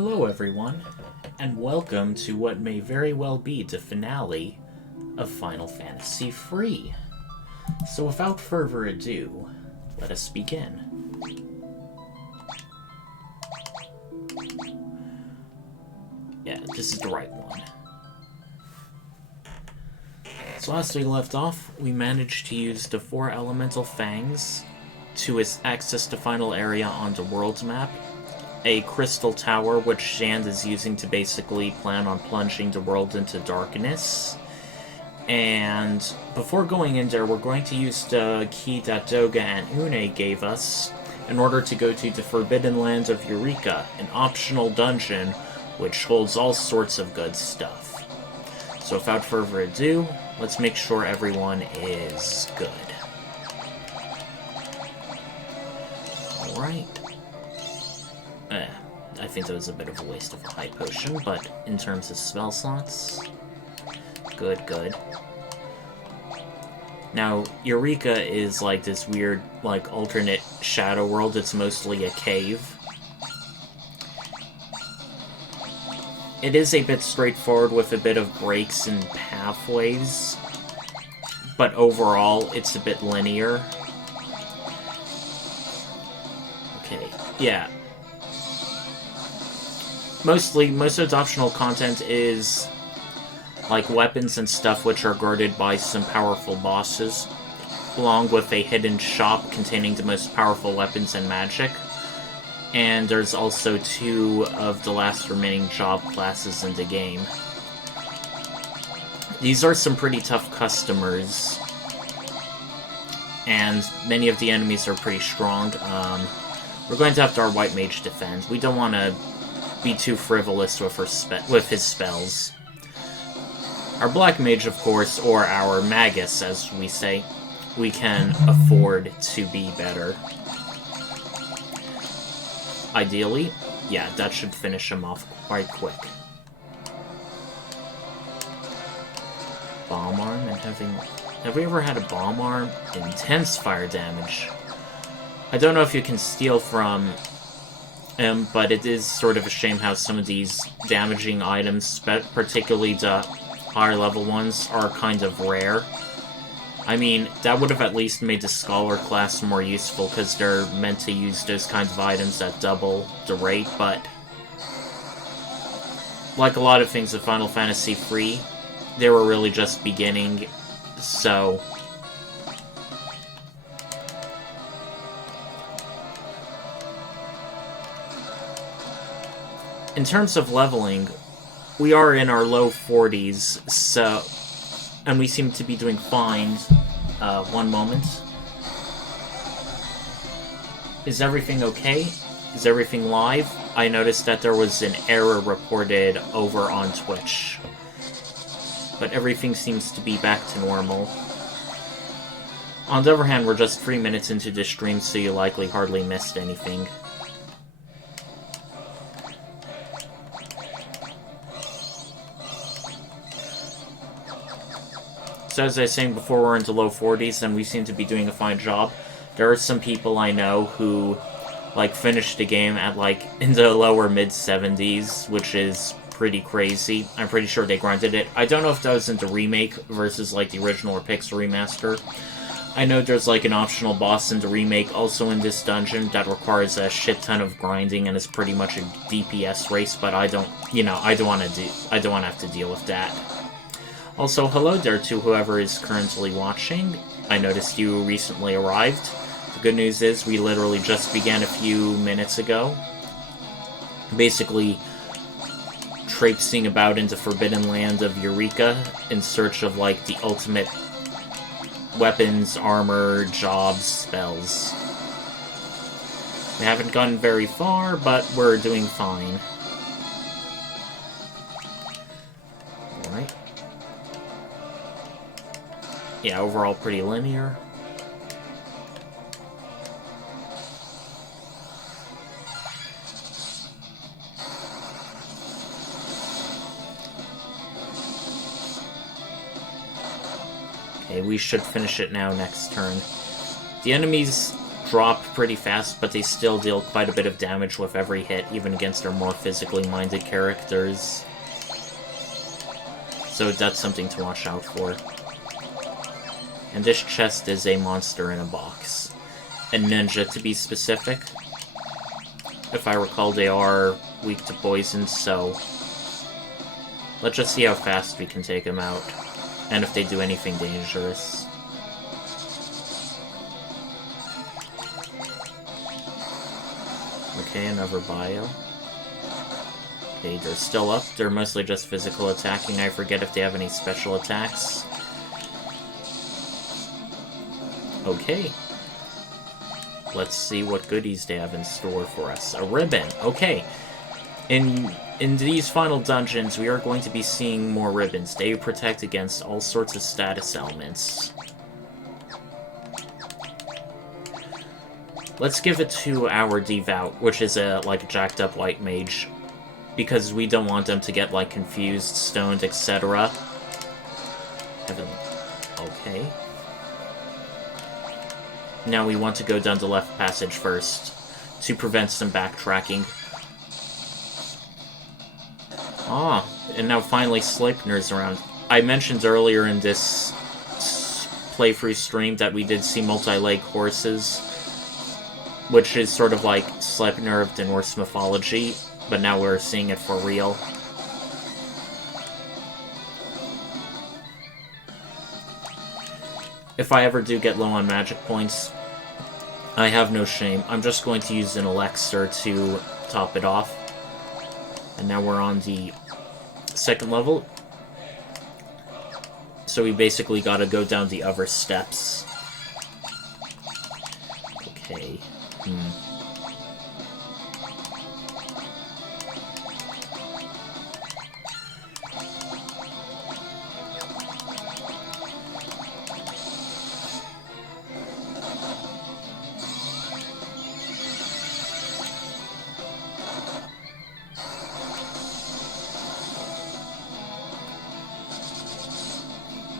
Hello everyone, and welcome to what may very well be the finale of Final Fantasy III. So without further ado, let us begin. Yeah, this is the right one. So last we left off, we managed to use the 4 elemental fangs to access the final area on the world's map, a crystal tower which Xande is using to basically plan on plunging the world into darkness. And before going in there, we're going to use the key that Doga and Une gave us in order to go to the Forbidden Land of Eureka, an optional dungeon which holds all sorts of good stuff. So without further ado, let's make sure everyone is good. Alright. I think that was a bit of a waste of a high potion, but in terms of spell slots, good. Now, Eureka is like this weird, like, alternate shadow world. It's mostly a cave. It is a bit straightforward with a bit of breaks and pathways, but overall, it's a bit linear. Okay, yeah. Most of the optional content is like weapons and stuff which are guarded by some powerful bosses, along with a hidden shop containing the most powerful weapons and magic. And there's also 2 of the last remaining job classes in the game. These are some pretty tough customers, and many of the enemies are pretty strong. We're going to have to our White Mage defend. We don't want to be too frivolous with his spells. Our Black Mage, of course, or our Magus, as we say, we can afford to be better. Ideally, yeah, that should finish him off quite quick. Bomb arm and have we ever had a bomb arm? Intense fire damage. I don't know if you can steal from him, but it is sort of a shame how some of these damaging items, particularly the higher level ones, are kind of rare. I mean, that would have at least made the Scholar class more useful, because they're meant to use those kinds of items that double the rate, but like a lot of things in Final Fantasy III, they were really just beginning, so in terms of leveling, we are in our low 40s, so, and we seem to be doing fine. One moment. Is everything okay? Is everything live? I noticed that there was an error reported over on Twitch, but everything seems to be back to normal. On the other hand, we're just 3 minutes into this stream, so you likely hardly missed anything. So as I was saying before, we're into low 40s, and we seem to be doing a fine job. There are some people I know who, like, finished the game at, like, in the lower mid-70s, which is pretty crazy. I'm pretty sure they grinded it. I don't know if that was in the remake versus, like, the original or Pixel remaster. I know there's, like, an optional boss in the remake also in this dungeon that requires a shit ton of grinding and is pretty much a DPS race, but I don't want to have to deal with that. Also, hello there to whoever is currently watching. I noticed you recently arrived. The good news is we literally just began a few minutes ago. Basically, traipsing about into Forbidden Land of Eureka in search of, like, the ultimate weapons, armor, jobs, spells. We haven't gone very far, but we're doing fine. Alright. Yeah, overall pretty linear. Okay, we should finish it now next turn. The enemies drop pretty fast, but they still deal quite a bit of damage with every hit, even against our more physically minded characters. So that's something to watch out for. And this chest is a monster in a box. A ninja, to be specific. If I recall, they are weak to poison, so let's just see how fast we can take them out, and if they do anything dangerous. Okay, another bio. Okay, they're still up. They're mostly just physical attacking. I forget if they have any special attacks. Okay. Let's see what goodies they have in store for us. A ribbon. Okay. In these final dungeons, we are going to be seeing more ribbons. They protect against all sorts of status elements. Let's give it to our Devout, which is a jacked up white mage, because we don't want them to get confused, stoned, etc. Okay. Now we want to go down the left passage first, to prevent some backtracking. Ah, and now finally Sleipnir's around. I mentioned earlier in this playthrough stream that we did see multi-leg horses, which is sort of like Sleipnir of the Norse mythology, but now we're seeing it for real. If I ever do get low on magic points, I have no shame. I'm just going to use an elixir to top it off. And now we're on the second level. So we basically gotta go down the other steps. Okay.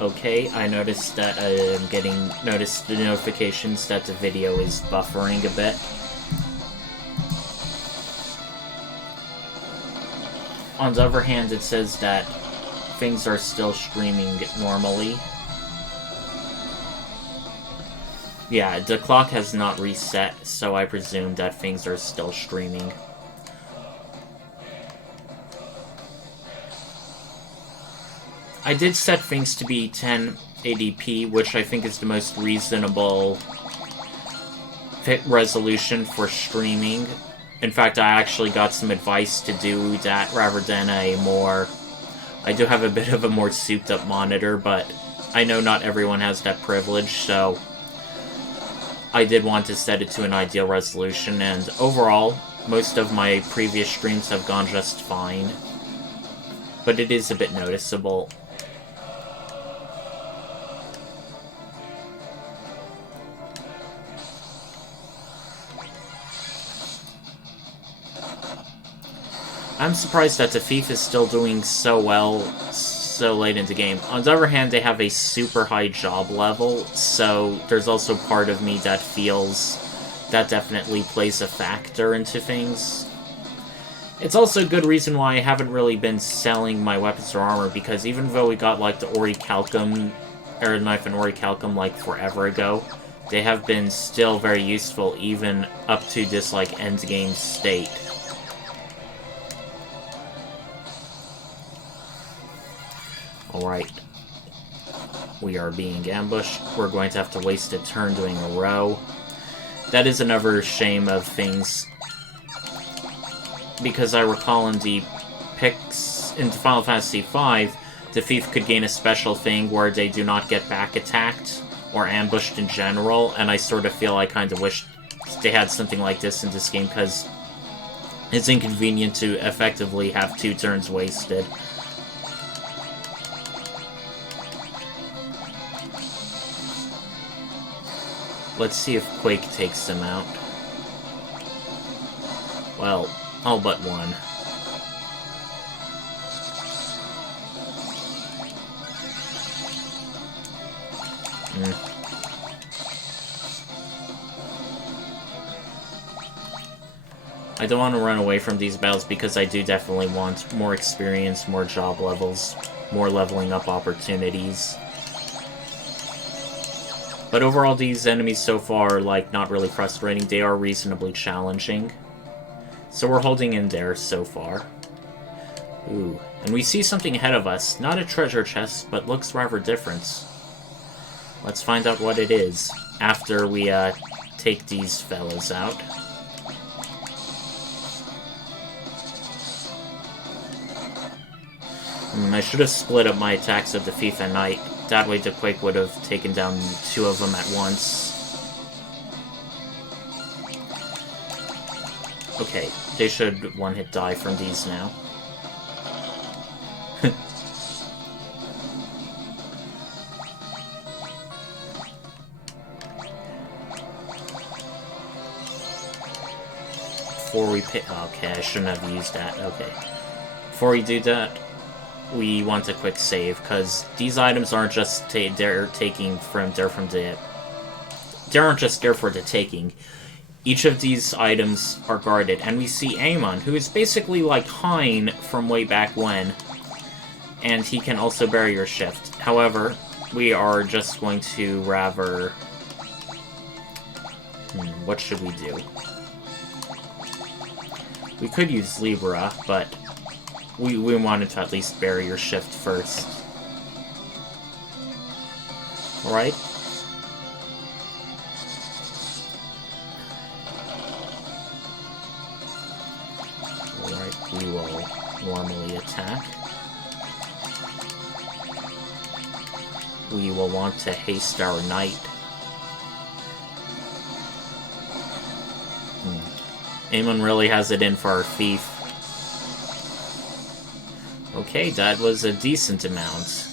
Okay, I noticed that I'm getting the notifications that the video is buffering a bit. On the other hand, it says that things are still streaming normally. Yeah, the clock has not reset, so I presume that things are still streaming. I did set things to be 1080p, which I think is the most reasonable fit resolution for streaming. In fact, I actually got some advice to do that rather than a more... I do have a bit of a more souped-up monitor, but I know not everyone has that privilege, so I did want to set it to an ideal resolution, and overall, most of my previous streams have gone just fine. But it is a bit noticeable. I'm surprised that the Thief is still doing so well so late in the game. On the other hand, they have a super high job level, so there's also part of me that feels that definitely plays a factor into things. It's also a good reason why I haven't really been selling my weapons or armor, because even though we got the Orichalcum, Arid Knife and Orichalcum forever ago, they have been still very useful even up to this endgame state. Alright. We are being ambushed. We're going to have to waste a turn doing a row. That is another shame of things. Because I recall in the picks in Final Fantasy V, the Thief could gain a special thing where they do not get back attacked or ambushed in general, and I sort of feel I kind of wish they had something like this in this game, because it's inconvenient to effectively have 2 turns wasted. Let's see if Quake takes them out. Well, all but one. I don't want to run away from these battles because I do definitely want more experience, more job levels, more leveling up opportunities. But overall, these enemies so far are, like, not really frustrating. They are reasonably challenging. So we're holding in there so far. Ooh. And we see something ahead of us. Not a treasure chest, but looks rather different. Let's find out what it is after we take these fellas out. I should have split up my attacks of the Thief and Knight. That way the Quake would have taken down 2 of them at once. Okay, they should one-hit die from these now. Before we pick... Okay, I shouldn't have used that. Okay. Before we do that, we want a quick save, because these items aren't just they're aren't just there for the taking. Each of these items are guarded, and we see Amon, who is basically like Hein from way back when, and he can also barrier shift. However, we are just going to rather... what should we do? We could use Libra, but we wanted to at least barrier shift first. Alright. Alright, we will normally attack. We will want to haste our knight. Amon really has it in for our thief. Okay, that was a decent amount.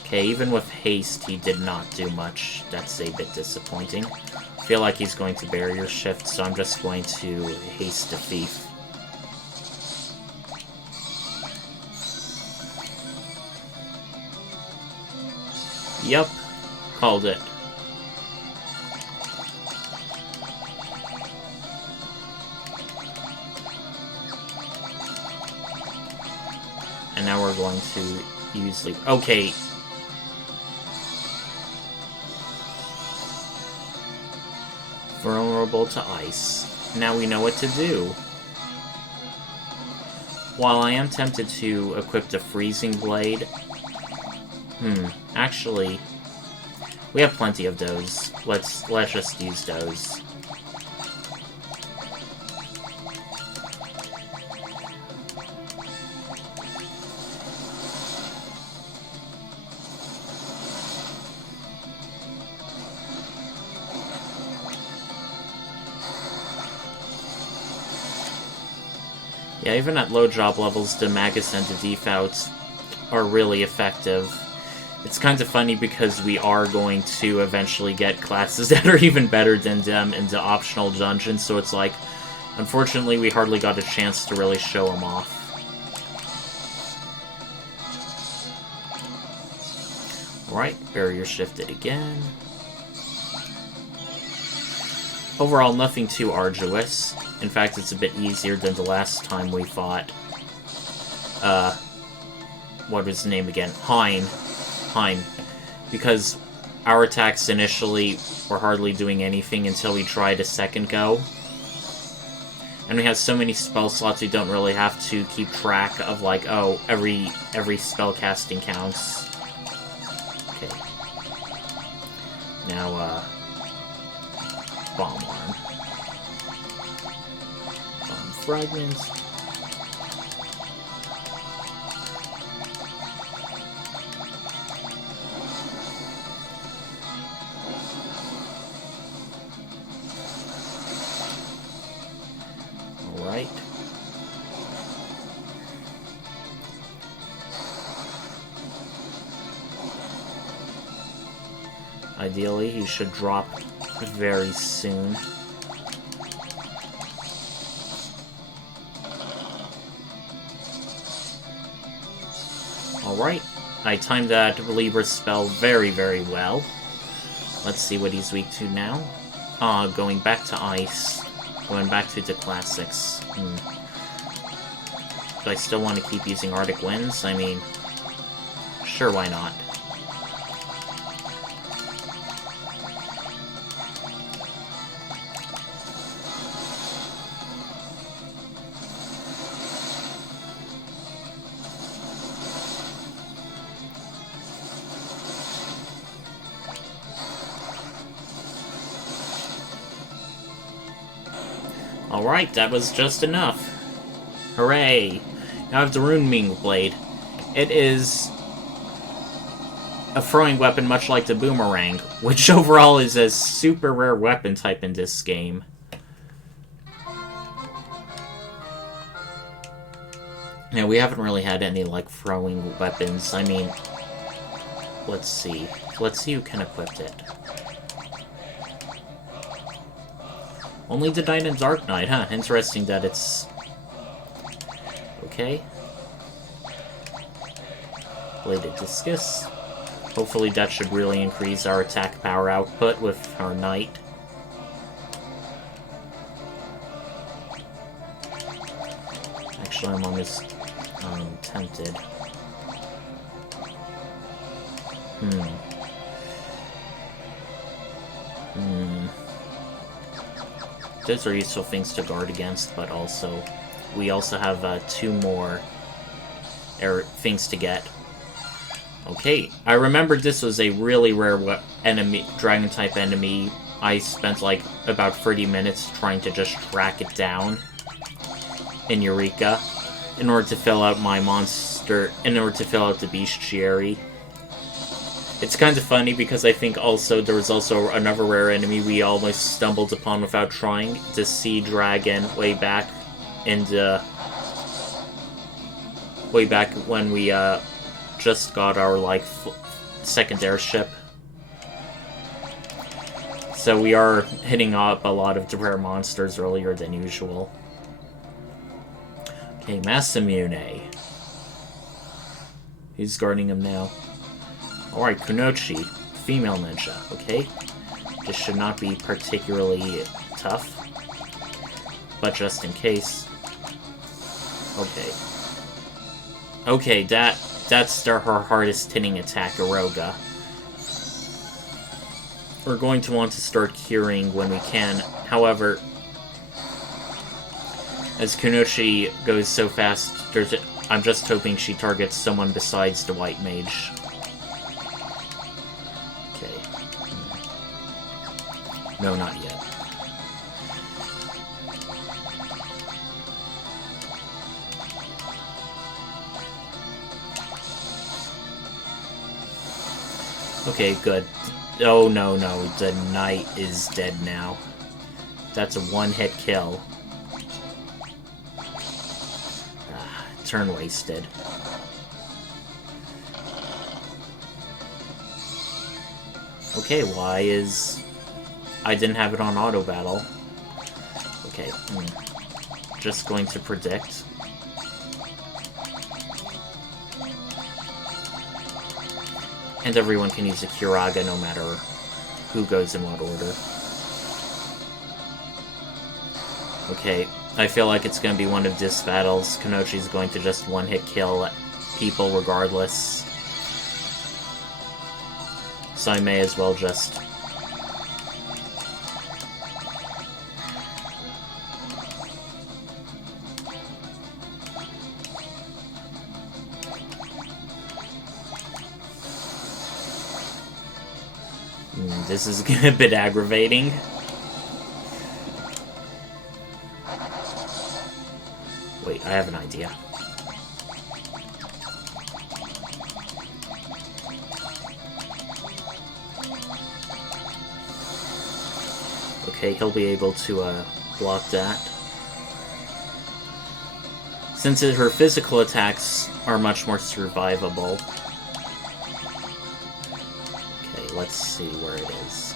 Okay, even with haste, he did not do much. That's a bit disappointing. I feel like he's going to barrier shift, so I'm just going to haste the thief. Yep, called it. And now we're going to use Leap. Okay. Vulnerable to ice. Now we know what to do. While I am tempted to equip the Freezing Blade... actually... we have plenty of those. Let's just use those. Yeah, even at low job levels, the Magus and the Defaults are really effective. It's kind of funny because we are going to eventually get classes that are even better than them in the optional dungeons, so it's like, unfortunately, we hardly got a chance to really show them off. Alright, barrier shifted again. Overall, nothing too arduous. In fact, it's a bit easier than the last time we fought. What was his name again? Hein. Because our attacks initially were hardly doing anything until we tried a second go. And we have so many spell slots we don't really have to keep track of, like, oh, every spell casting counts. Okay. Now, Bomb Arm. Bomb Fragments. Alright. Ideally, he should drop very soon. Alright, I timed that Libra spell very, very well. Let's see what he's weak to now. Going back to ice. Going back to the classics. Do I still want to keep using Arctic Winds? I mean, sure, why not? Alright, that was just enough. Hooray! Now I have the Rune Blade. It is a throwing weapon much like the Boomerang, which overall is a super rare weapon type in this game. Now, we haven't really had any, like, throwing weapons. I mean, let's see. Let's see who can equip it. Only the Knight and Dark Knight, huh? Interesting that it's... Okay. Bladed Discus. Hopefully that should really increase our attack power output with our Knight. Actually, I'm almost tempted. Those are useful things to guard against, but also... We also have 2 more things to get. Okay, I remember this was a really rare enemy, Dragon-type enemy. I spent like about 30 minutes trying to just track it down in Eureka in order to fill out my monster, in order to fill out the bestiary. It's kind of funny because I think also there was also another rare enemy we almost stumbled upon without trying, the Sea Dragon, way back when we just got our like second airship. So we are hitting up a lot of the rare monsters earlier than usual. Okay, Masamune. Who's guarding him now? Alright, Kunoichi, female ninja, okay? This should not be particularly tough, but just in case. Okay. Okay, that's her hardest hitting attack, Eureka. We're going to want to start curing when we can. However, as Kunoichi goes so fast, I'm just hoping she targets someone besides the White Mage. Okay. No, not yet. Okay, good. Oh, no, the Knight is dead now. That's a one-hit kill. Turn wasted. Okay, why is... I didn't have it on auto battle. Okay, just going to predict. And everyone can use a Kiraga no matter who goes in what order. Okay, I feel like it's going to be one of this battles. Kunoichi's going to just one-hit kill people regardless. So I may as well just... This is a bit aggravating. Wait, I have an idea. Okay, he'll be able to block that. Since her physical attacks are much more survivable. Okay, let's see where it is.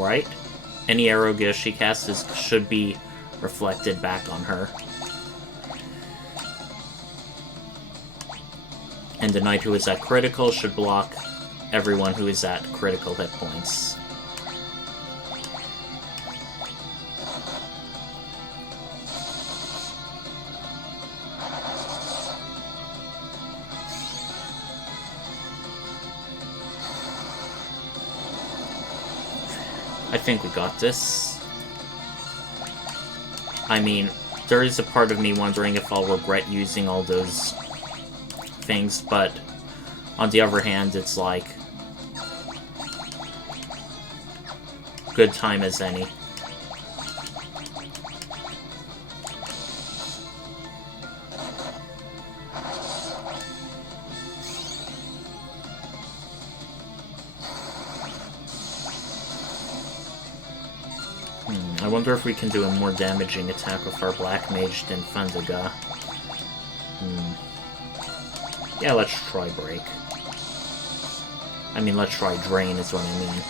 Right? Any arrow gil she casts should be reflected back on her. And the knight who is at critical should block everyone who is at critical hit points. I think we got this. I mean, there is a part of me wondering if I'll regret using all those things, but on the other hand, it's like good time as any. I wonder if we can do a more damaging attack with our Black Mage than Fandaga. Yeah, let's try Break. I mean, let's try Drain is what I mean.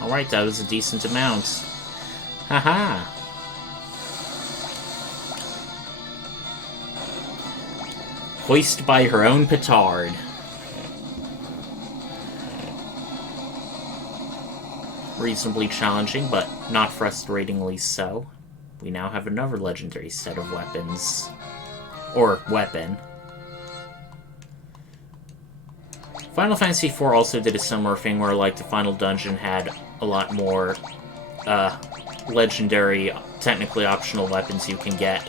Alright, that was a decent amount. Haha! Hoist by her own petard. Reasonably challenging, but not frustratingly so. We now have another legendary set of weapons. Or weapon. Final Fantasy IV also did a similar thing where, like, the final dungeon had a lot more legendary, technically optional weapons you can get.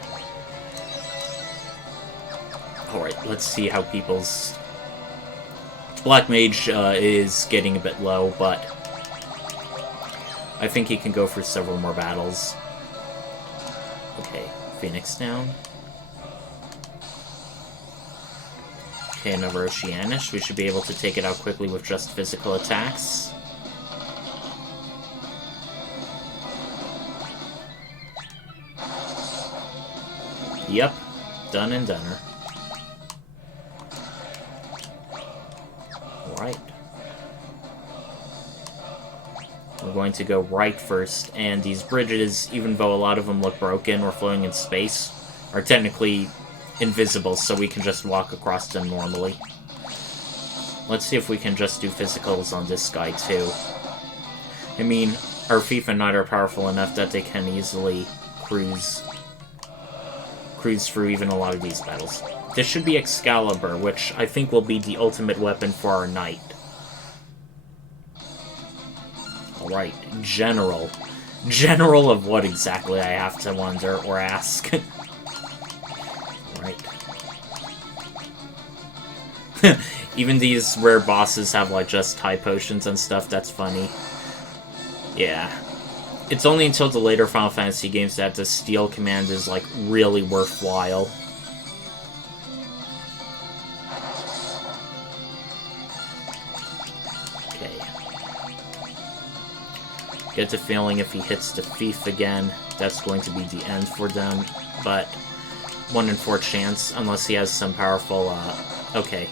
Alright, let's see how people's... Black Mage is getting a bit low, but I think he can go for several more battles. Okay, Phoenix down. Okay, another Oceanish. We should be able to take it out quickly with just physical attacks. Yep, done and doneer. Alright. We're going to go right first, and these bridges, even though a lot of them look broken or floating in space, are technically invisible, so we can just walk across them normally. Let's see if we can just do physicals on this guy, too. I mean, our Thief and Knight are powerful enough that they can easily cruise through even a lot of these battles. This should be Excalibur, which I think will be the ultimate weapon for our Knight. Alright, General. General of what exactly, I have to wonder, or ask. Right. Even these rare bosses have, like, just high potions and stuff. That's funny. Yeah. It's only until the later Final Fantasy games that the steal command is, like, really worthwhile. Okay. Get the feeling if he hits the Thief again, that's going to be the end for them, but 1 in 4 chance, unless he has some powerful, okay.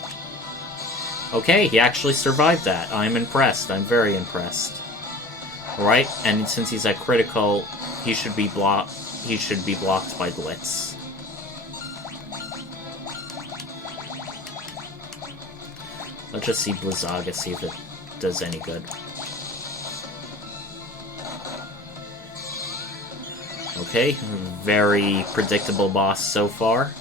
Okay, he actually survived that. I'm impressed. I'm very impressed. Alright, and since he's at critical, he should be blocked by Blitz. Let's just see Blizzaga, see if it does any good. Okay, very predictable boss so far.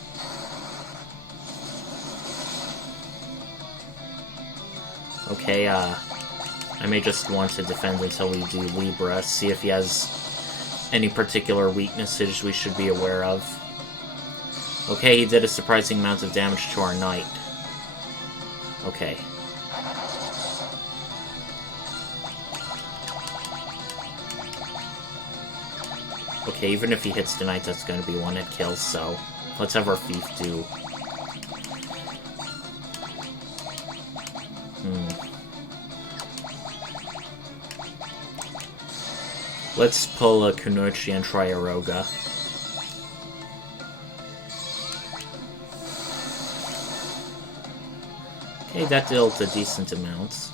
Okay, I may just want to defend until we do Libra, see if he has any particular weaknesses we should be aware of. Okay, he did a surprising amount of damage to our Knight. Okay. Okay, even if he hits the Knight, that's going to be 1-hit kills, so let's have our Thief do. Let's pull a Kunoichi and try Eureka. Okay, that dealt a decent amount.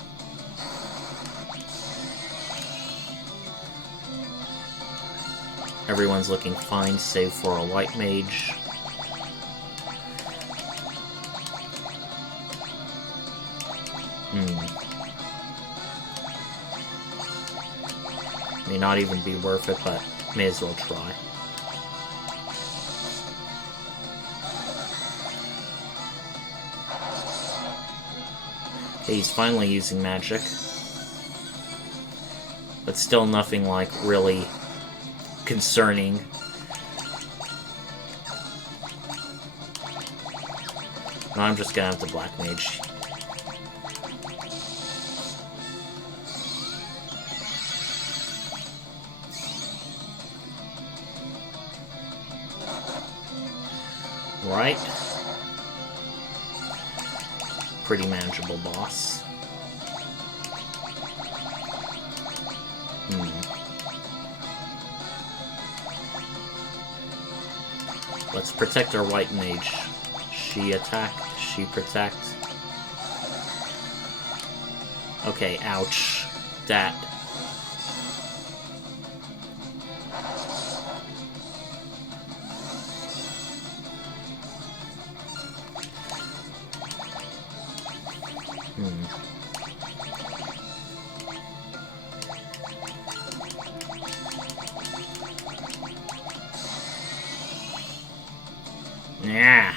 Everyone's looking fine, save for a white mage. May not even be worth it, but may as well try. Okay, he's finally using magic. But still nothing, like, really concerning. No, I'm just gonna have the black mage. Right. Pretty manageable boss. Let's protect our white mage. She attacked, she protect. Okay, ouch. That. Yeah.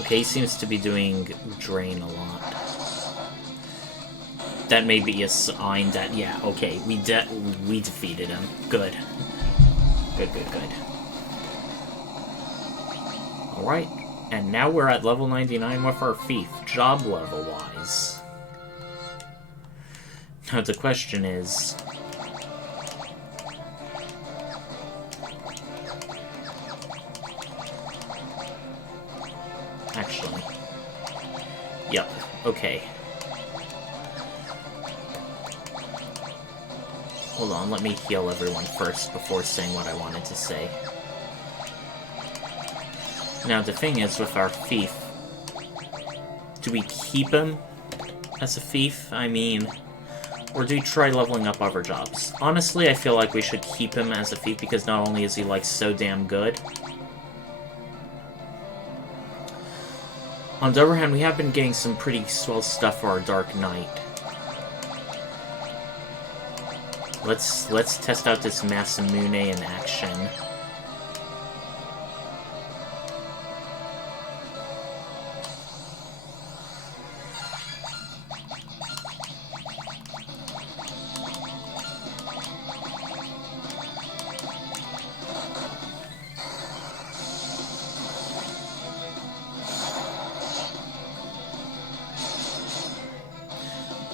Okay, he seems to be doing drain a lot. That may be a sign that, yeah, okay, we defeated him. Good. Good. Alright, and now we're at level 99 with our thief, job level-wise. Now the question is... Actually... Yep, okay. Hold on, let me heal everyone first before saying what I wanted to say. Now, the thing is, with our thief, do we keep him as a thief? I mean, or do we try leveling up other jobs? Honestly, I feel like we should keep him as a thief because not only is he, like, so damn good. On the other hand, we have been getting some pretty swell stuff for our Dark Knight. Let's test out this Masamune in action.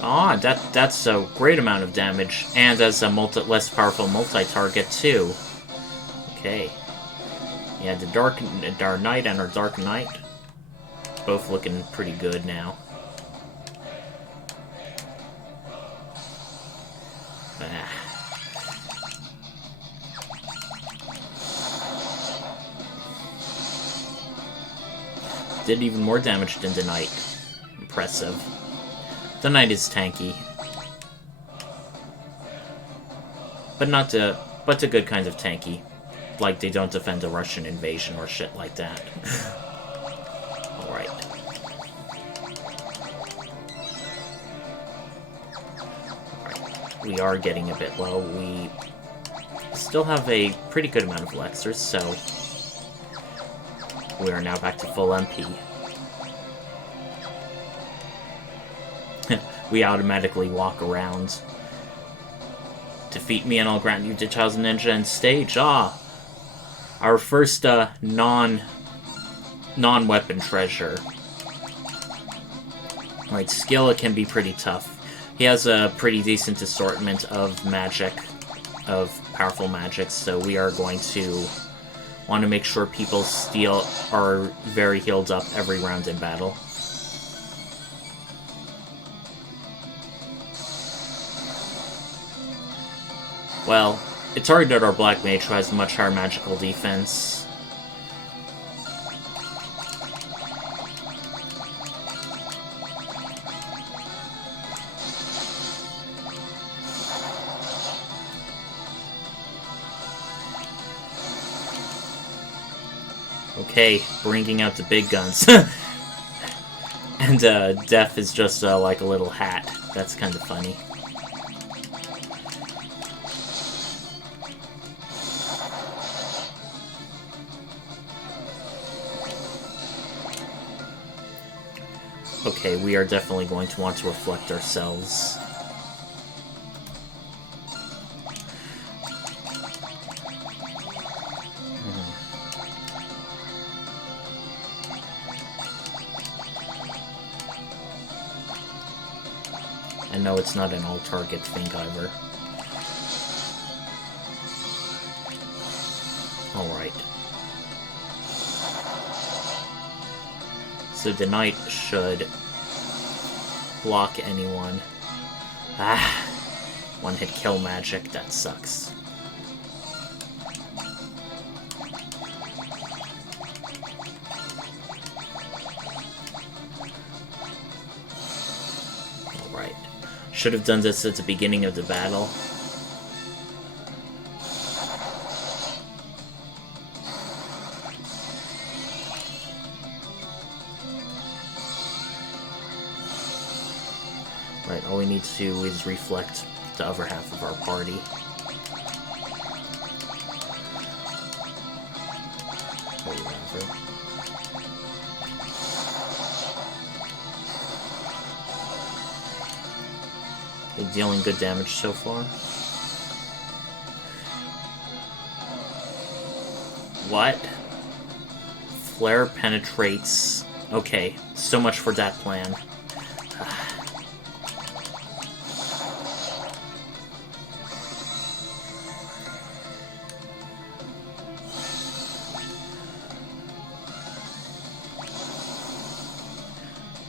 Ah, that's a great amount of damage, and as a less powerful multi-target too. Okay. Yeah, the Dark Knight and our Dark Knight, both looking pretty good now. Did even more damage than the Knight. Impressive. The Knight is tanky. But the good kind of tanky. Like they don't defend a Russian invasion or shit like that. Alright. Alright. We are getting a bit low. We still have a pretty good amount of elixirs, so we are now back to full MP. We automatically walk around. Defeat me and I'll grant you the Child's Ninja and stage. Ah! Our first, non-weapon treasure. Like, skill, it can be pretty tough. He has a pretty decent assortment of magic, of powerful magic, so we are going to Want to make sure people are very healed up every round in battle. Well, it targeted our Black Mage, who has much higher magical defense. Okay, bringing out the big guns. And Death is just like a little hat. That's kind of funny. Okay, we are definitely going to want to reflect ourselves. And no, it's not an all-target thing either. Alright. So the knight should block anyone. Ah! One-hit kill magic, that sucks. Alright. Should have done this at the beginning of the battle. Right, all we need to do is reflect the other half of our party. Or whatever. Okay, dealing good damage so far. What? Flare penetrates. Okay, so much for that plan.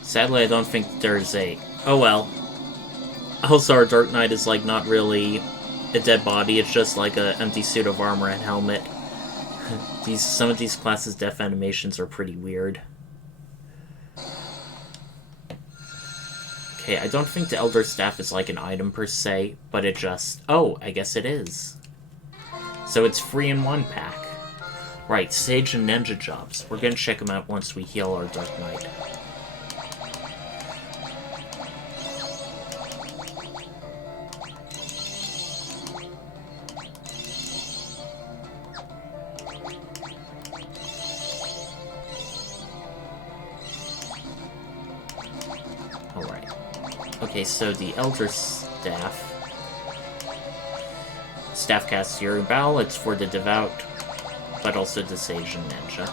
Sadly, I don't think there's a... Oh well. Also, our Dark Knight is, like, not really a dead body, it's just like an empty suit of armor and helmet. Some of these classes' death animations are pretty weird. Okay, I don't think the Elder Staff is like an item per se, but it just... Oh, I guess it is. So it's free in one pack. Right, Sage and Ninja jobs. We're gonna check them out once we heal our Dark Knight. Okay, so the Elder Staff casts your Bow, it's for the Devout, but also the Sage and Ninja.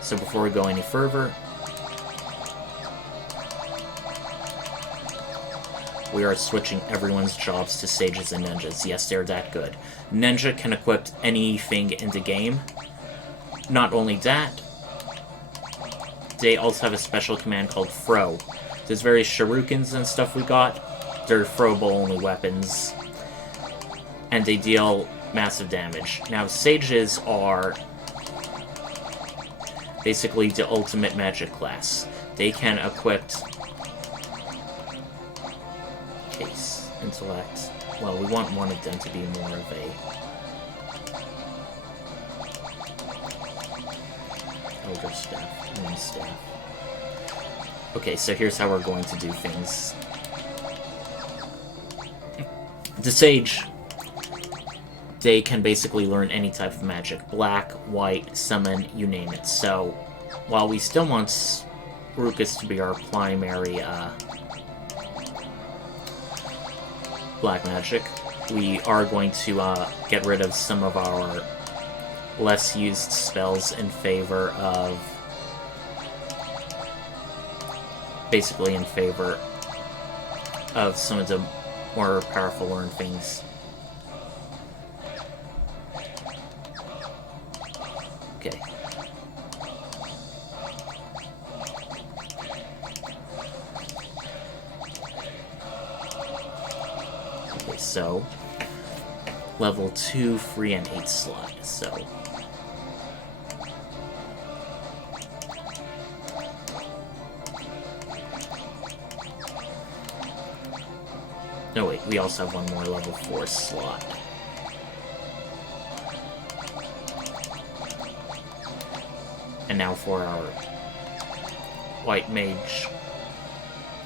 So before we go any further, we are switching everyone's jobs to Sages and Ninjas. Yes, they're that good. Ninja can equip anything in the game. Not only that, they also have a special command called Throw. There's various shurikens and stuff we got. They're throwable-only weapons. And they deal massive damage. Now, Sages are basically the ultimate magic class. They can equip... Case, Intellect... Well, we want one of them to be more of a... Elder Staff, Moon Staff. Okay, so here's how we're going to do things. The Sage, they can basically learn any type of magic. Black, white, summon, you name it. So, while we still want Rukus to be our primary black magic, we are going to get rid of some of our less used spells in favor of... Basically in favor of some of the more powerful learned things. Okay. Okay, so level 2 free and 8 slot, so no wait, we also have one more level 4 slot. And now for our white mage.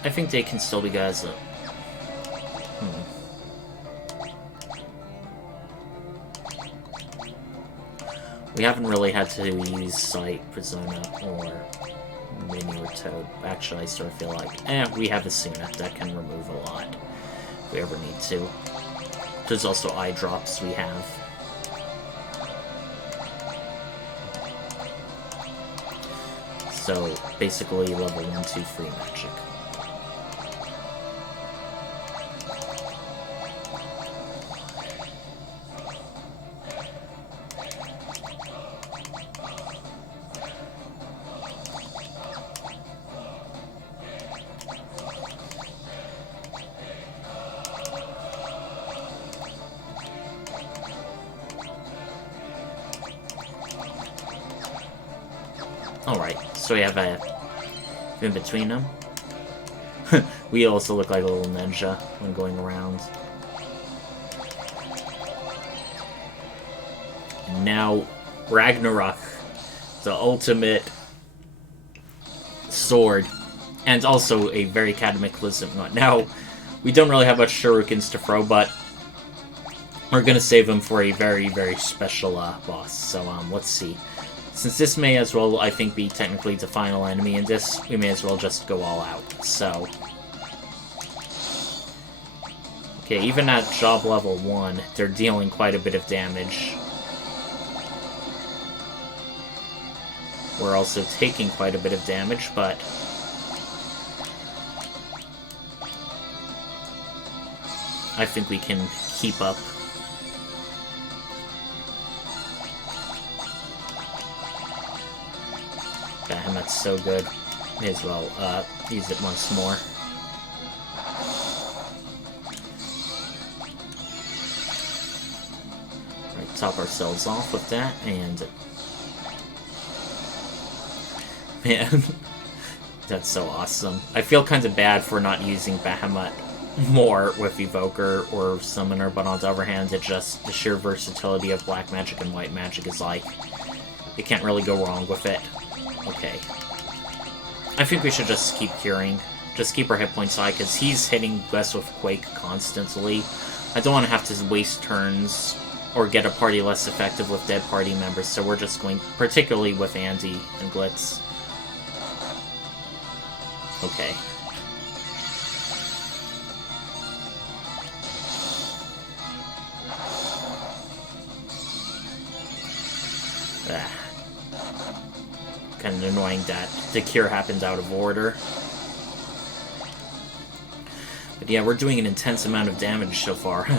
I think they can still be guys that... We haven't really had to use Sight, Persona, or Mini or Toad. Actually, I sort of feel like, we have Asuna that can remove a lot if we ever need to. There's also eye drops we have. So, basically, level 1, 2 free magic. Alright, so we have a in between them. We also look like a little ninja when going around. And now, Ragnarok, the ultimate sword, and also a very cataclysmic one. Now, we don't really have much shurikens to throw, but we're gonna save them for a very, very special boss. So, let's see. Since this may as well, I think, be technically the final enemy in this, we may as well just go all out. So, okay, even at job level 1, they're dealing quite a bit of damage. We're also taking quite a bit of damage, but I think we can keep up. Damn, that's so good. May as well use it once more. Right, top ourselves off with that, and man, that's so awesome. I feel kind of bad for not using Bahamut more with Evoker or Summoner, but on the other hand, it just, the sheer versatility of black magic and white magic is like, you can't really go wrong with it. Okay. I think we should just keep curing. Just keep our hit points high, because he's hitting us with Quake constantly. I don't want to have to waste turns or get a party less effective with dead party members, so we're just going, particularly with Andy and Glitz. Okay. Kind of annoying that the cure happened out of order. But yeah, we're doing an intense amount of damage so far. I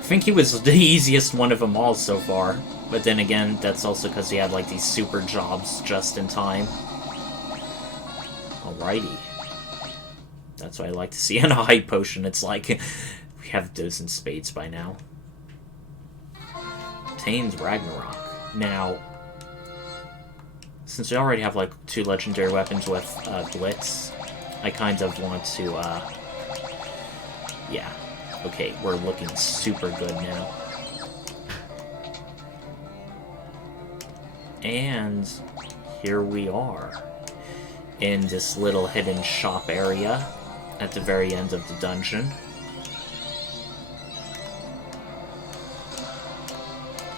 think he was the easiest one of them all so far. But then again, that's also because he had like these super jobs just in time. Alrighty. That's what I like to see in a hype potion. It's like, we have those in spades by now. Obtains Ragnarok. Now, since we already have like 2 legendary weapons with Blitz, I kind of want to, yeah. Okay, we're looking super good now. And here we are, in this little hidden shop area at the very end of the dungeon.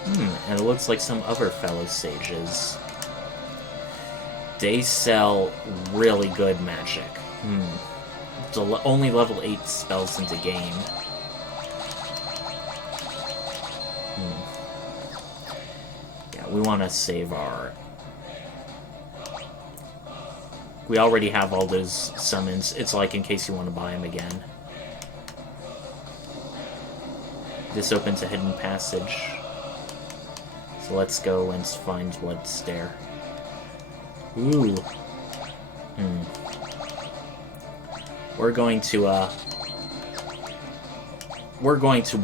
And it looks like some other fellow sages. They sell really good magic. The only level 8 spells in the game. Yeah, we want to save our... We already have all those summons. It's like in case you want to buy them again. This opens a hidden passage. So let's go and find what's there. Ooh. We're going to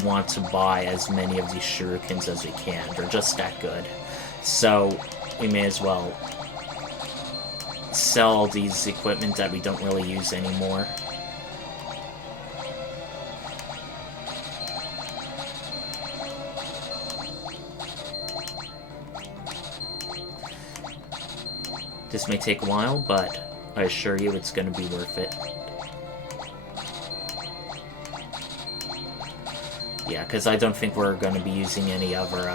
want to buy as many of these shurikens as we can. They're just that good. So we may as well sell all these equipment that we don't really use anymore. This may take a while, but I assure you it's going to be worth it. Yeah, because I don't think we're going to be using any other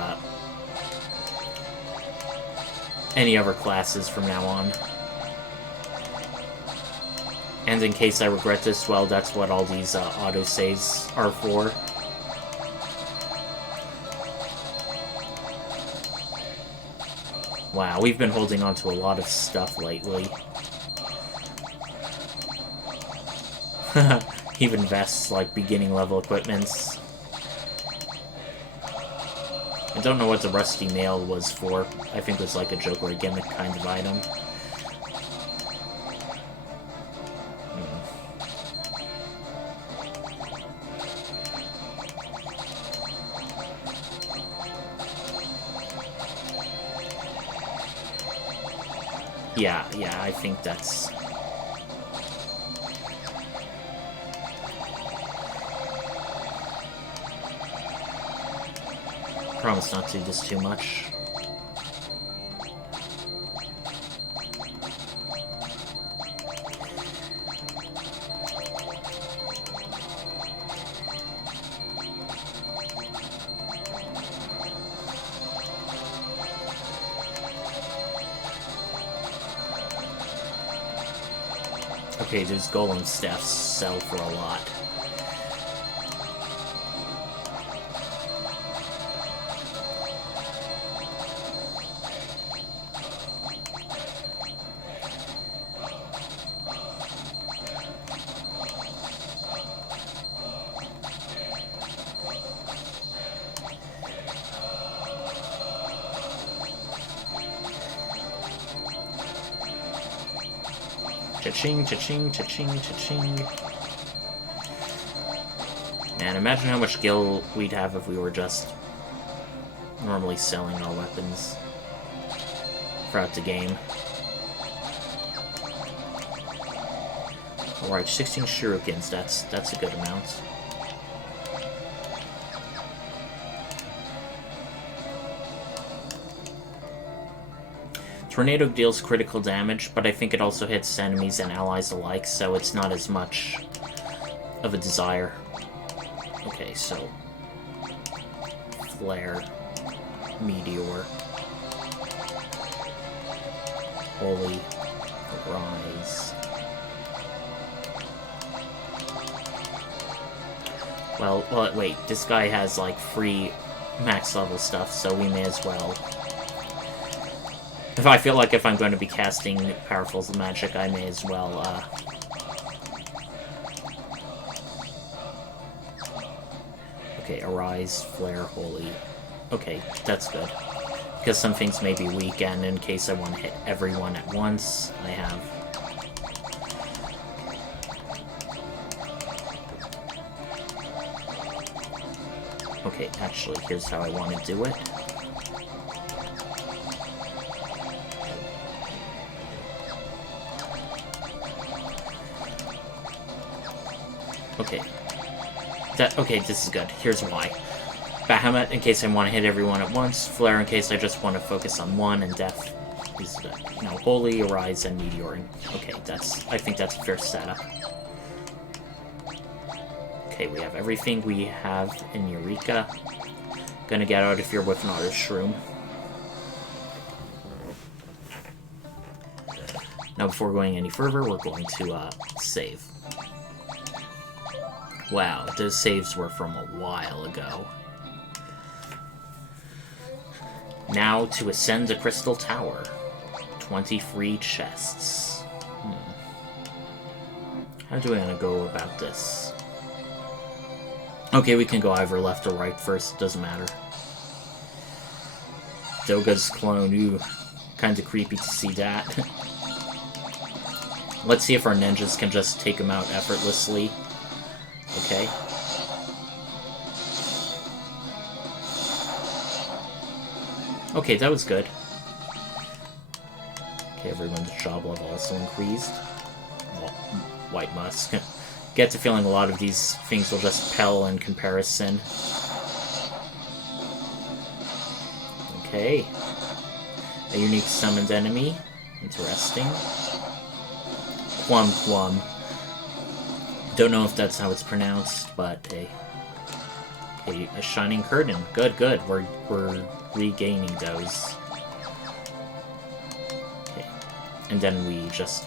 classes from now on. And in case I regret this, well, that's what all these autosaves are for. Wow, we've been holding on to a lot of stuff lately. Even vests, like beginning level equipments. I don't know what the rusty nail was for. I think it was like a joke or a gimmick kind of item. Yeah, I think that's... Promise not to do this too much. Okay, those golem staffs sell for a lot. Cha-ching, cha-ching, cha-ching, cha-ching. Man, imagine how much gil we'd have if we were just normally selling our weapons throughout the game. Alright, 16 shurikens, that's a good amount. Tornado deals critical damage, but I think it also hits enemies and allies alike, so it's not as much of a desire. Okay, so... Flare. Meteor. Holy. Rise. Well, wait, this guy has, like, free max level stuff, so we may as well... If I feel like if I'm going to be casting powerful magic, I may as well, Okay, Arise, Flare, Holy. Okay, that's good. Because some things may be weak, and in case I want to hit everyone at once, I have... Okay, actually, here's how I want to do it. Okay, this is good. Here's why. Bahamut, in case I want to hit everyone at once. Flare, in case I just want to focus on one. And Death is, Holy, Arise, and Meteor. Okay, I think that's a fair setup. Okay, we have everything we have in Eureka. Gonna get out of here with another shroom. Now, before going any further, we're going to, save. Wow, those saves were from a while ago. Now to ascend the Crystal Tower. 20 free chests. How do I want to go about this? Okay, we can go either left or right first, doesn't matter. Doga's clone. Ooh, kind of creepy to see that. Let's see if our ninjas can just take him out effortlessly. Okay. Okay, that was good. Okay, everyone's job level also increased. Well, White Musk. Get the feeling a lot of these things will just pale in comparison. Okay. A unique summoned enemy. Interesting. Plum. Don't know if that's how it's pronounced, but hey. Okay, a shining curtain. Good. We're regaining those. Okay. And then we just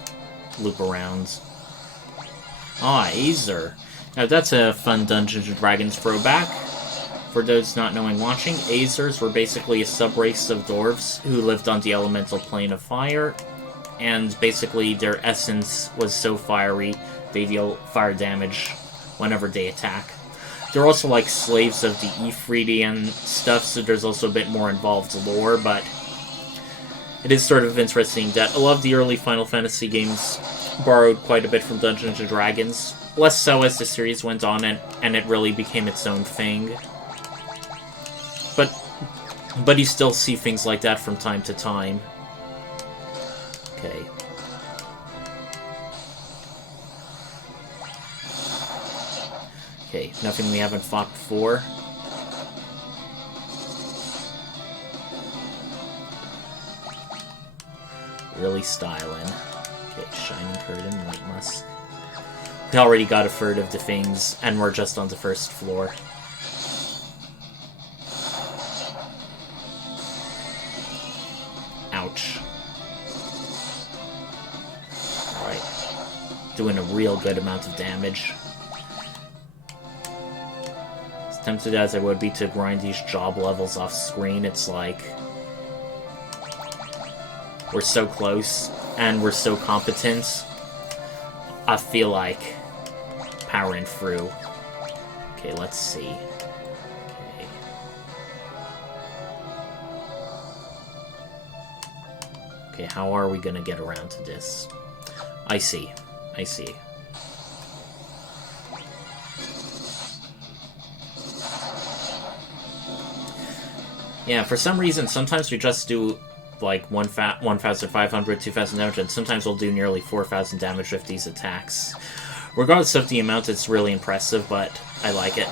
loop around. Ah, Azer. Now that's a fun Dungeons & Dragons throwback. For those not knowing watching, Azers were basically a sub-race of dwarves who lived on the elemental plane of fire, and basically their essence was so fiery, they deal fire damage whenever they attack. They're also like slaves of the Ifriti and stuff, so there's also a bit more involved lore, but it is sort of interesting that a lot of the early Final Fantasy games borrowed quite a bit from Dungeons & Dragons, less so as the series went on and it really became its own thing. But you still see things like that from time to time. Okay. Okay, nothing we haven't fought before. Really styling. Okay, Shining Curtain, White Musk. We already got a third of the things, and we're just on the first floor. Ouch. Alright. Doing a real good amount of damage. As tempted as I would be to grind these job levels off screen, it's like we're so close, and we're so competent. I feel like powering through. Okay, let's see. Okay. Okay, how are we gonna get around to this? I see. Yeah, for some reason, sometimes we just do like 1,500, 2,000 damage, and sometimes we'll do nearly 4,000 damage with these attacks. Regardless of the amount, it's really impressive, but I like it.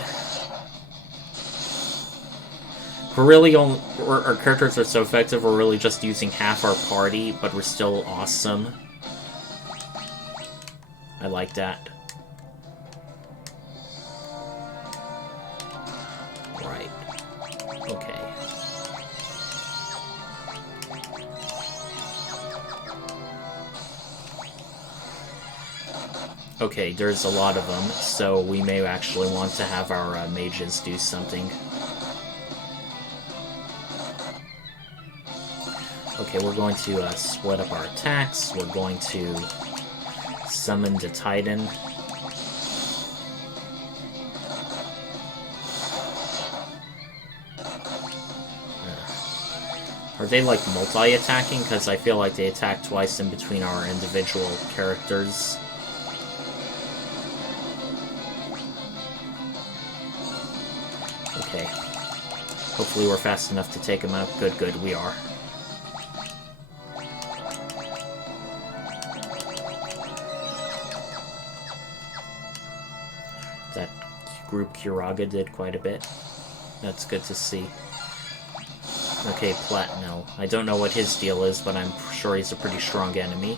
Our characters are so effective, we're really just using half our party, but we're still awesome. I like that. Right. Okay. Okay, there's a lot of them, so we may actually want to have our mages do something. Okay, we're going to split up our attacks. We're going to summon the Titan. Are they like multi-attacking? Because I feel like they attack twice in between our individual characters. Okay. Hopefully we're fast enough to take him out. Good, we are. That group Kiraga did quite a bit. That's good to see. Okay, Platinil. I don't know what his deal is, but I'm sure he's a pretty strong enemy.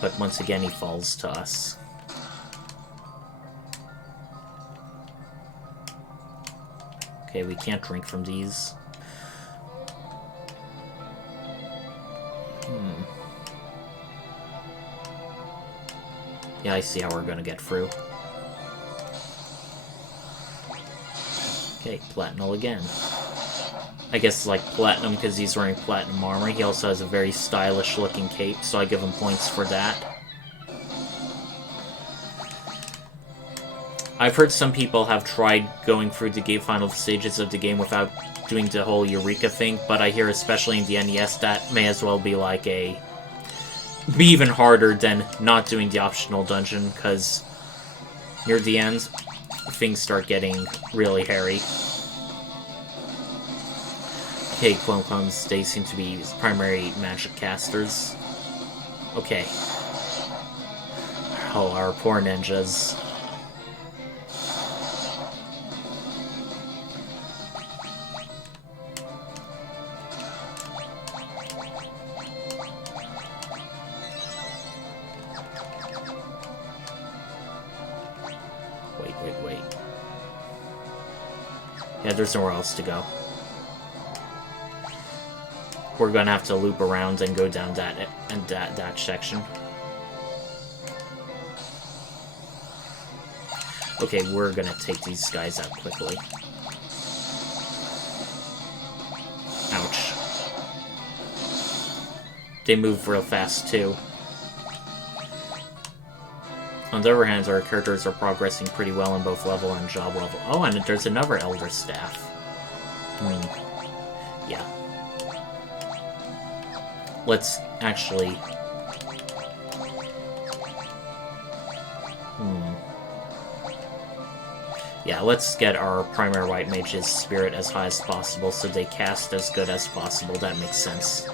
But once again, he falls to us. Okay, we can't drink from these. Yeah, I see how we're gonna get through. Okay, Platinil again. I guess it's like Platinum because he's wearing Platinum armor. He also has a very stylish looking cape, so I give him points for that. I've heard some people have tried going through the final stages of the game without doing the whole Eureka thing, but I hear especially in the NES that may as well be like be even harder than not doing the optional dungeon, because near the end, things start getting really hairy. Okay, Clone Clones, they seem to be primary magic casters. Okay. Oh, our poor ninjas. Wait. Yeah, there's nowhere else to go. We're gonna have to loop around and go down that section. Okay, we're gonna take these guys out quickly. Ouch. They move real fast, too. On the other hand, our characters are progressing pretty well in both level and job level. Oh, and there's another Elder Staff. Yeah. Let's actually... Yeah, let's get our primary white mage's spirit as high as possible so they cast as good as possible. That makes sense.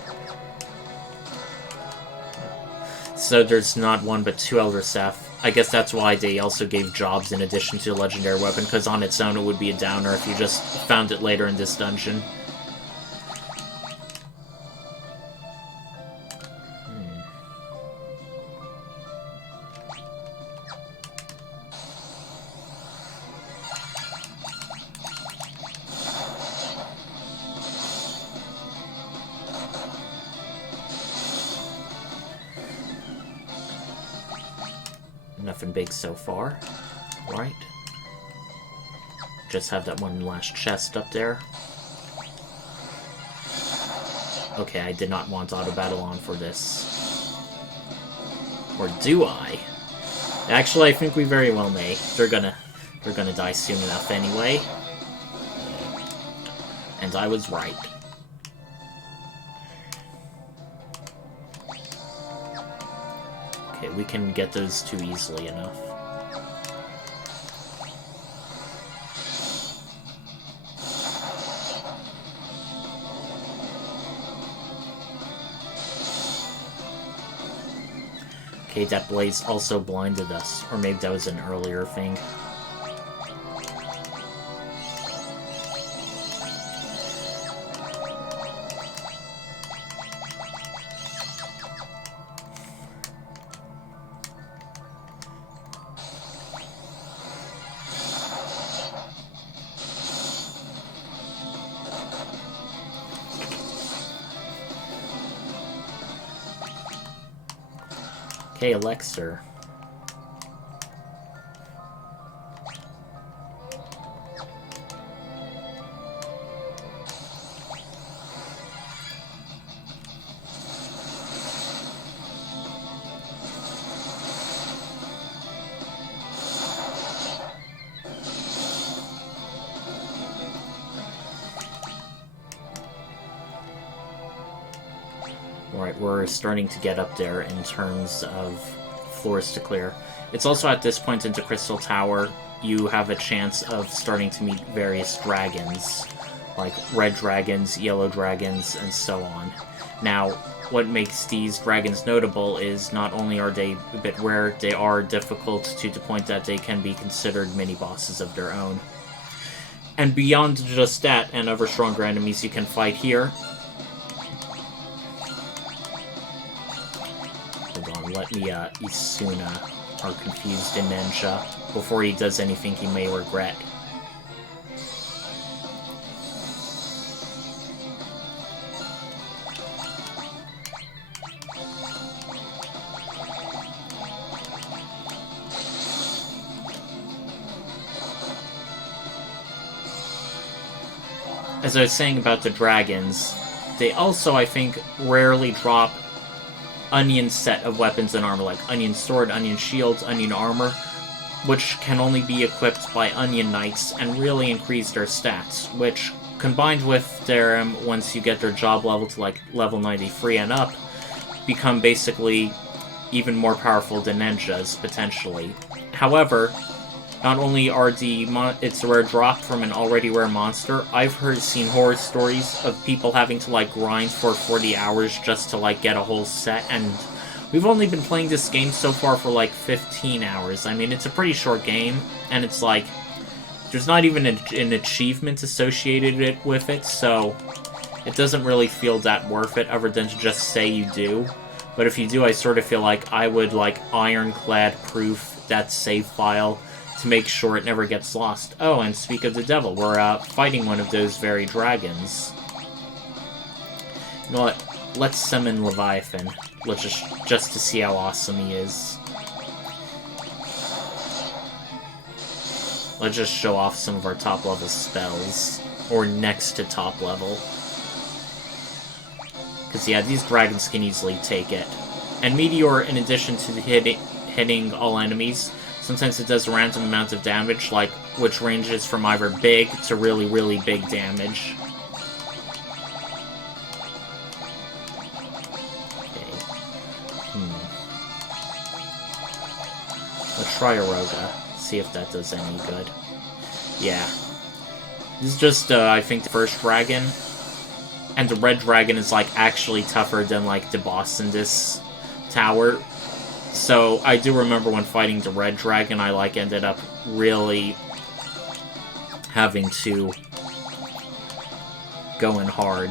So there's not one but two Elder Staff. I guess that's why they also gave jobs in addition to the legendary weapon, because on its own it would be a downer if you just found it later in this dungeon. Nothing big so far, right? Just have that one last chest up there. Okay, I did not want auto battle on for this. Or do I? Actually, I think we very well may. They're gonna die soon enough anyway. And I was right. Okay, we can get those two easily enough. Okay, that blaze also blinded us. Or maybe that was an earlier thing. Okay, Elixir. Alright, we're starting to get up there in terms of floors to clear. It's also at this point into Crystal Tower, you have a chance of starting to meet various dragons, like red dragons, yellow dragons, and so on. Now, what makes these dragons notable is not only are they a bit rare, they are difficult to the point that they can be considered mini-bosses of their own. And beyond just that, and other stronger enemies you can fight here, let me Isuna, our confused ninja, before he does anything he may regret. As I was saying about the dragons, they also, I think, rarely drop onion set of weapons and armor, like onion sword, onion shields, onion armor. which can only be equipped by Onion Knights and really increase their stats, which, combined with their, once you get their job level to like level 93 and up, become basically even more powerful than ninjas, potentially. However, not only are it's a rare drop from an already rare monster, I've seen horror stories of people having to like grind for 40 hours just to like get a whole set, and we've only been playing this game so far for like 15 hours. I mean, it's a pretty short game, and it's like, there's not even an achievement associated with it, so it doesn't really feel that worth it, other than to just say you do. But if you do, I sort of feel like I would like ironclad proof that save file to make sure it never gets lost. Oh, and speak of the devil, we're fighting one of those very dragons. You know what? Let's summon Leviathan. Let's just to see how awesome he is. Let's just show off some of our top level spells, or next to top level. Because yeah, these dragons can easily take it. And Meteor, in addition to hitting all enemies, sometimes it does a random amount of damage, like which ranges from either big to really, really big damage. Let's try Eureka, see if that does any good. Yeah. This is just, I think, the first dragon. And the red dragon is, like, actually tougher than, like, the boss in this tower. So, I do remember when fighting the red dragon, I, like, ended up really having to go in hard.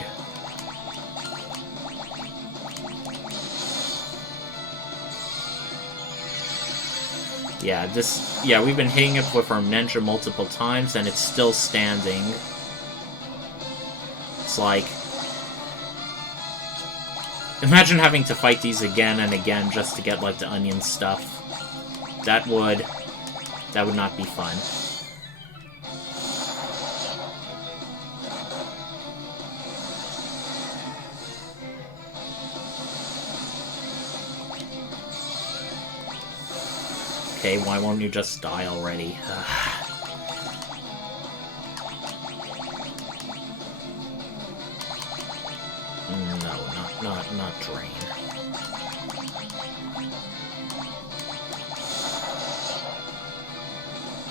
Yeah, we've been hitting it with our ninja multiple times, and it's still standing. It's like, imagine having to fight these again and again just to get, like, the onion stuff. That would not be fun. Okay, why won't you just die already? No, not drain.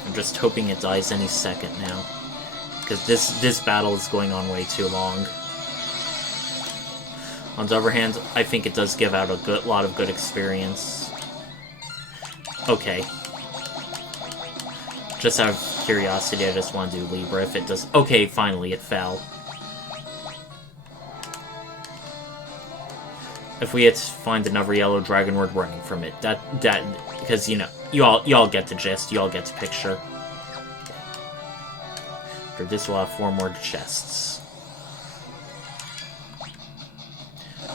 I'm just hoping it dies any second now, because this battle is going on way too long. On the other hand, I think it does give out a lot of good experience. Okay. Just out of curiosity, I just want to do Libra if it does... Okay, finally, it fell. If we had to find another yellow dragon, we're running from it. Because, you know, you all get the gist, you all get the picture. For this, we'll have 4 more chests.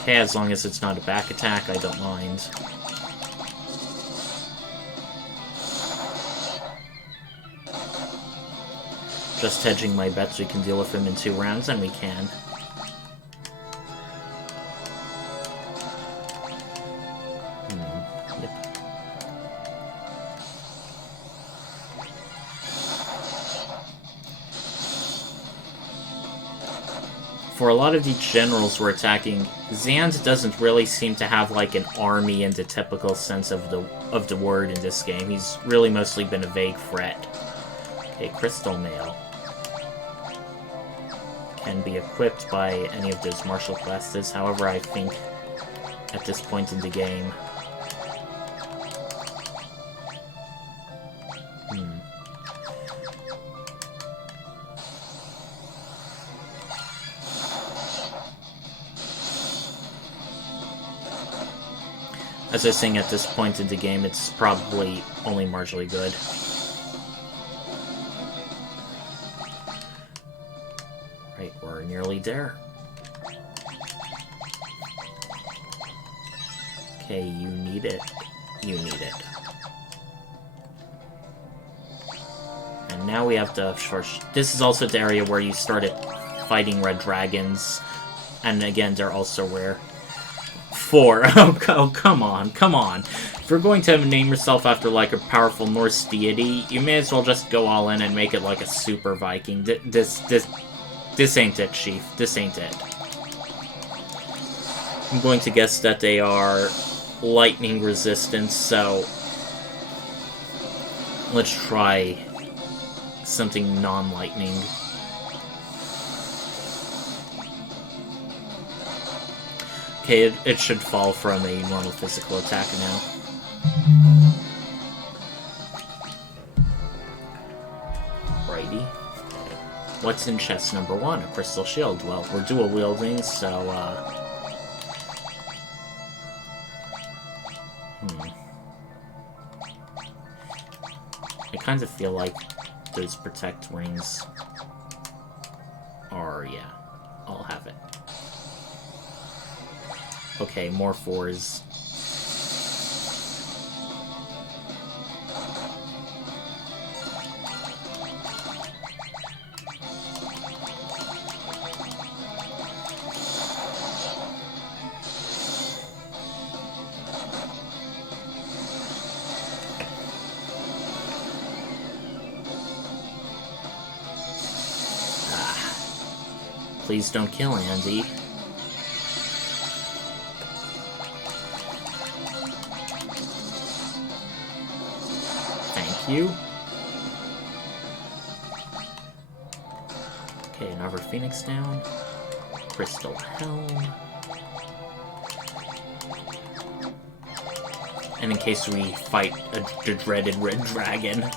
Okay, as long as it's not a back attack, I don't mind. Just hedging my bets we can deal with him in 2 rounds, and we can. Yep. For a lot of these generals we're attacking, Xande doesn't really seem to have like an army in the typical sense of the word in this game. He's really mostly been a vague threat. Okay, Crystal Mail. Can be equipped by any of those martial classes. However, I think at this point in the game, as I was saying, at this point in the game, it's probably only marginally good. Right, we're nearly there. Okay, you need it. You need it. And now we have to first... This is also the area where you started fighting red dragons. And again, they're also rare. 4. Oh, come on, come on. If you're going to name yourself after, like, a powerful Norse deity, you may as well just go all in and make it like a super Viking. This ain't it, Chief. This ain't it. I'm going to guess that they are lightning resistant, so let's try something non-lightning. Okay, it should fall from a normal physical attack now. Righty. What's in chest number 1? A crystal shield. Well, we're dual wielding, so, I kind of feel like those protect rings are, yeah, I'll have it. Okay, more 4s. Please don't kill Andy. Thank you. Okay, another Phoenix down. Crystal Helm. And in case we fight the dreaded Red Dragon.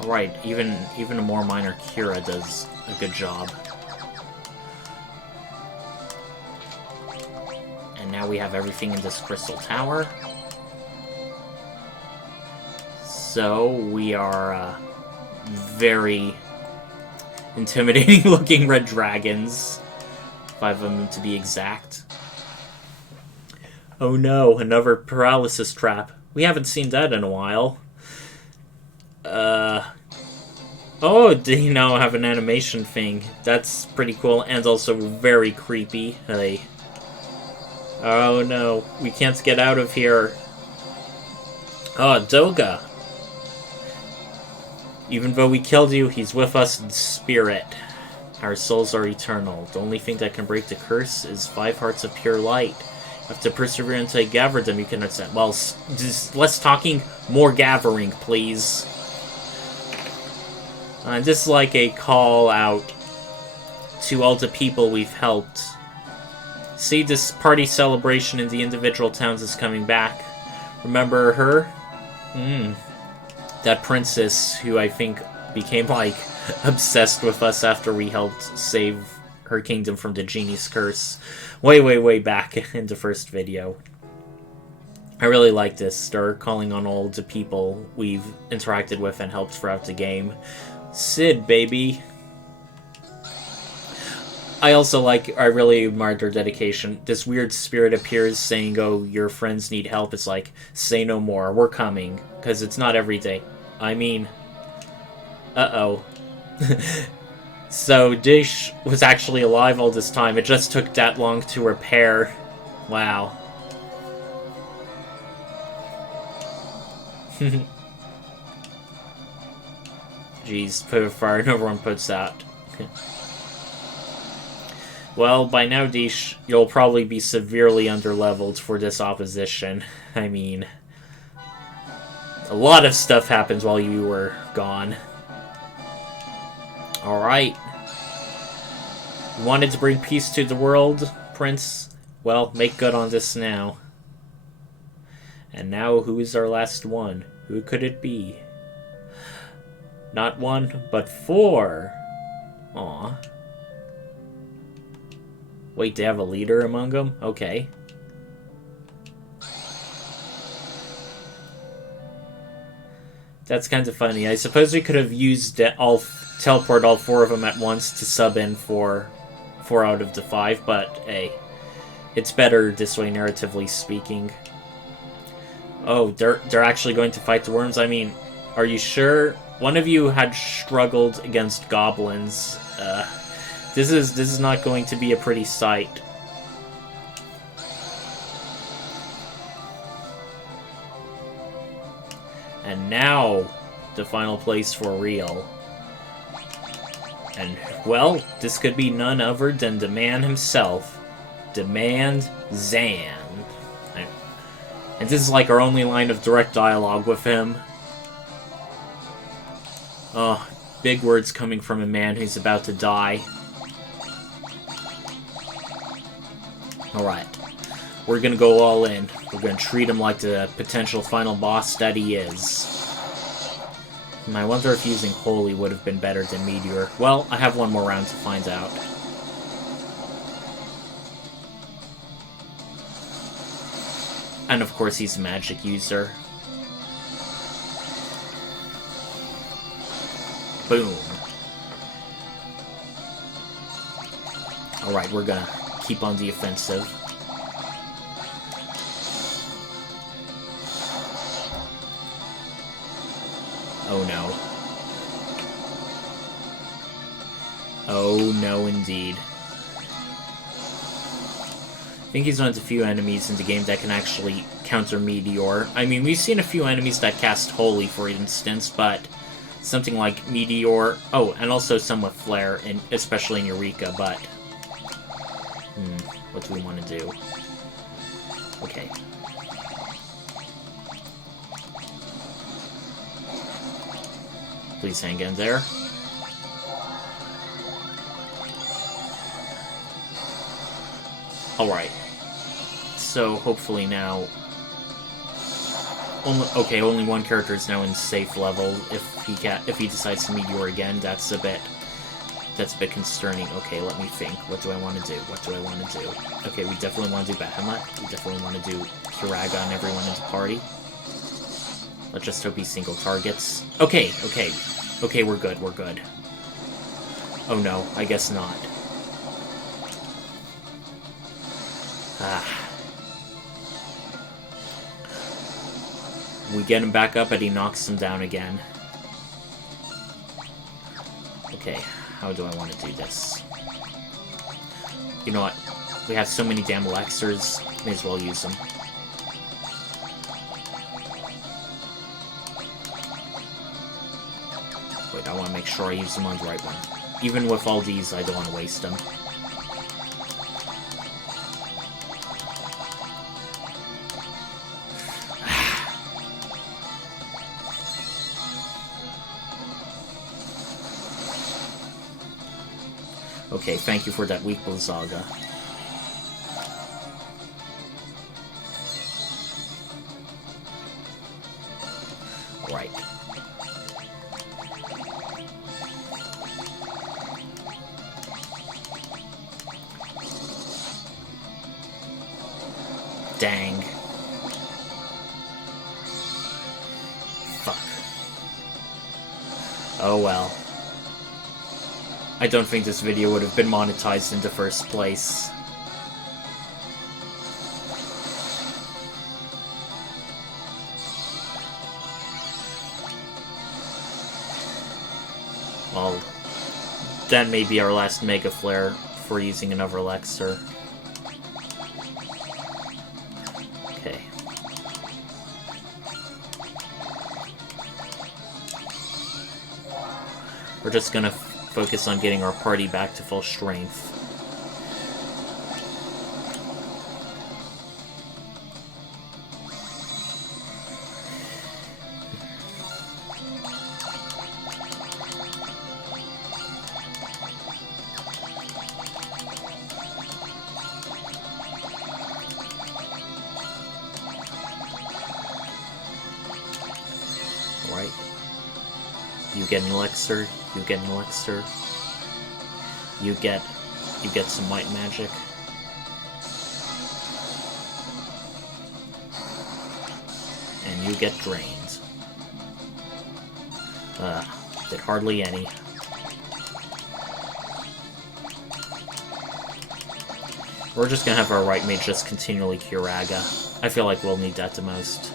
Alright, even a more minor Kira does a good job. And now we have everything in this crystal tower. So we are very intimidating looking red dragons. 5 of them to be exact. Oh no, another paralysis trap. We haven't seen that in a while. Oh, do you now have an animation thing? That's pretty cool, and also very creepy. Hey. Oh no, we can't get out of here. Oh, Doga. Even though we killed you, he's with us in spirit. Our souls are eternal. The only thing that can break the curse is 5 hearts of pure light. You have to persevere until you gather them. You can accept. Well, just less talking, more gathering, please. This is like a call out to all the people we've helped. See, this party celebration in the individual towns is coming back. Remember her? That princess who I think became, like, obsessed with us after we helped save her kingdom from the genie's curse. Way back in the first video. I really like this. They're calling on all the people we've interacted with and helped throughout the game. Sid, baby. I really admired their dedication. This weird spirit appears saying, oh, your friends need help. It's like, say no more, we're coming. Because it's not every day. I mean... Uh-oh. So, Dish was actually alive all this time. It just took that long to repair. Wow. Jeez, put a fire and everyone puts out. Well, by now, Dish, you'll probably be severely underleveled for this opposition. I mean... a lot of stuff happens while you were gone. Alright. You wanted to bring peace to the world, Prince? Well, make good on this now. And now, who is our last one? Who could it be? Not 1, but 4. Aw. Wait, they have a leader among them? Okay. That's kind of funny. I suppose we could have used teleport all 4 of them at once to sub in for 4 out of the 5, but hey, it's better this way, narratively speaking. Oh, they're actually going to fight the worms? I mean, are you sure? One of you had struggled against goblins. This is not going to be a pretty sight. And now, the final place for real. And, well, this could be none other than the man himself. Demand Xande. And this is like our only line of direct dialogue with him. Oh, big words coming from a man who's about to die. Alright. We're gonna go all in. We're gonna treat him like the potential final boss that he is. I wonder if using Holy would have been better than Meteor. Well, I have one more round to find out. And of course he's a magic user. Boom. Alright, we're gonna keep on the offensive. Oh no. Oh no indeed. I think he's one of the few enemies in the game that can actually counter Meteor. I mean, we've seen a few enemies that cast Holy, for instance, but something like Meteor... Oh, and also some with Flare, especially in Eureka, but... what do we want to do? Okay. Please hang in there. Alright. So, hopefully now... Only one character is now in safe level. If he decides to Meteor again, that's a bit concerning. Okay, let me think. What do I want to do? What do I want to do? Okay, we definitely want to do Behemoth. We definitely want to do Kiraga on everyone in the party. Let's just hope he single targets. Okay, okay. Okay, we're good, we're good. Oh no, I guess not. We get him back up and he knocks him down again. Okay, how do I want to do this? You know what? We have so many damn elixirs, may as well use them. Wait, I want to make sure I use them on the right one. Even with all these, I don't want to waste them. Okay, thank you for that weak Blizzaga. Alright. Dang. Fuck. Oh well. I don't think this video would have been monetized in the first place. Well, that may be our last Mega Flare for using another elixir. Okay. We're just gonna focus on getting our party back to full strength. Alright. You get an elixir. You get an elixir. You get some white magic. And you get drained. Did hardly any. We're just gonna have our right mage just continually Kiraga. I feel like we'll need that the most.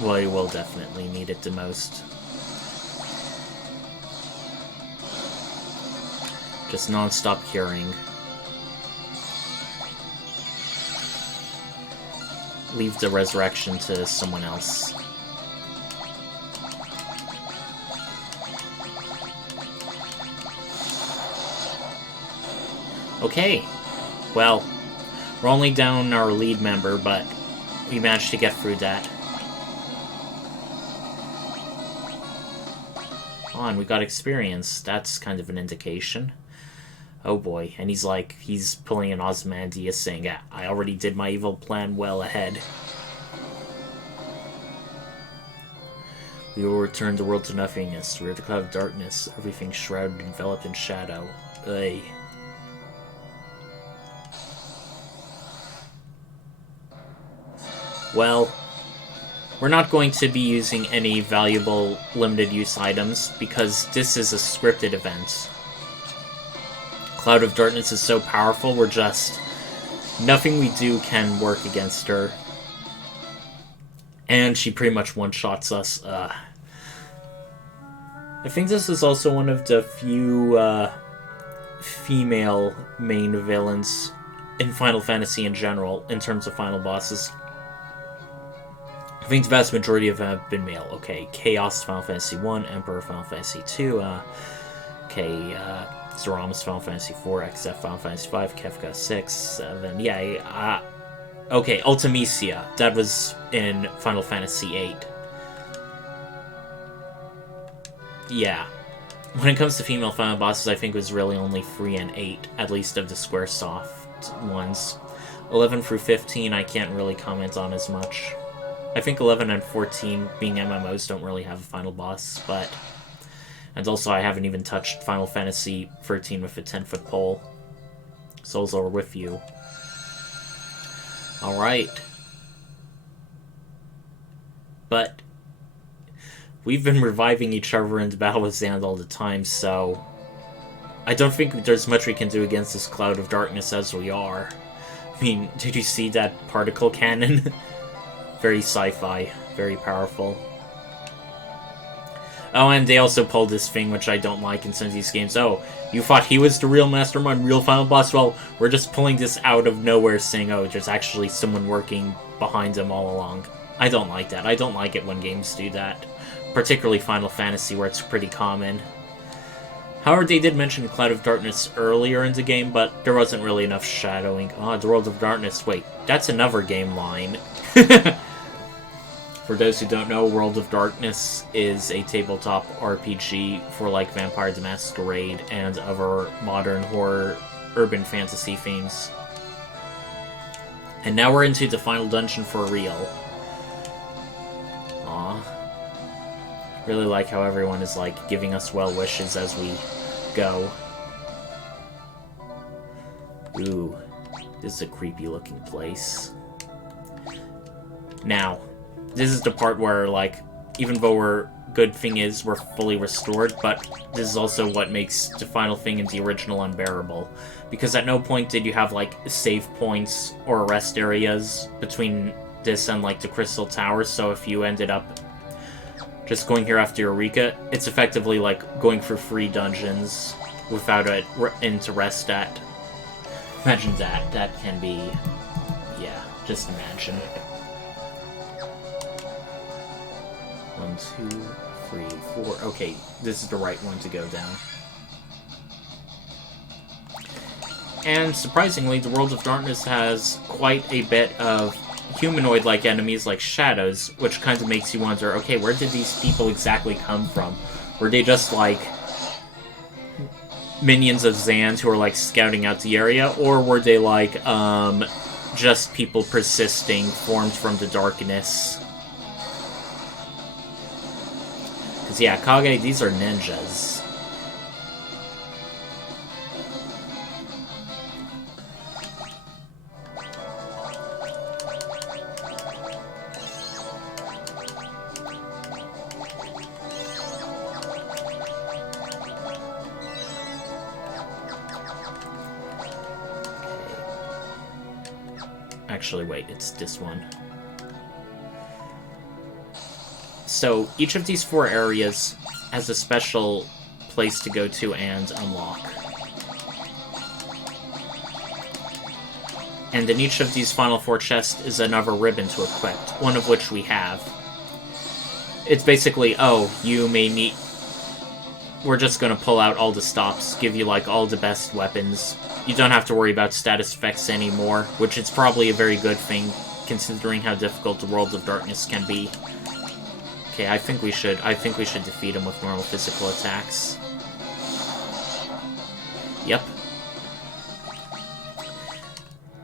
Well, we will definitely need it the most. Just non-stop curing. Leave the resurrection to someone else. Okay. Well, we're only down our lead member, but we managed to get through that. Oh, and we got experience. That's kind of an indication. Oh boy, and he's pulling an Ozymandias saying, yeah, I already did my evil plan well ahead. We will return the world to nothingness. We are the cloud of darkness, everything shrouded, enveloped in shadow. Ugh. Well, we're not going to be using any valuable limited use items because this is a scripted event. Cloud of Darkness is so powerful, nothing we do can work against her. And she pretty much one-shots us. I think this is also one of the few female main villains in Final Fantasy in general, in terms of final bosses. I think the vast majority of them have been male. Okay, Chaos Final Fantasy 1, Emperor Final Fantasy 2, Zeramus Final Fantasy 4, XF Final Fantasy 5, Kefka 6, 7, yeah, okay, Ultimisia, that was in Final Fantasy 8. Yeah. When it comes to female final bosses, I think it was really only 3 and 8, at least of the Squaresoft ones. 11 through 15, I can't really comment on as much. I think 11 and 14, being MMOs, don't really have a final boss, but... And also, I haven't even touched Final Fantasy 13 with a 10-foot pole. Souls are with you. Alright. But... we've been reviving each other in the battle with Xande all the time, so... I don't think there's much we can do against this cloud of darkness as we are. I mean, did you see that particle cannon? Very sci-fi. Very powerful. Oh, and they also pulled this thing, which I don't like in some of these games. Oh, you thought he was the real mastermind, real final boss? Well, we're just pulling this out of nowhere, saying, oh, there's actually someone working behind him all along. I don't like that. I don't like it when games do that. Particularly Final Fantasy, where it's pretty common. However, they did mention Cloud of Darkness earlier in the game, but there wasn't really enough shadowing. Oh, the World of Darkness. Wait, that's another game line. For those who don't know, World of Darkness is a tabletop RPG for, like, Vampire the Masquerade and other modern horror, urban fantasy themes. And now we're into the final dungeon for real. Aww. Really like how everyone is, like, giving us well wishes as we go. Ooh, this is a creepy looking place. Now, this is the part where, like, even though we're fully restored, but this is also what makes the final thing in the original unbearable. Because at no point did you have, like, save points or rest areas between this and, like, the Crystal Tower, so if you ended up just going here after Eureka, it's effectively like going for free dungeons without an inn to rest at. Imagine that. That can be... yeah, just imagine. 1, 2, 3, 4... okay, this is the right one to go down. And surprisingly, the World of Darkness has quite a bit of humanoid-like enemies like shadows, which kind of makes you wonder, okay, where did these people exactly come from? Were they just, like, minions of Xande who are, like, scouting out the area? Or were they, like, just people persisting, formed from the darkness? Because, yeah, Kage, these are ninjas. Actually, wait, it's this one. So, each of these 4 areas has a special place to go to and unlock. And in each of these final 4 chests is another ribbon to equip, one of which we have. It's basically, oh, you may need... We're just gonna pull out all the stops, give you, like, all the best weapons. You don't have to worry about status effects anymore, which is probably a very good thing, considering how difficult the World of Darkness can be. Okay, I think we should defeat him with normal physical attacks. Yep.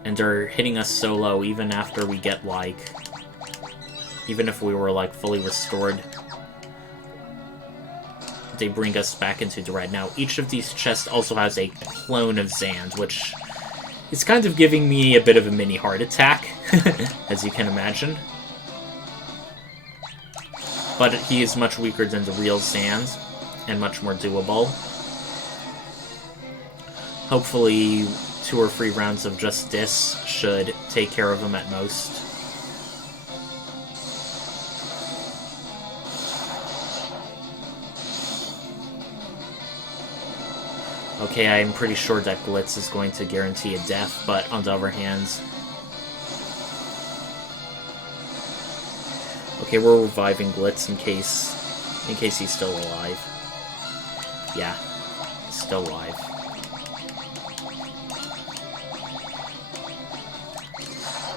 And they're hitting us so low, even after we get, like... Even if we were, like, fully restored. They bring us back into the red. Now, each of these chests also has a clone of Xande, which is kind of giving me a bit of a mini heart attack, as you can imagine. But he is much weaker than the real Xande, and much more doable. Hopefully, 2 or 3 rounds of just this should take care of him at most. Okay, I'm pretty sure that Glitz is going to guarantee a death, but on the other hand... Okay, we're reviving Glitz in case he's still alive. Yeah, still alive.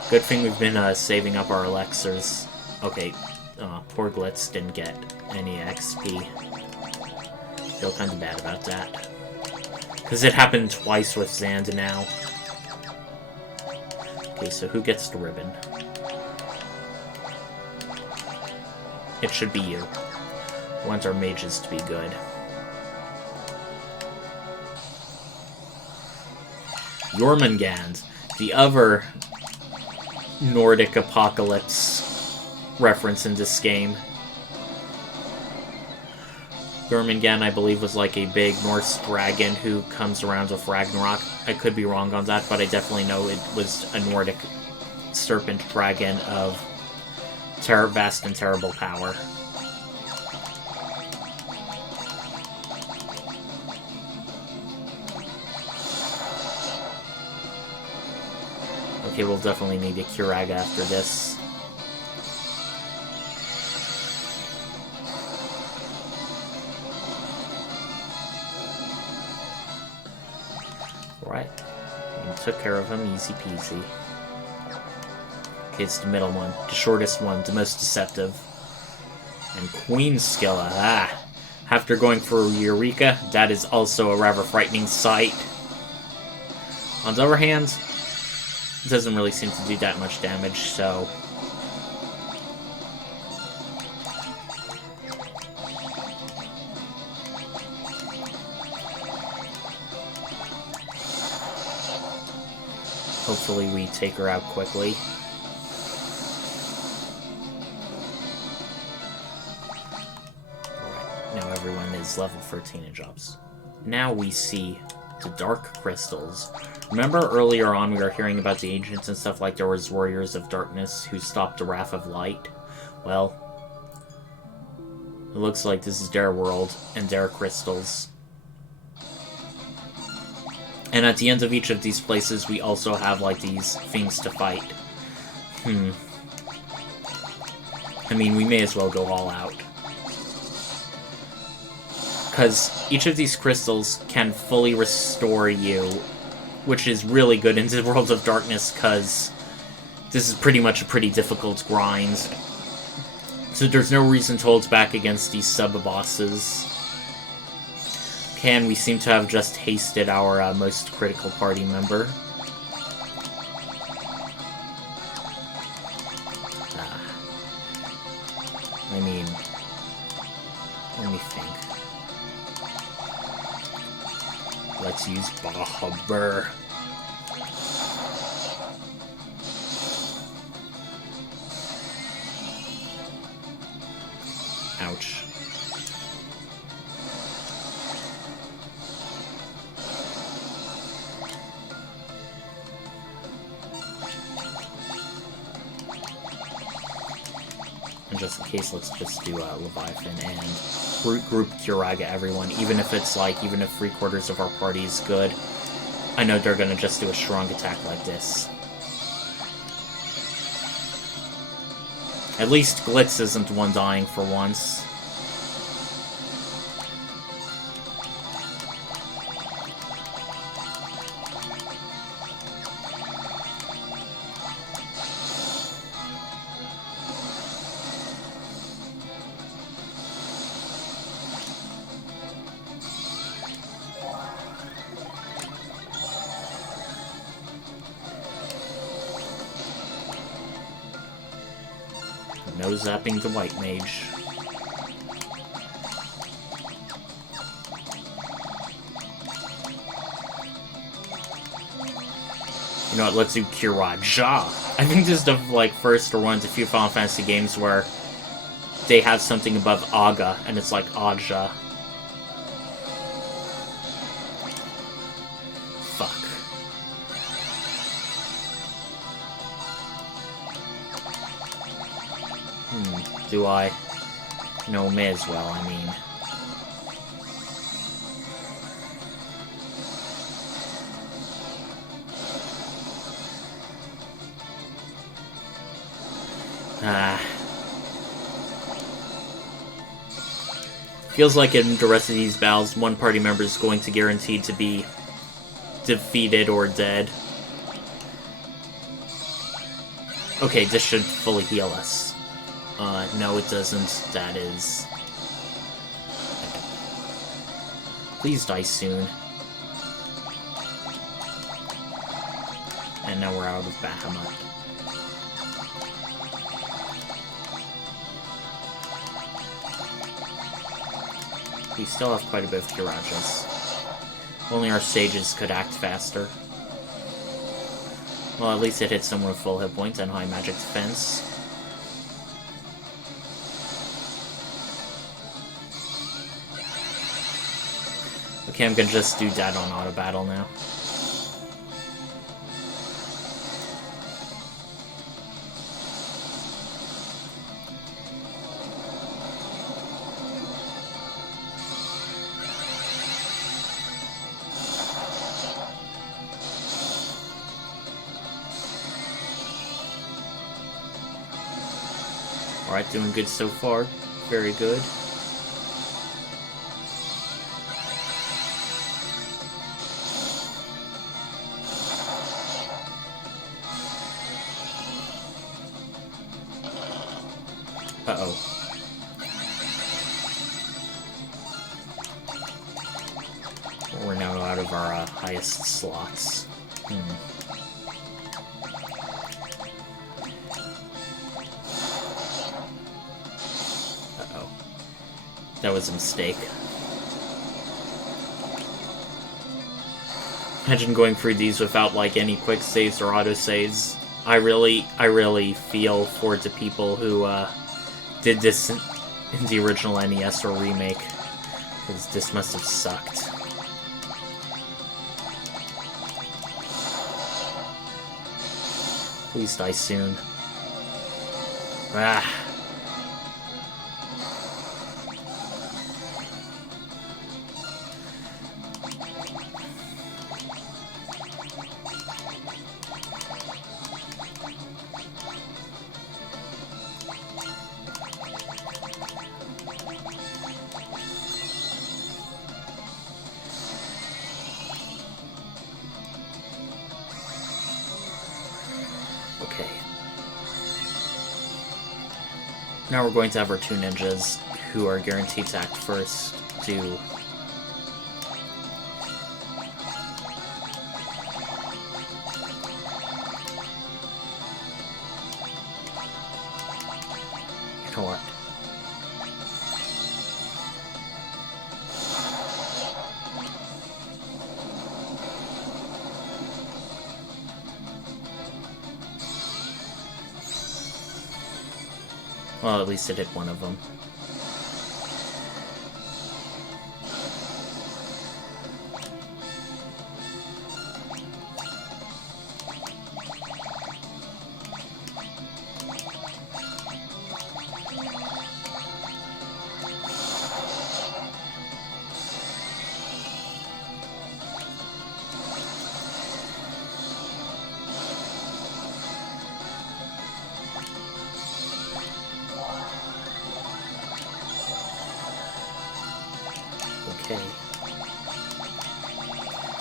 Good thing we've been saving up our elixirs. Okay, poor Glitz didn't get any XP. Feel kind of bad about that. Because it happened twice with Xande now. Okay, so who gets the ribbon? It should be you. We want our mages to be good. Jormungand, the other Nordic apocalypse reference in this game. Jormungand, I believe, was like a big Norse dragon who comes around with Ragnarok. I could be wrong on that, but I definitely know it was a Nordic serpent dragon of vast and terrible power. Okay, we'll definitely need a Curaga after this. Right. We took care of him, easy peasy. Okay, it's the middle one. The shortest one, the most deceptive. And Queenskilla, After going for Eureka, that is also a rather frightening sight. On the other hand, it doesn't really seem to do that much damage, so... Hopefully we take her out quickly. Alright, now everyone is level 13 in jobs. Now we see the Dark Crystals. Remember earlier on we were hearing about the Ancients and stuff, like there was Warriors of Darkness who stopped the Wrath of Light? Well, it looks like this is their world and their crystals. And at the end of each of these places, we also have, like, these things to fight. I mean, we may as well go all out. Because each of these crystals can fully restore you, which is really good in the World of Darkness, because this is pretty much a pretty difficult grind. So there's no reason to hold back against these sub-bosses. We seem to have just hasted our most critical party member. I mean, let me think. Let's use Bahabur. Ouch. Just in case, let's just do Leviathan and group Curaga everyone, even if 3/4 of our party is good. I know they're gonna just do a strong attack like this. At least Glitz isn't the one dying for once. No zapping the white mage. You know what, let's do Kiraja. I think this is the first or one of the few Final Fantasy games where they have something above Aga, and it's like Aja. Fuck. Do I? No, may as well, I mean. Feels like in the rest of these battles, one party member is going to guarantee to be defeated or dead. Okay, this should fully heal us. No it doesn't. That is... Please die soon. And now we're out of Bahamut. We still have quite a bit of Kirajas. Only our sages could act faster. Well, at least it hits someone with full hit points and high magic defense. Okay, I'm gonna just do that on auto battle now. Alright, doing good so far. Very good. Uh-oh. We're now out of our highest slots. Uh-oh. That was a mistake. Imagine going through these without, any quick saves or auto saves. I really feel for the people who, did this in the original NES or remake, because this must have sucked. Please die soon. Ah. Okay. Now we're going to have our two ninjas, who are guaranteed to act first, to... You know what? Well, at least it hit one of them.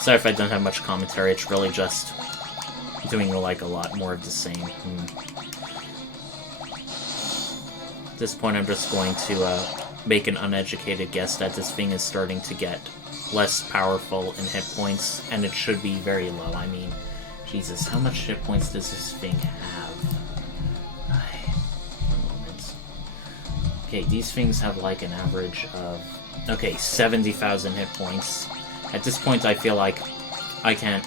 Sorry if I don't have much commentary, it's really just doing like a lot more of the same. At this point I'm just going to make an uneducated guess that this thing is starting to get less powerful in hit points, and it should be very low. I mean, Jesus, how much hit points does this thing have? Okay, these things have like an average of, okay, 70,000 hit points. At this point, I feel like I can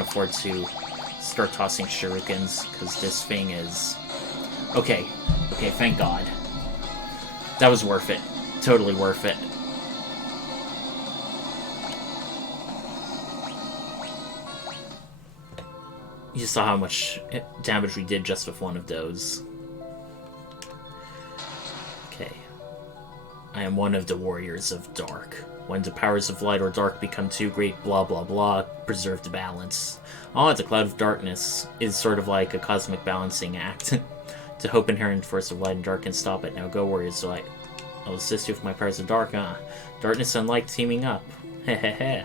afford to start tossing shurikens, because this thing is... Okay, thank God. That was worth it. Totally worth it. You saw how much damage we did just with one of those. Okay. I am one of the warriors of dark. When the powers of light or dark become too great, blah blah blah, preserve the balance. Oh, the cloud of darkness is sort of like a cosmic balancing act. To hope inherent force of light and dark can stop it. Now go, warriors of light. I'll assist you with my powers of dark, huh? Darkness and light teaming up. Hehehe.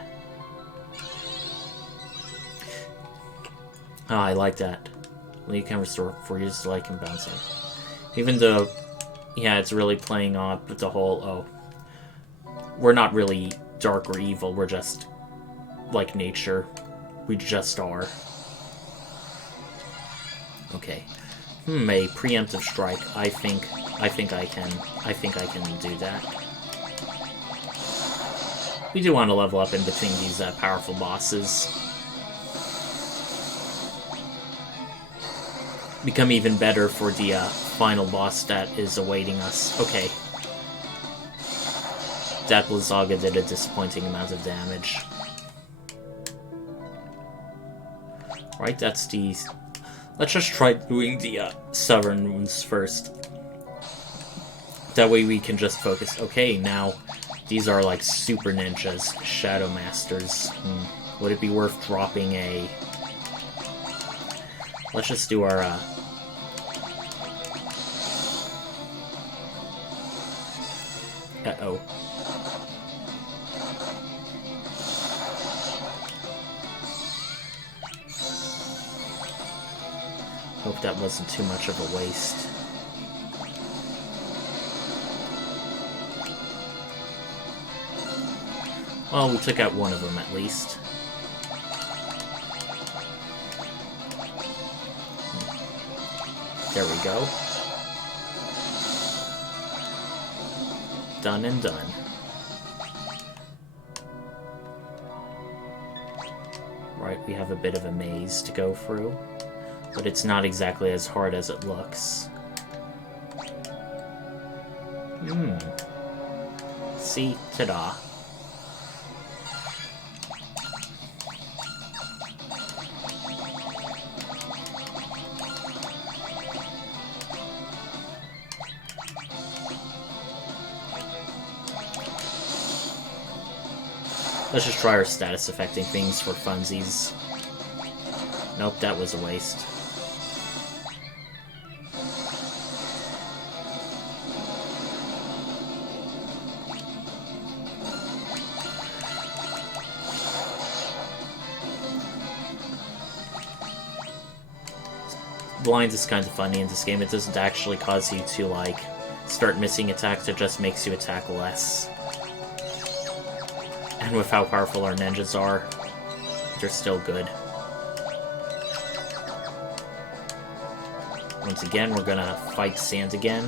Oh, I like that. Well, you can restore 4 years to light and bouncing. Even though, yeah, it's really playing off with the whole, oh, we're not really dark or evil, we're just like nature. We just are. Okay. A preemptive strike. I think I can do that. We do want to level up in between these powerful bosses. Become even better for the final boss that is awaiting us. Okay. That Blizzaga did a disappointing amount of damage. Right, that's the... Let's just try doing the Southern ones first. That way we can just focus. Okay, now these are like super ninjas, Shadow Masters. Would it be worth dropping a... Let's just do our... Uh-oh. Hope that wasn't too much of a waste. Well, we took out one of them at least. There we go. Done and done. Right, we have a bit of a maze to go through, but it's not exactly as hard as it looks. See? Ta-da. Let's just try our status affecting things for funsies. Nope, that was a waste. Blind is kind of funny in this game. It doesn't actually cause you to, like, start missing attacks, it just makes you attack less. And with how powerful our ninjas are, they're still good. Once again, we're gonna fight Xande again.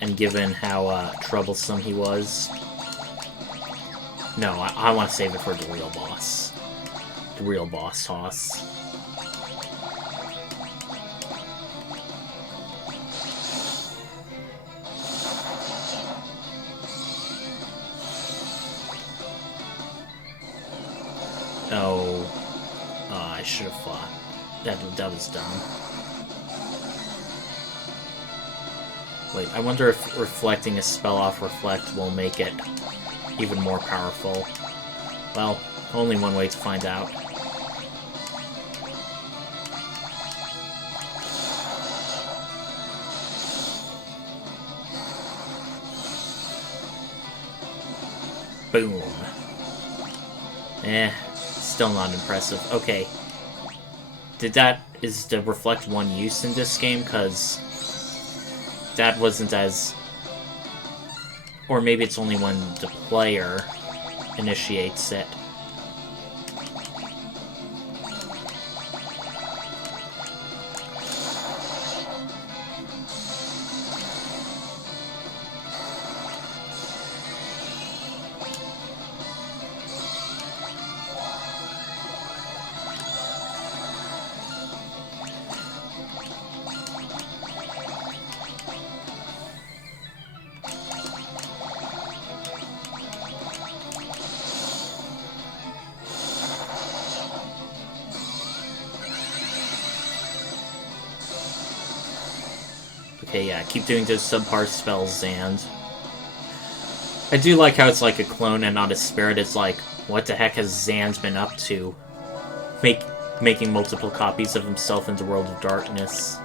And given how troublesome he was... No, I want to save it for the real boss. The real boss toss. Oh, I should have fought. That was dumb. Wait, I wonder if reflecting a spell off Reflect will make it even more powerful. Well, only one way to find out. Boom. Still not impressive. Okay. Is the Reflect 1 use in this game? Because that wasn't as... Or maybe it's only when the player initiates it. Okay, yeah, keep doing those subpar spells, Xande. I do like how it's like a clone and not a spirit. It's like, what the heck has Xande been up to? Making multiple copies of himself in the World of Darkness.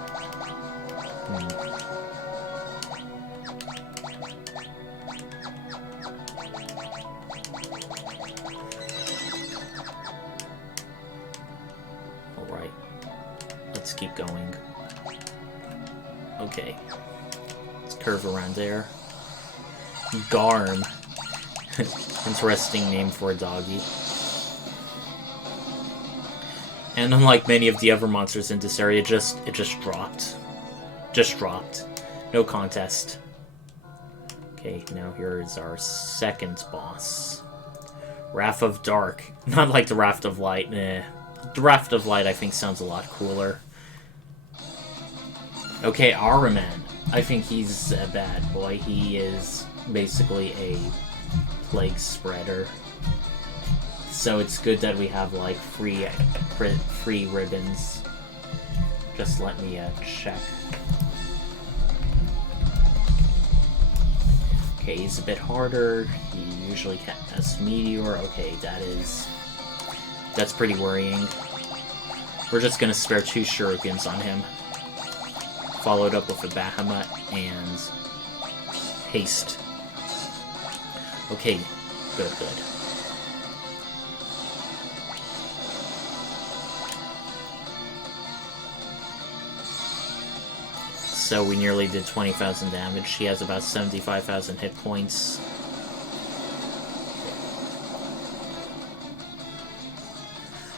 Alright. Let's keep going. Okay. Let's curve around there. Garm. Interesting name for a doggy. And unlike many of the other monsters in this area, it just dropped. Just dropped. No contest. Okay, now here is our second boss. Wrath of Dark. Not like the Wrath of Light. The Wrath of Light I think sounds a lot cooler. Okay, Ahriman. I think he's a bad boy. He is basically a plague spreader. So it's good that we have, like, free ribbons. Just let me check. Okay, he's a bit harder. He usually casts Meteor. Okay, that's pretty worrying. We're just gonna spare 2 shurikens on him. Followed up with a Bahamut and haste. Okay, good. So we nearly did 20,000 damage. He has about 75,000 hit points.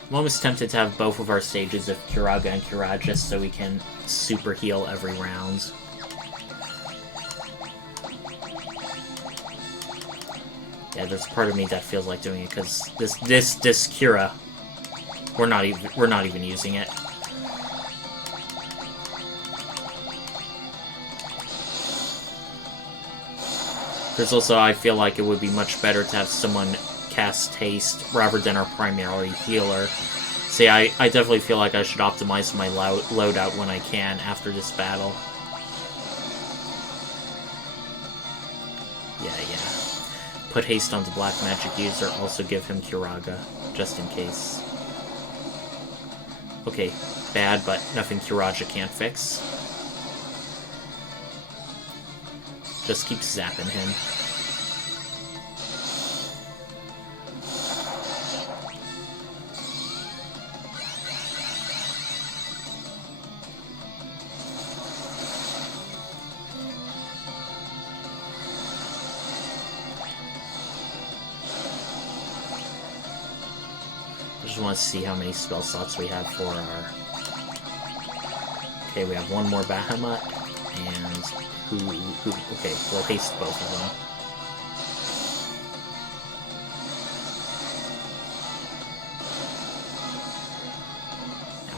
I'm almost tempted to have both of our stages of Curaga and Curaga so we can super heal every round. Yeah, there's part of me that feels like doing it because this Cura, we're not even using it. There's also, I feel like it would be much better to have someone cast haste rather than our primary healer. See, I definitely feel like I should optimize my loadout when I can after this battle. Yeah. Put haste on the black magic user, also give him Curaga, just in case. Okay, bad, but nothing Curaga can't fix. Just keep zapping him. I just want to see how many spell slots we have for our... Okay, we have one more Bahamut, and who... Okay, we'll haste both of them.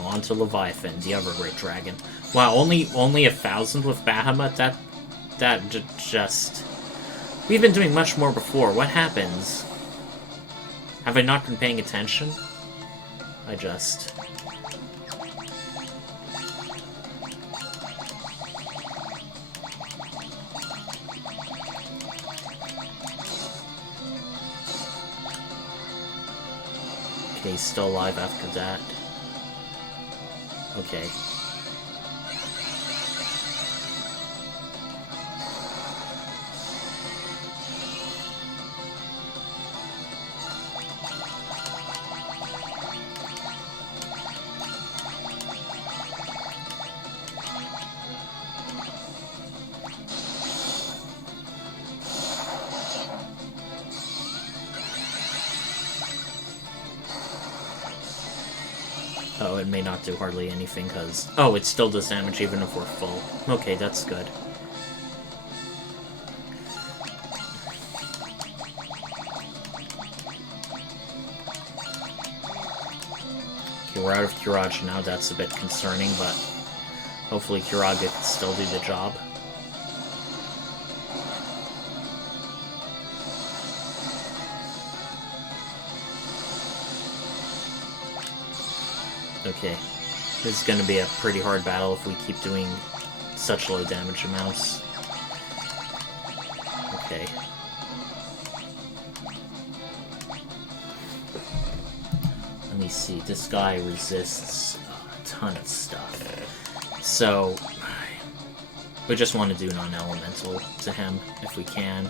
Now on to Leviathan, the other great dragon. Wow, only 1,000 with Bahamut? That just... We've been doing much more before. What happens? Have I not been paying attention? I just... Okay, he's still alive after that. Okay. Oh, it may not do hardly anything, because... Oh, it still does damage even if we're full. Okay, that's good. Okay, we're out of Kiraja now. That's a bit concerning, but... Hopefully Kiraga can still do the job. Okay, this is going to be a pretty hard battle if we keep doing such low damage amounts. Okay. Let me see, this guy resists a ton of stuff. So, we just want to do non-elemental to him, if we can.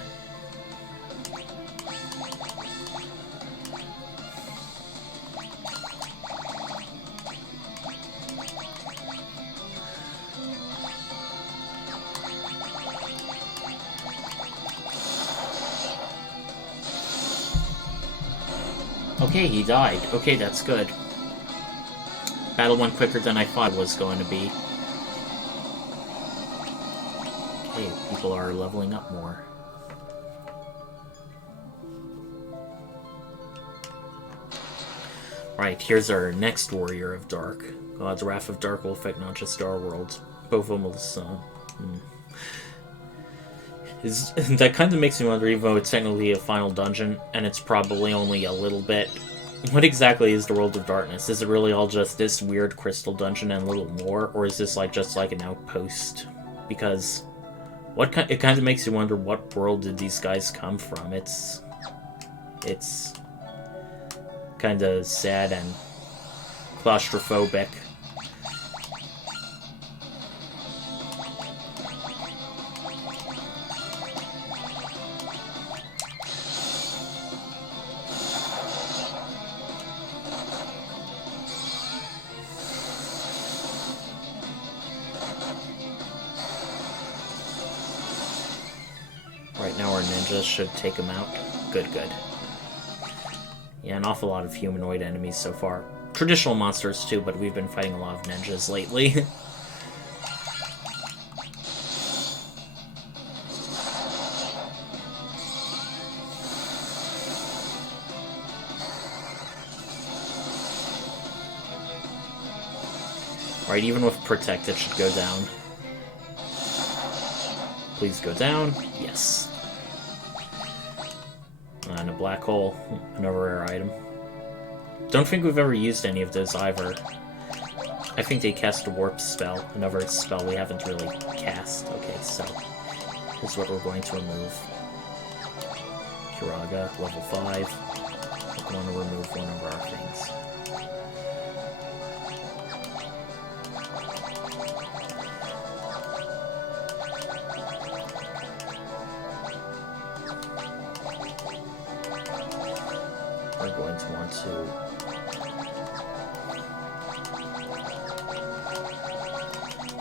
Okay, he died. Okay, that's good. Battle went quicker than I thought it was going to be. Okay, people are leveling up more. Right, here's our next Warrior of Dark. God's Wrath of Dark will affect not just our world. Both of them will... That kind of makes me wonder, even though it's technically a final dungeon, and it's probably only a little bit, what exactly is the World of Darkness? Is it really all just this weird crystal dungeon and a little more, or is this just like an outpost? Because it kind of makes you wonder, what world did these guys come from? It's kind of sad and claustrophobic. Right now our ninjas should take him out. Good, good. Yeah, an awful lot of humanoid enemies so far. Traditional monsters too, but we've been fighting a lot of ninjas lately. Alright, even with Protect, it should go down. Please go down. Yes. And a black hole. Another rare item. Don't think we've ever used any of those either. I think they cast a warp spell. Another spell we haven't really cast. Okay, so here's what we're going to remove. Kiraga, level 5. We want to remove one of our things. We're going to want to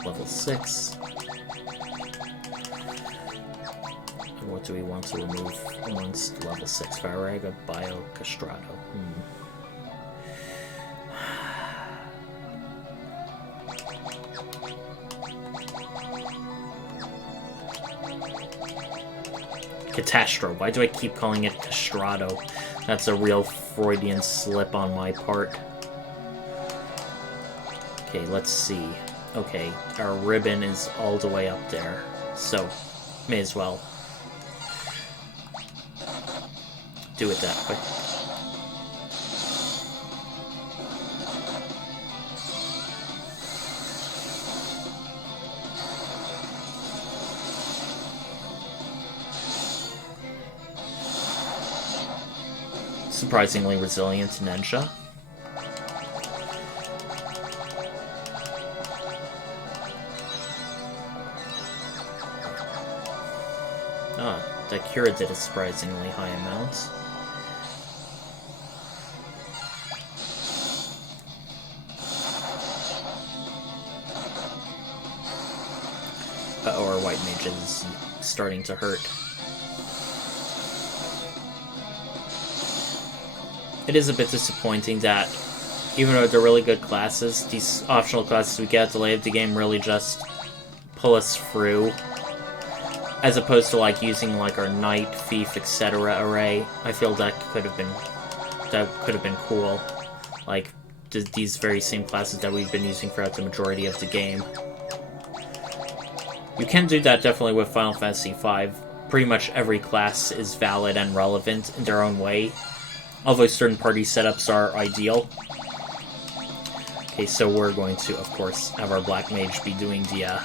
level 6. And what do we want to remove amongst level 6? Faraga, Bio, Castrato. Catastro. Why do I keep calling it Castrato? That's a real Freudian slip on my part. Okay, let's see. Okay, our ribbon is all the way up there, so may as well do it that way. Surprisingly resilient ninja. Ah, that Cura did a surprisingly high amount. Uh-oh, our white mage is starting to hurt. It is a bit disappointing that even though they're really good classes, these optional classes we get at the late of the game really just pull us through. As opposed to like using like our knight, thief, etc. array. I feel that could have been cool. Like these very same classes that we've been using throughout the majority of the game. You can do that definitely with Final Fantasy V. Pretty much every class is valid and relevant in their own way, although certain party setups are ideal. Okay, so we're going to, of course, have our Black Mage be doing the,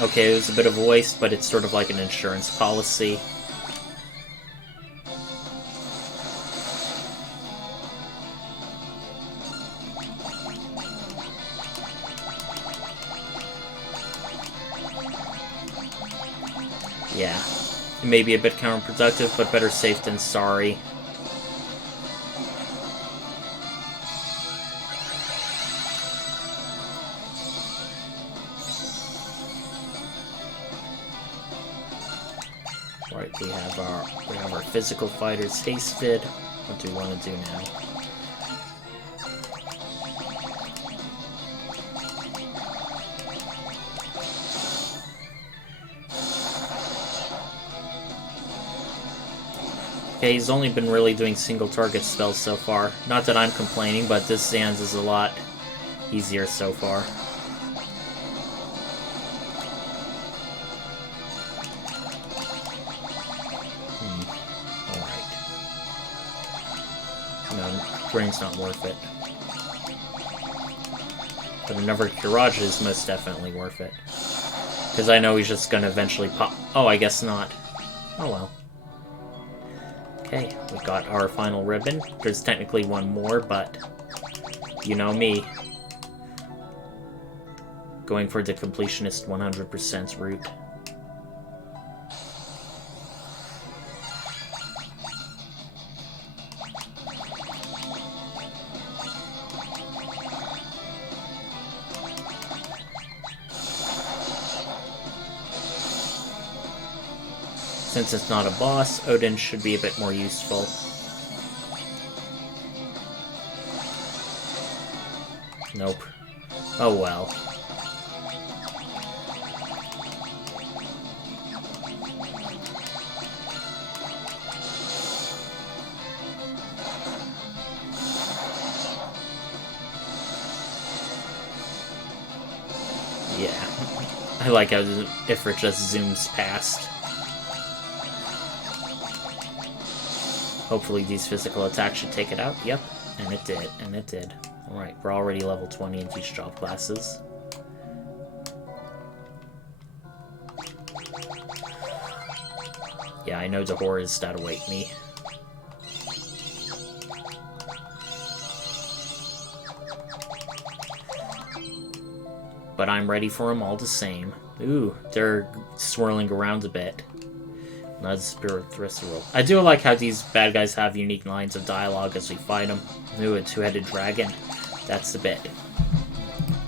Okay, it was a bit of a waste, but it's sort of like an insurance policy. Yeah, it may be a bit counterproductive, but better safe than sorry. Right, we have our physical fighters hasted. What do we want to do now? Okay, he's only been really doing single target spells so far. Not that I'm complaining, but this Xande is a lot easier so far. Brain's not worth it. But another Kiraj is most definitely worth it. Because I know he's just gonna eventually pop... Oh, I guess not. Oh well. Okay, we got our final ribbon. There's technically one more, but... You know me. Going for the completionist 100% route. Since it's not a boss, Odin should be a bit more useful. Nope. Oh well. Yeah. I like how Ifrit just zooms past. Hopefully these physical attacks should take it out. Yep, and it did, and it did. Alright, we're already level 20 in each job classes. Yeah, I know the horrors that await me. But I'm ready for them all the same. Ooh, they're swirling around a bit. Not a spirit visceral. I do like how these bad guys have unique lines of dialogue as we fight them. Ooh, a two-headed dragon. That's a bit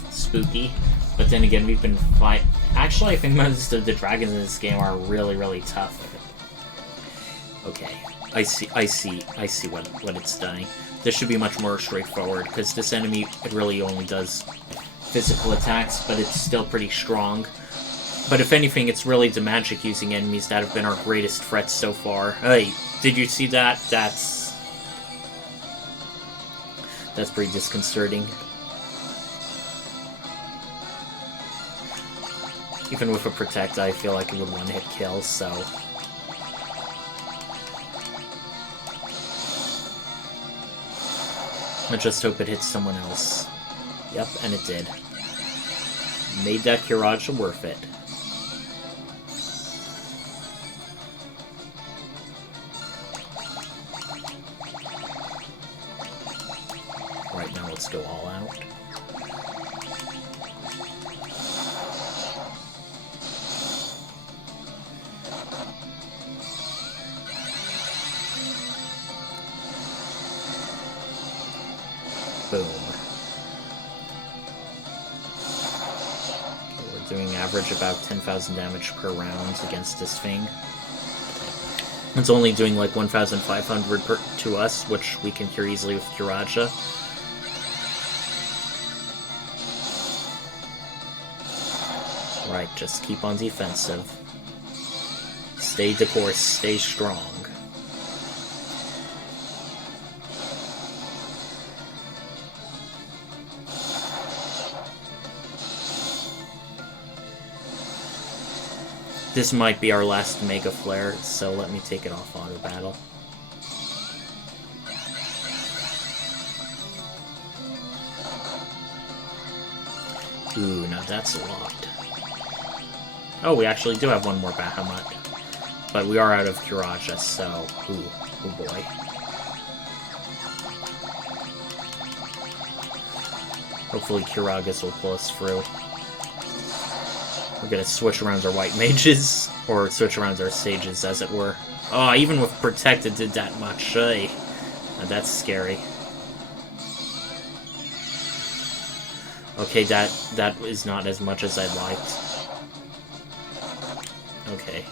spooky. But then again, we've been fighting... Actually, I think most of the dragons in this game are really, really tough. Okay, I see what it's doing. This should be much more straightforward, because this enemy, it really only does physical attacks, but it's still pretty strong. But if anything, it's really the magic-using enemies that have been our greatest threats so far. Hey, did you see that? That's pretty disconcerting. Even with a Protect, I feel like it would one-hit kill, so... I just hope it hits someone else. Yep, and it did. Made that Kiraj worth it. Right now, let's go all out. Boom. Okay, we're doing average about 10,000 damage per round against this thing. It's only doing like 1,500 to us, which we can cure easily with Curaja. Right, just keep on defensive. Stay the course, stay strong. This might be our last Mega Flare, so let me take it off auto battle. Ooh, now that's a lot. Oh, we actually do have one more Bahamut. But we are out of Curaja, so... Ooh, oh boy. Hopefully Curagas will pull us through. We're gonna switch around our white mages, or switch around our sages, as it were. Oh, even with Protected did that much. Now that's scary. Okay, that is not as much as I'd liked. Okay.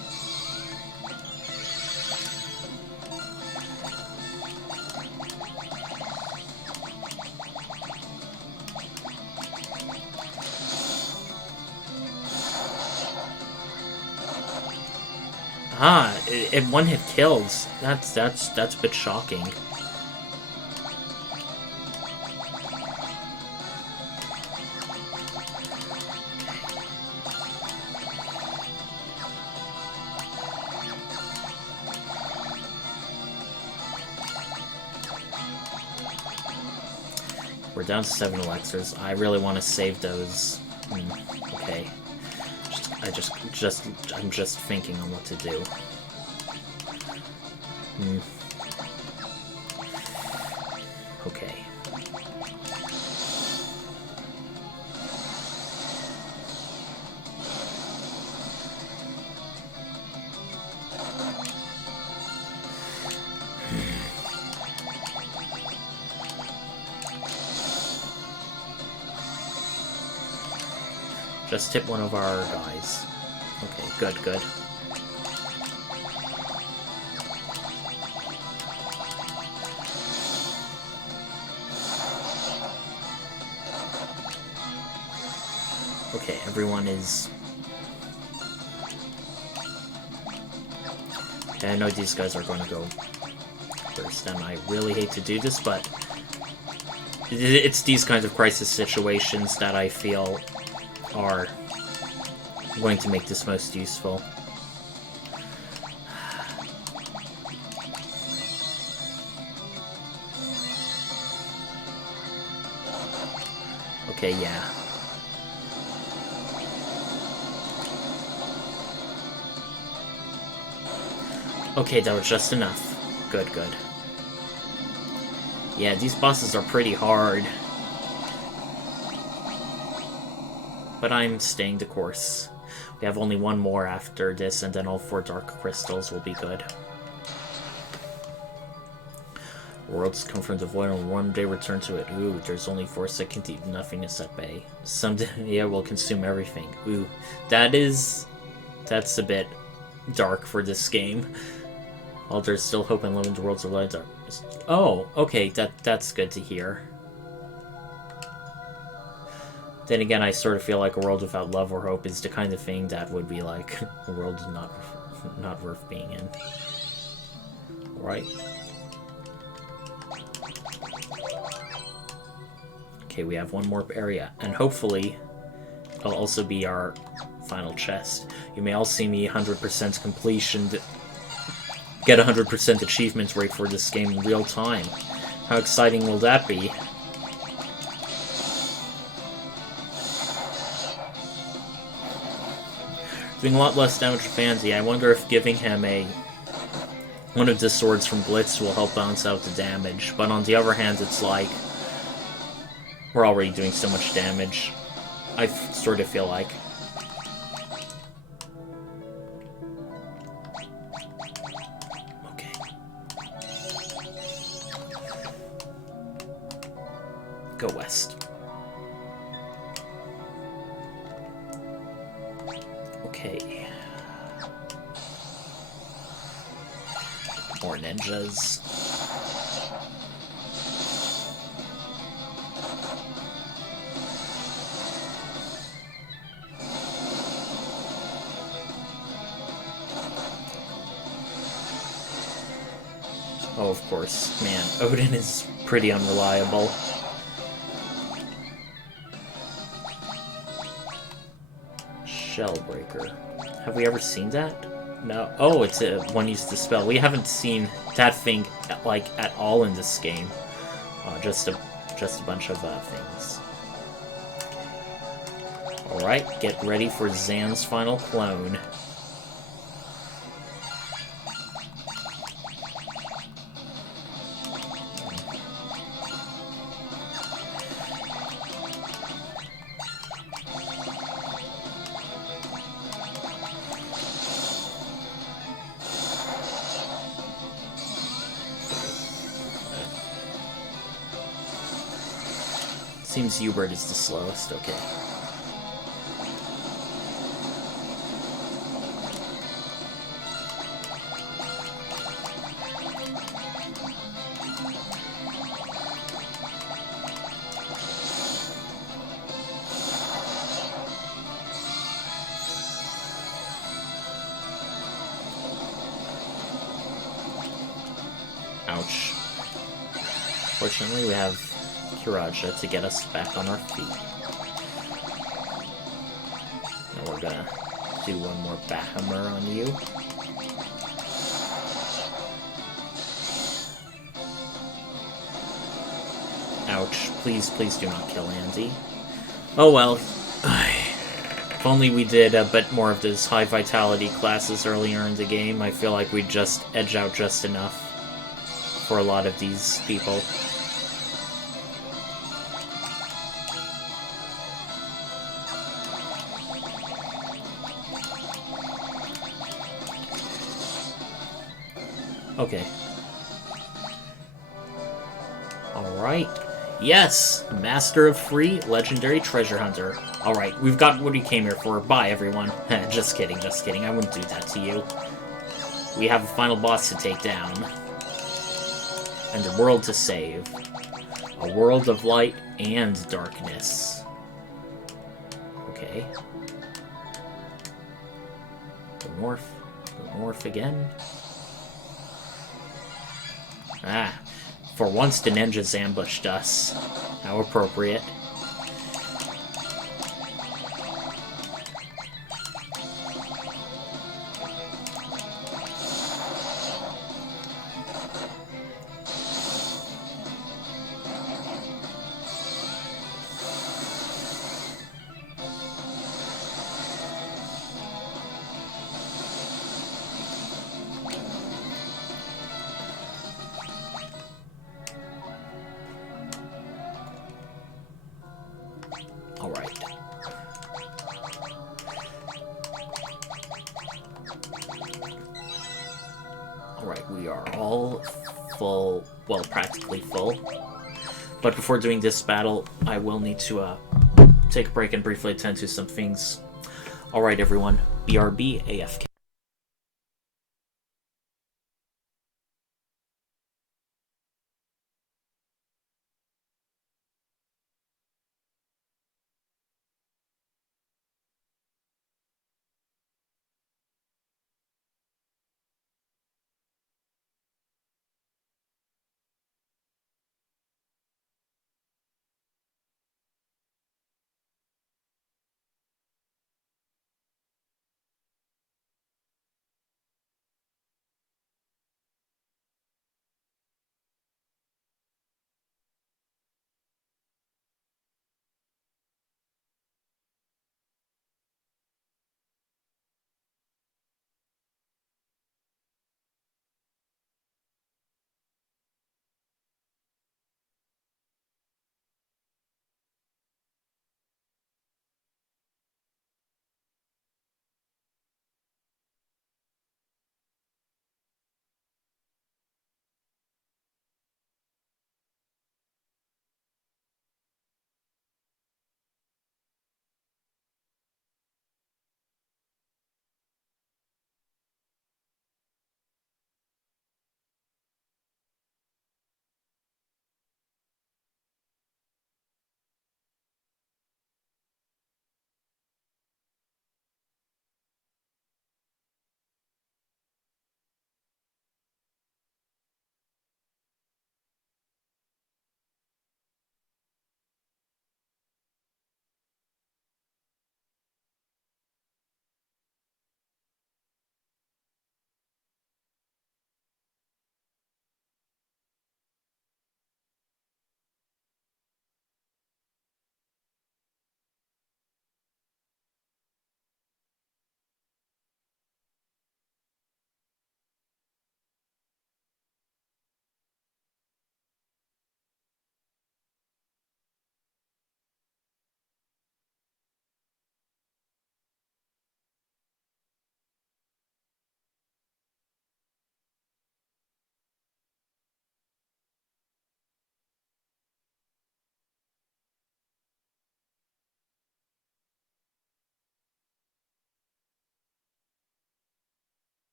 Ah, it one hit kills. That's a bit shocking. We're down to 7 elixirs. I really want to save those. Okay. I'm just thinking on what to do. Okay. Just hit one of our guys. Okay, good, good. Okay, everyone is... Okay, I know these guys are going to go first, and I really hate to do this, but it's these kinds of crisis situations that I feel are going to make this most useful. Okay, yeah. Okay, that was just enough. Good, good. Yeah, these bosses are pretty hard. But I'm staying the course. We have only one more after this, and then all 4 dark crystals will be good. Worlds come from the void and one day return to it. Ooh, there's only 4 seconds to eat nothingness at bay. Someday it will consume everything. Ooh, that's a bit dark for this game. While there's still hope and love in the worlds of light. Oh, okay, that's good to hear. Then again, I sort of feel like a world without love or hope is the kind of thing that would be like a world not worth being in. Right? Okay, we have one more area, and hopefully it'll also be our final chest. You may all see me 100% completion, get 100% achievement rate for this game in real time. How exciting will that be? Doing a lot less damage to Fancy. I wonder if giving him one of the swords from Blitz will help balance out the damage. But on the other hand, it's like we're already doing so much damage. I sort of feel like. Okay. Go west. Okay. More ninjas. Oh, of course. Man, Odin is pretty unreliable. Shellbreaker. Have we ever seen that? No. Oh, it's one used to spell. We haven't seen that thing like at all in this game. Just a bunch of things. All right, get ready for Xande's final clone. Seems Hubert is the slowest, okay. Ouch. Fortunately, we have Kiraja to get us back on our feet. Now we're gonna do one more Bahammer on you. Ouch. Please, please do not kill Andy. Oh well. If only we did a bit more of those high vitality classes earlier in the game, I feel like we'd just edge out just enough for a lot of these people. Okay. Alright. Yes! Master of Free, Legendary Treasure Hunter. Alright, we've got what we came here for. Bye, everyone. Just kidding, just kidding. I wouldn't do that to you. We have a final boss to take down. And a world to save. A world of light and darkness. Okay. Go north. Go north again. Ah, for once the ninjas ambushed us. How appropriate. Alright. Alright, we are all full, well, practically full. But before doing this battle, I will need to take a break and briefly attend to some things. Alright, everyone. BRB AFK.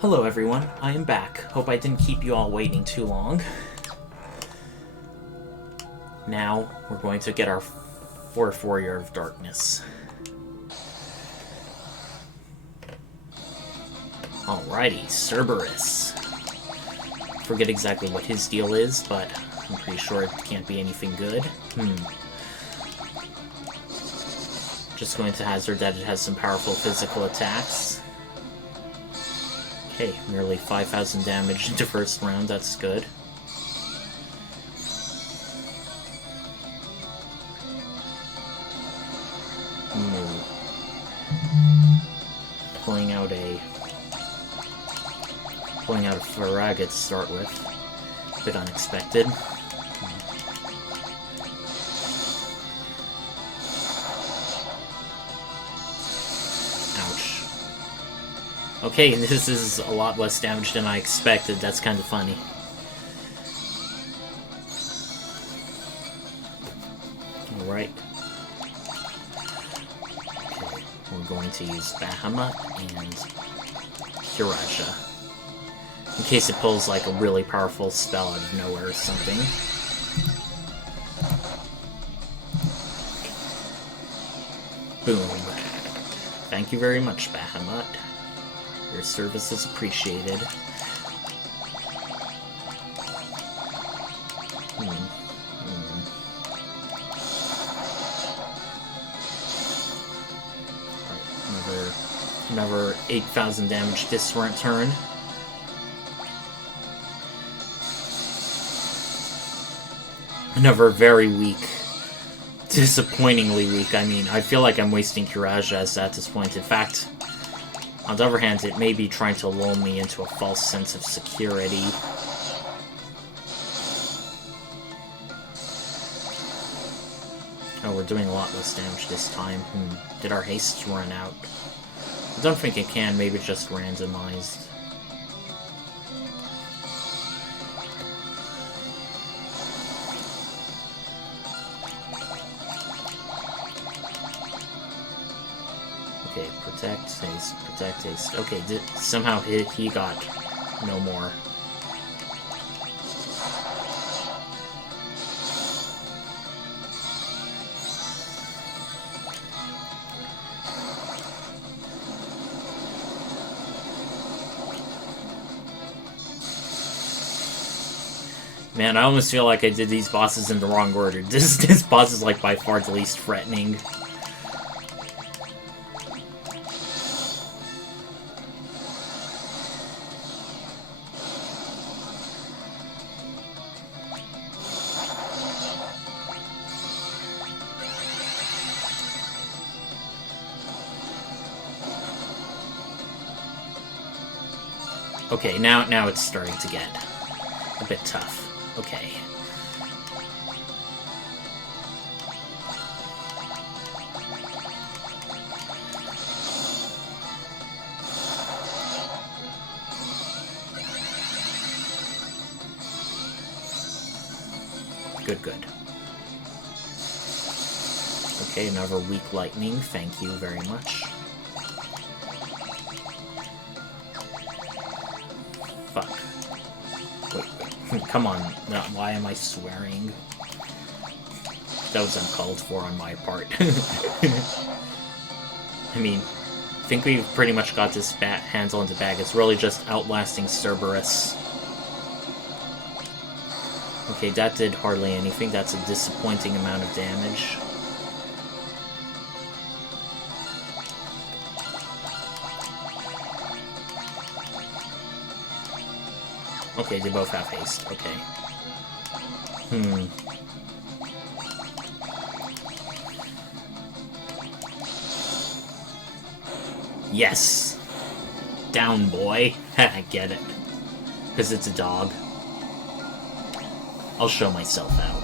Hello everyone, I am back. Hope I didn't keep you all waiting too long. Now, we're going to get our fourth Warrior of Darkness. Alrighty, Cerberus. Forget exactly what his deal is, but I'm pretty sure it can't be anything good. Just going to hazard that it has some powerful physical attacks. Okay, nearly 5,000 damage into first round, that's good. Pulling out a Faraga to start with. A bit unexpected. Ouch. Okay, this is a lot less damage than I expected. That's kind of funny. Alright. Okay, we're going to use Bahamut and Kiraja. In case it pulls like a really powerful spell out of nowhere or something. Boom. Thank you very much, Bahamut. Your service is appreciated. Alright, another 8,000 damage this turn. Another very weak, disappointingly weak. I mean, I feel like I'm wasting Kirajas at this point. In fact, on the other hand, it may be trying to lull me into a false sense of security. Oh, we're doing a lot less damage this time. Did our haste run out? I don't think it can. Maybe it's just randomized. Okay, protect, haste, protect, haste. Okay, somehow he got no more. Man, I almost feel like I did these bosses in the wrong order. This boss is like by far the least threatening. Okay, now it's starting to get a bit tough. Okay. Good. Okay, another weak lightning. Thank you very much. Fuck. Wait. Come on. No, why am I swearing? That was uncalled for on my part. I mean, I think we've pretty much got this handle in the bag. It's really just outlasting Cerberus. Okay, that did hardly anything. That's a disappointing amount of damage. Okay, they both have haste. Okay. Yes! Down, boy. I get it. Because it's a dog. I'll show myself out.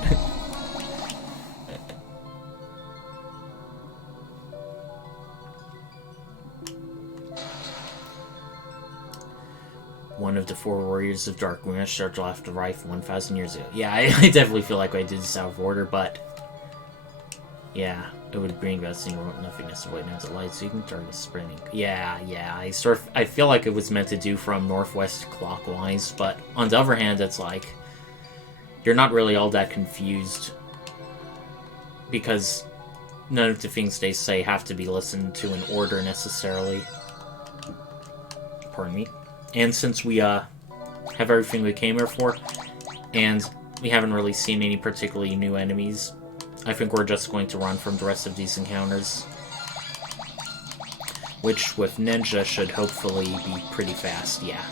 One of the 4 Warriors of Dark. We're gonna start off the rifle 1,000 years ago. Yeah, I definitely feel like I did this out of order, but... yeah. It would bring about seeing remote nothingness avoid now to light, so you can target sprinting. Yeah. I feel like it was meant to do from northwest clockwise, but on the other hand, it's like you're not really all that confused because none of the things they say have to be listened to in order necessarily. Pardon me. And since we have everything we came here for, and we haven't really seen any particularly new enemies, I think we're just going to run from the rest of these encounters. Which, with Ninja, should hopefully be pretty fast. Yeah,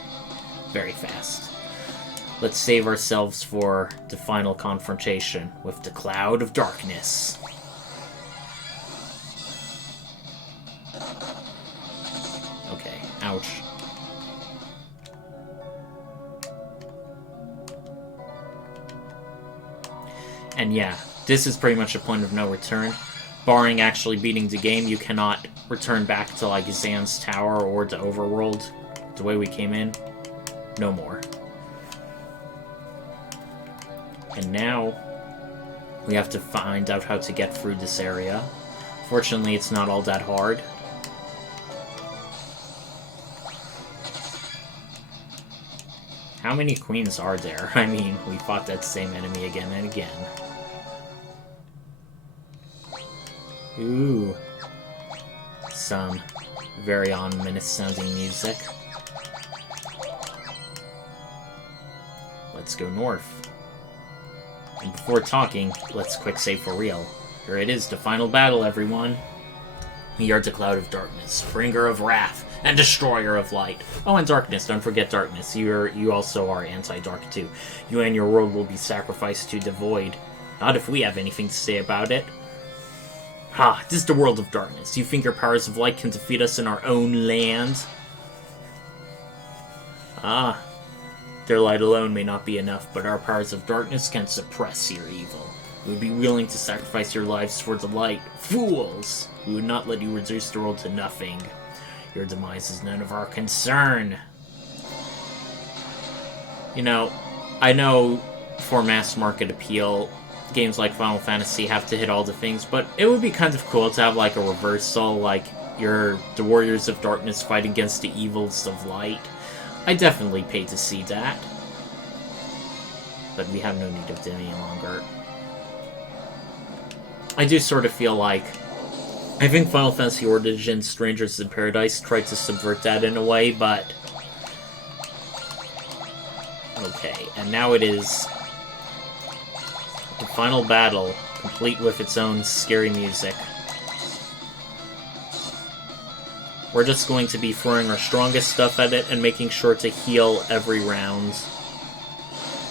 very fast. Let's save ourselves for the final confrontation with the Cloud of Darkness. Okay, ouch. And yeah, this is pretty much a point of no return. Barring actually beating the game, you cannot return back to, like, Xande's Tower or the Overworld the way we came in. No more. And now, we have to find out how to get through this area. Fortunately, it's not all that hard. How many queens are there? I mean, we fought that same enemy again and again. Ooh. Some very ominous sounding music. Let's go north. And before talking, let's quick save for real. Here it is, the final battle, everyone. We are the Cloud of Darkness, bringer of wrath, and destroyer of light. Oh, and darkness, don't forget darkness. You also are anti-dark too. You and your world will be sacrificed to the void. Not if we have anything to say about it. Ha, this is the world of darkness. You think your powers of light can defeat us in our own land? Ah, their light alone may not be enough, but our powers of darkness can suppress your evil. We would be willing to sacrifice your lives for the light. Fools! We would not let you reduce the world to nothing. Your demise is none of our concern. You know, I know for mass market appeal, games like Final Fantasy have to hit all the things, but it would be kind of cool to have, like, a reversal, like, the Warriors of Darkness fight against the evils of light. I definitely pay to see that. But we have no need of it any longer. I do sort of feel like I think Final Fantasy Origins Strangers in Paradise tried to subvert that in a way, but okay, and now it is the final battle, complete with its own scary music. We're just going to be throwing our strongest stuff at it and making sure to heal every round.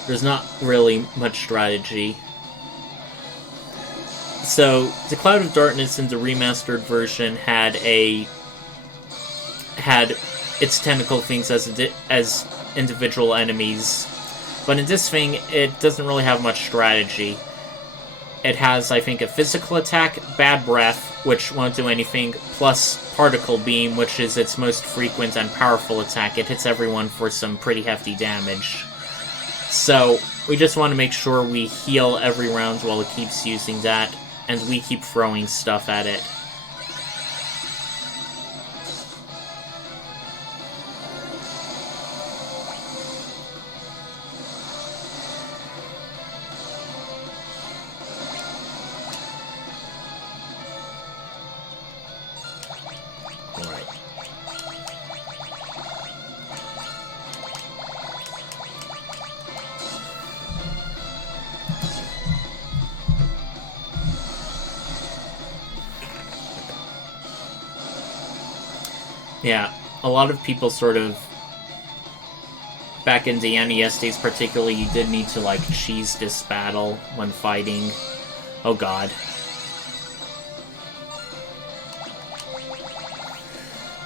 There's not really much strategy. So, the Cloud of Darkness in the remastered version had its tentacle things as individual enemies. But in this thing, it doesn't really have much strategy. It has, I think, a physical attack, Bad Breath, which won't do anything, plus Particle Beam, which is its most frequent and powerful attack. It hits everyone for some pretty hefty damage. So, we just want to make sure we heal every round while it keeps using that, and we keep throwing stuff at it. Yeah, a lot of people sort of, back in the NES days particularly, you did need to, like, cheese this battle when fighting. Oh god.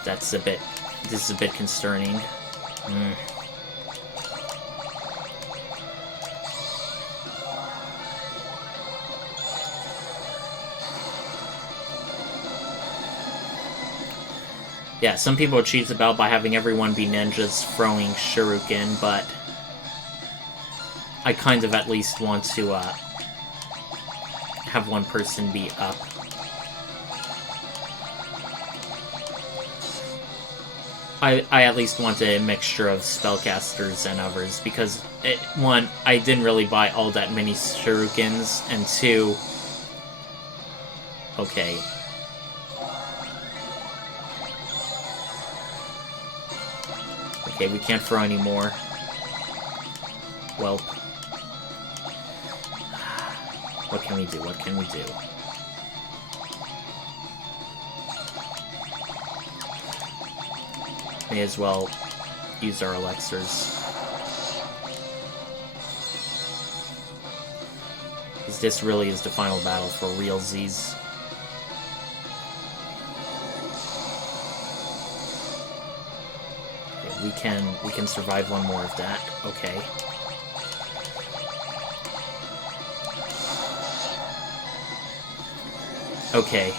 This is a bit concerning. Yeah, some people cheat about by having everyone be ninjas throwing shuriken, but I kind of at least want to have one person be up. I at least want a mixture of spellcasters and others, because, one, I didn't really buy all that many shurikens, and two... Okay. Okay, we can't throw any more. Well... What can we do? What can we do? May as well use our elixirs. Because this really is the final battle for realsies. Okay, we can survive one more of that. Okay. Okay.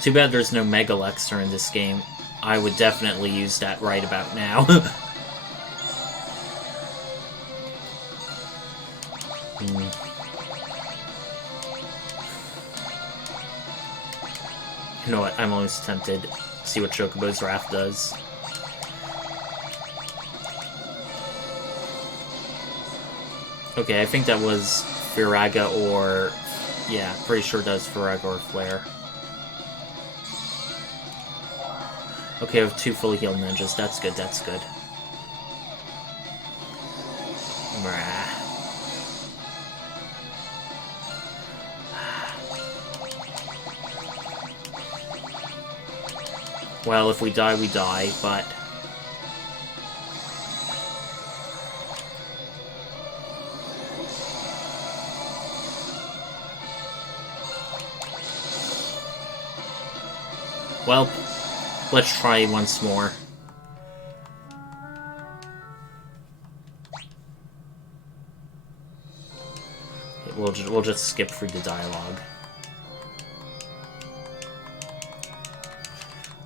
Too bad there's no Mega Elixir in this game. I would definitely use that right about now. You know what? I'm always tempted to see what Chocobo's Wrath does. Okay, I think that was Firaga or... Yeah, pretty sure it does Firaga or Flare. Okay, we have 2 fully healed ninjas. That's good, that's good. Well, if we die, we die, but... Well, let's try once more. Okay, we'll just skip through the dialogue.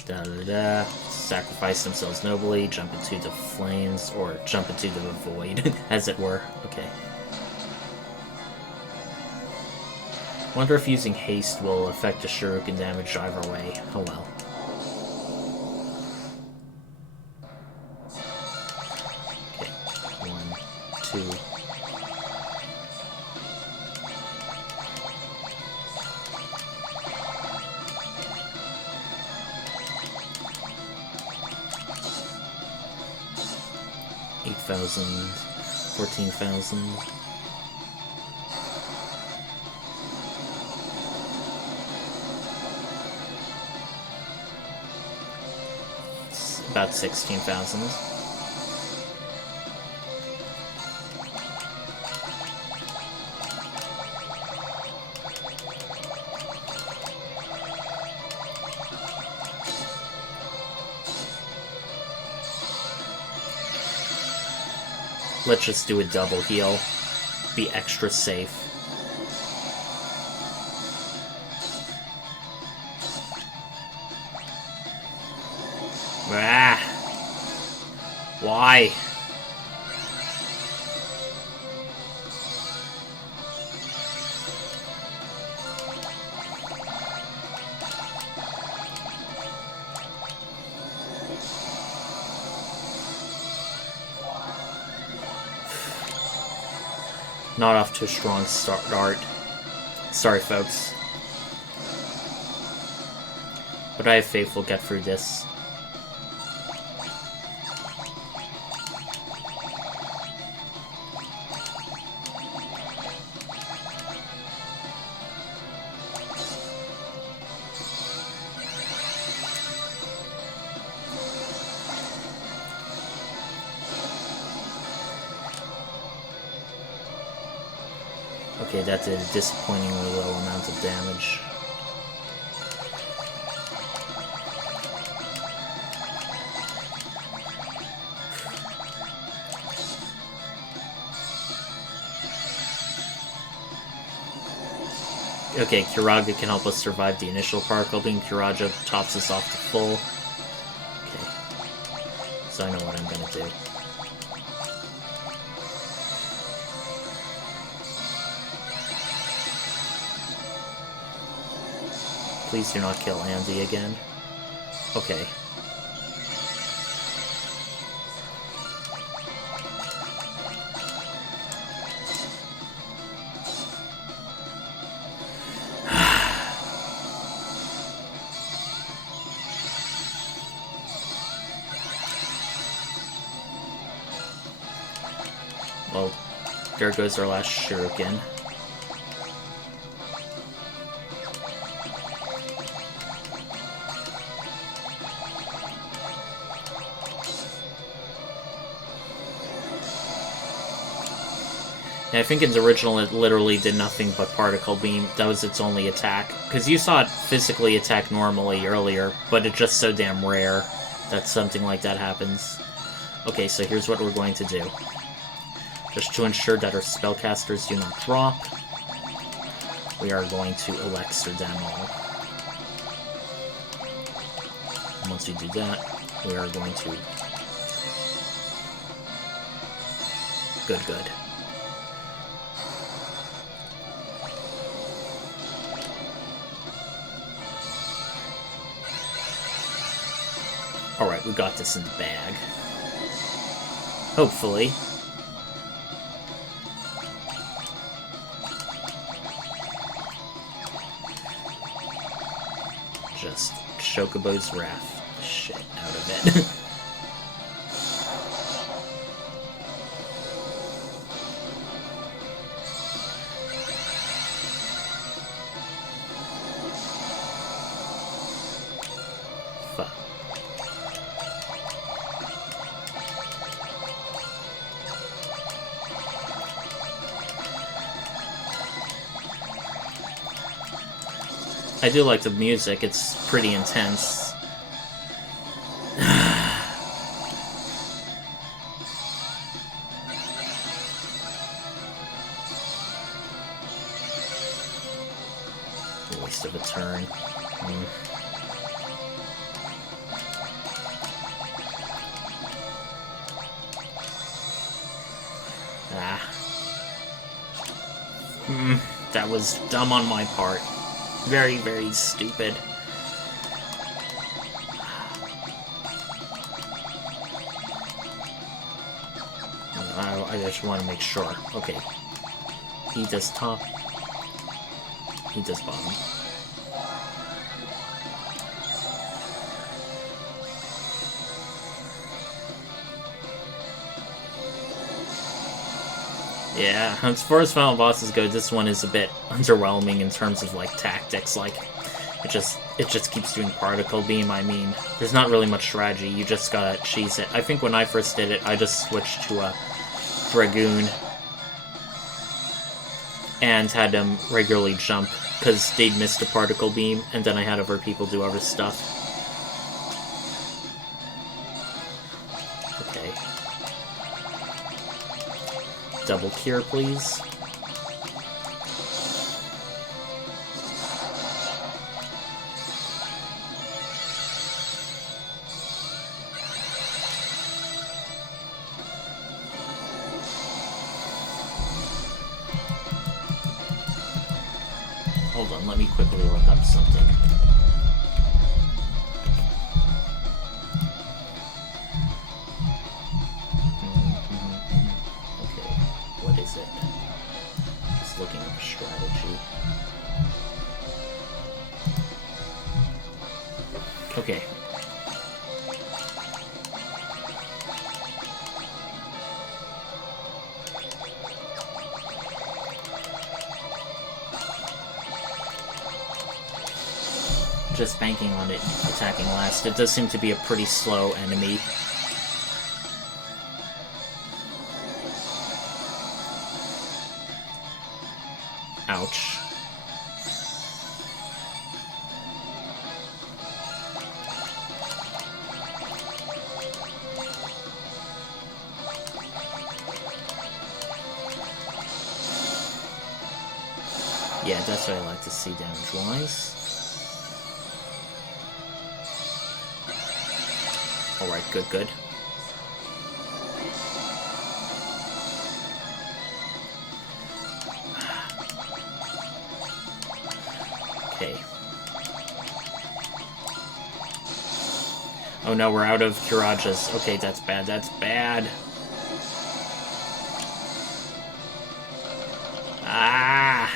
Da-da-da. Sacrifice themselves nobly, jump into the flames, or jump into the void, as it were. Okay. Wonder if using haste will affect the shuriken damage either way. Oh well. Okay. 1, 2... $8,000, 14,000. It's about 16,000. Let's just do a double heal. Be extra safe. Ah! Why? Not off to a strong start. Sorry, folks. But I have faith we'll get through this. Okay, that did a disappointingly low amount of damage. Okay, Kiraga can help us survive the initial part. Hoping Kiraga tops us off to full. Okay. So I know what I'm gonna do. Please do not kill Andy again. Okay. Well, there goes our last shuriken. And I think in the original it literally did nothing but particle beam. That was its only attack. Because you saw it physically attack normally earlier, but it's just so damn rare that something like that happens. Okay, so here's what we're going to do. Just to ensure that our spellcasters do not drop, we are going to elixir them all. And once we do that, we are going to... Good. Alright, we got this in the bag. Hopefully. Just Chocobo's Wrath shit out of it. Fuck. I do like the music, it's pretty intense. Waste of a turn. That was dumb on my part. Very, very stupid. I just want to make sure. Okay. He does top. He does bottom. Yeah, as far as final bosses go, this one is a bit underwhelming in terms of, like, tactics. Like, it just keeps doing particle beam. I mean, there's not really much strategy. You just gotta cheese it. I think when I first did it, I just switched to a Dragoon and had them regularly jump because they'd missed a particle beam, and then I had other people do other stuff. Double cure, please. Hold on, let me quickly look up something. Looking at strategy. Okay. Just banking on it attacking last. It does seem to be a pretty slow enemy. Ouch. Yeah, that's what I like to see damage-wise. Alright, good. Okay. Oh no, we're out of Kirajas. Okay, that's bad, that's bad. Ah!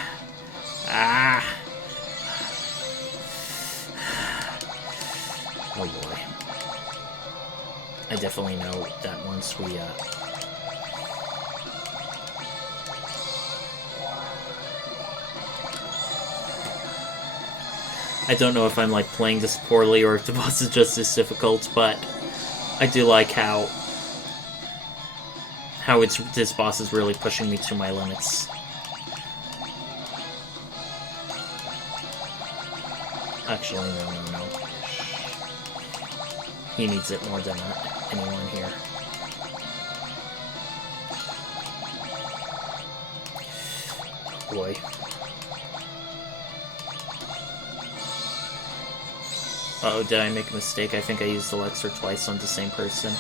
Ah! Oh boy. I definitely know that once we, I don't know if I'm, like, playing this poorly or if the boss is just as difficult, but I do like how this boss is really pushing me to my limits. Actually, no. He needs it more than anyone here. Boy. Uh-oh, did I make a mistake? I think I used Elixir twice on the same person.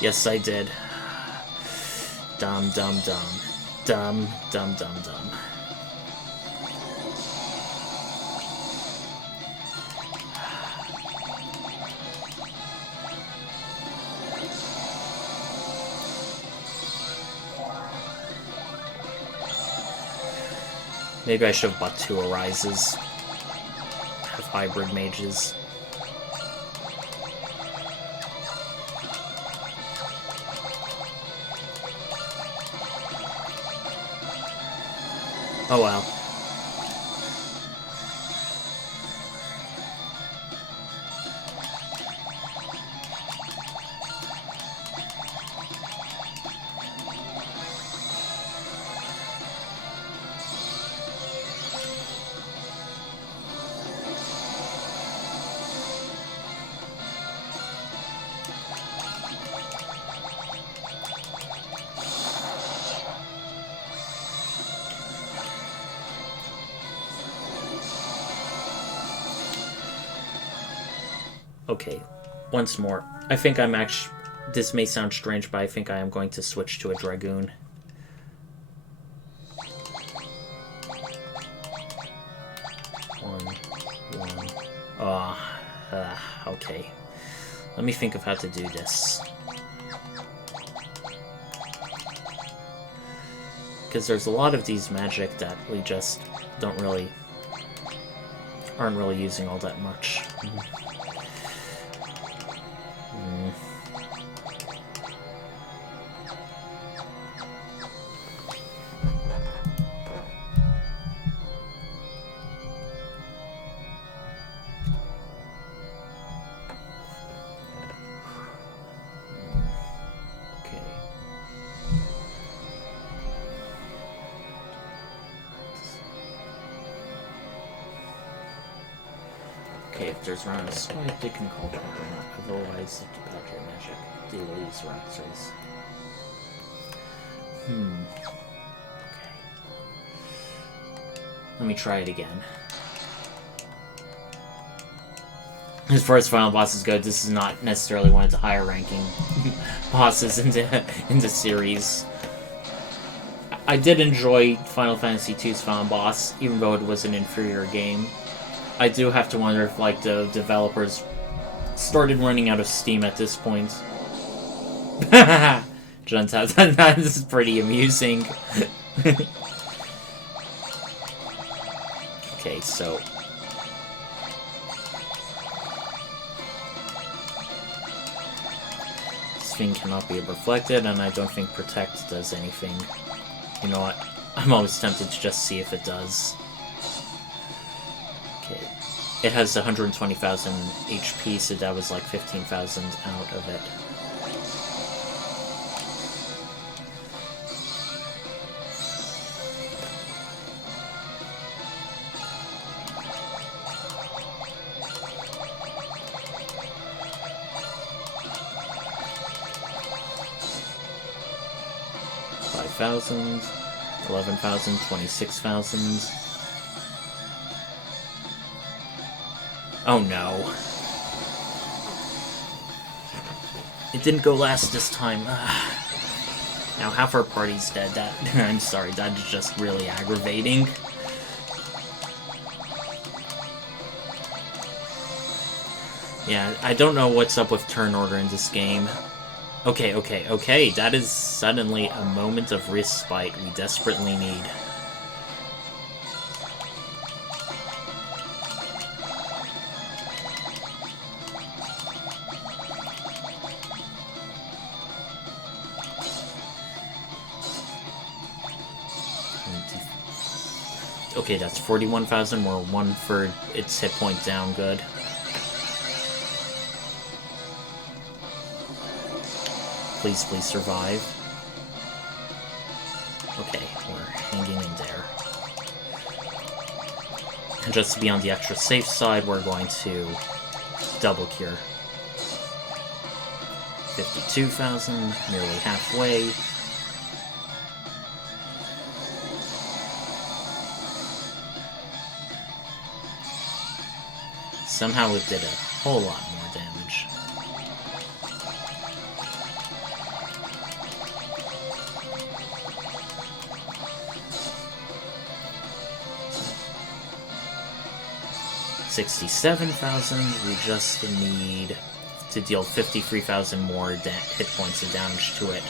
Yes, I did. Dumb. Maybe I should have bought 2 Arises. Have hybrid mages. Oh well. Okay, once more. I think I'm actually... This may sound strange, but I think I am going to switch to a Dragoon. One. Okay. Let me think of how to do this. Because there's a lot of these magic that we just aren't really using all that much. Okay, if there's round a swipe, they can call counter, otherwise you have to pack your magic. Deal these Roxas. Okay. Let me try it again. As far as final bosses go, this is not necessarily one of the higher ranking bosses in the series. I did enjoy Final Fantasy II's final boss, even though it was an inferior game. I do have to wonder if, like, the developers started running out of steam at this point. That is pretty amusing. Okay, so... This thing cannot be reflected, and I don't think Protect does anything. You know what? I'm always tempted to just see if it does. Okay. It has 120,000 HP, so that was like 15,000 out of it. $5,000, 11,000, 26,000. Oh no. It didn't go last this time. Now half our party's dead. That I'm sorry, that is just really aggravating. Yeah, I don't know what's up with turn order in this game. Okay, that is suddenly a moment of respite we desperately need. Okay, that's 41,000 more, 1 for its hit point down, good. Please survive. Okay, we're hanging in there. And just to be on the extra safe side, we're going to double cure. 52,000, nearly halfway. Somehow it did a whole lot more damage. $67,000. We just need to deal 53,000 more hit points of damage to it.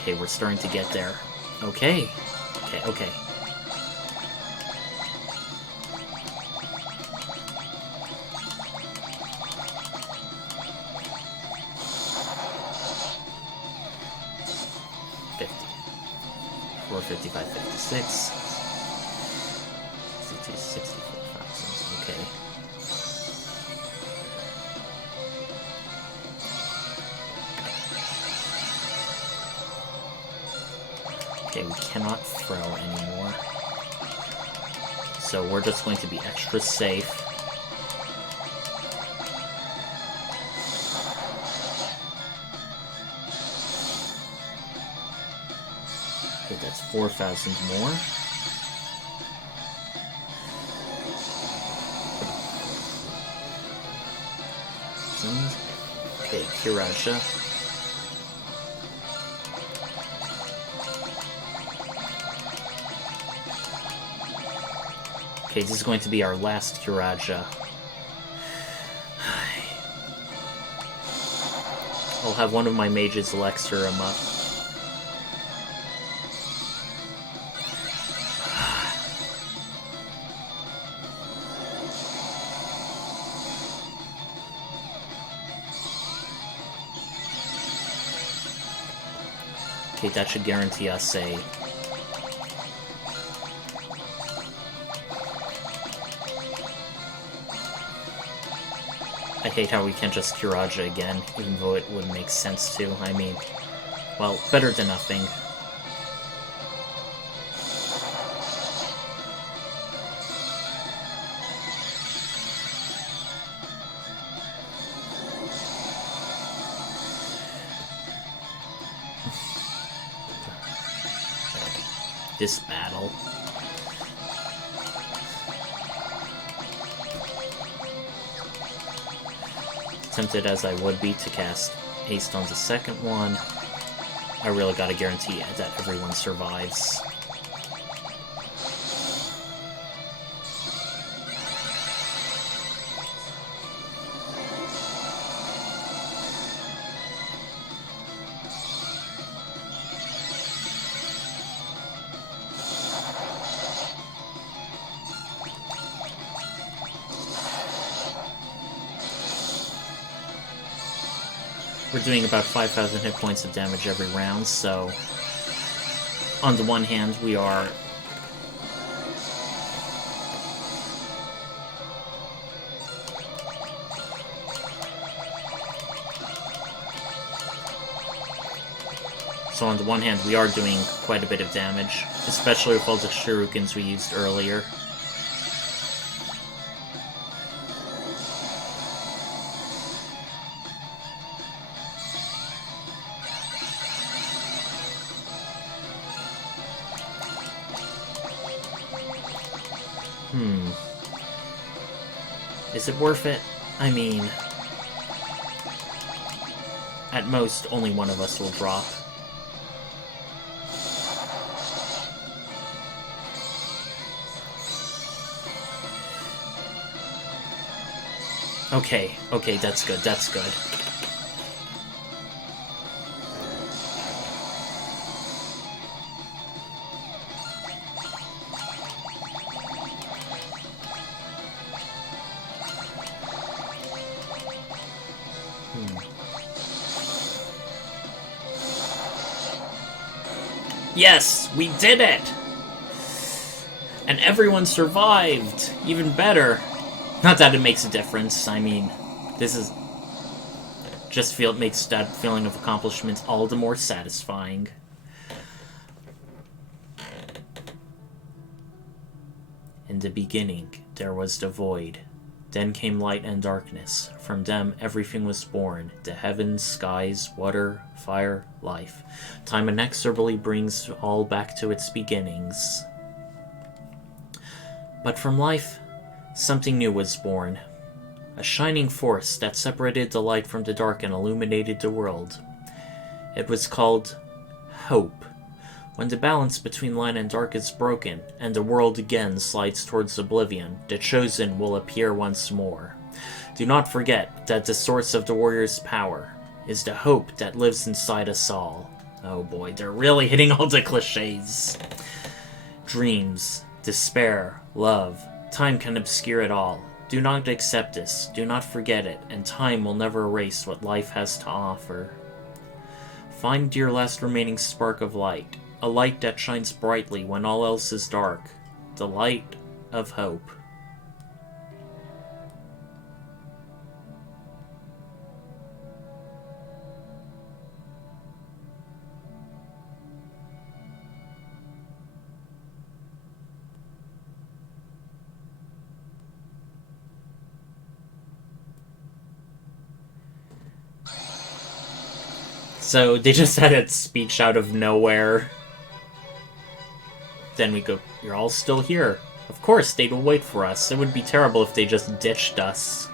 Okay, we're starting to get there. Okay. Okay. Or 55, 56, 62, 64,000, okay. Okay, we cannot throw anymore. So we're just going to be extra safe. Okay, that's 4,000 more. Okay, Kiraja. Okay, this is going to be our last Kiraja. I'll have one of my mages elixir him up. Okay, that should guarantee us a... I hate how we can't just Kiraja again, even though it would make sense to. I mean, well, better than nothing. This battle. Tempted as I would be to cast haste on the second one, I really gotta guarantee that everyone survives. We're doing about 5,000 hit points of damage every round, so on the one hand, we are doing quite a bit of damage, especially with all the shurikens we used earlier. Is it worth it? I mean, at most, only one of us will drop. Okay, okay, that's good, that's good. Yes, we did it! And everyone survived! Even better. Not that it makes a difference, I mean, this is... Just feel it makes that feeling of accomplishment all the more satisfying. In the beginning, there was the void. Then came light and darkness. From them, everything was born. The heavens, skies, water, fire, life. Time inexorably brings all back to its beginnings. But from life, something new was born. A shining force that separated the light from the dark and illuminated the world. It was called hope. When the balance between light and dark is broken, and the world again slides towards oblivion, the Chosen will appear once more. Do not forget that the source of the warrior's power is the hope that lives inside us all. Oh boy, they're really hitting all the cliches. Dreams, despair, love, time can obscure it all. Do not accept this, do not forget it, and time will never erase what life has to offer. Find your last remaining spark of light. A light that shines brightly when all else is dark. The light of hope. So they just had a speech out of nowhere. Then we go, you're all still here. Of course, they'd wait for us. It would be terrible if they just ditched us.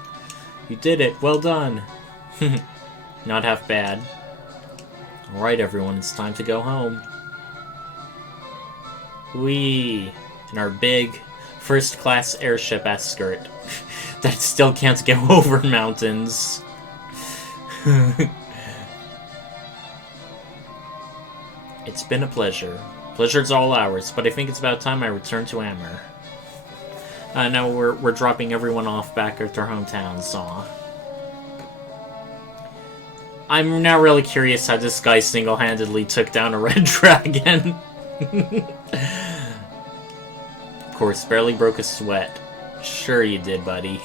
You did it. Well done. Not half bad. Alright, everyone. It's time to go home. Whee! In our big, first-class airship escort. That still can't go over mountains. It's been a pleasure. Pleasure's all ours, but I think it's about time I return to Amber. Now we're dropping everyone off back at their hometowns. Aw. I'm now really curious how this guy single-handedly took down a red dragon. Of course, barely broke a sweat. Sure you did, buddy.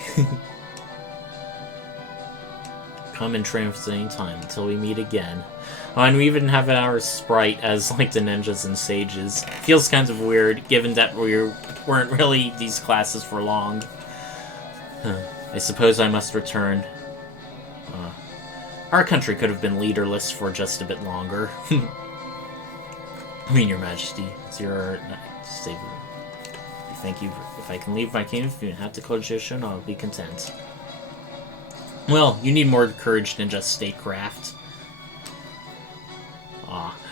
Come and train for any time until we meet again. Oh, and we even have our sprite as, like, the ninjas and sages. Feels kind of weird, given that we weren't really these classes for long. I suppose I must return. Our country could have been leaderless for just a bit longer. I mean, Your Majesty, it's your... Thank you. If I can leave my kingdom, if you have to close your show, I'll be content. Well, you need more courage than just statecraft.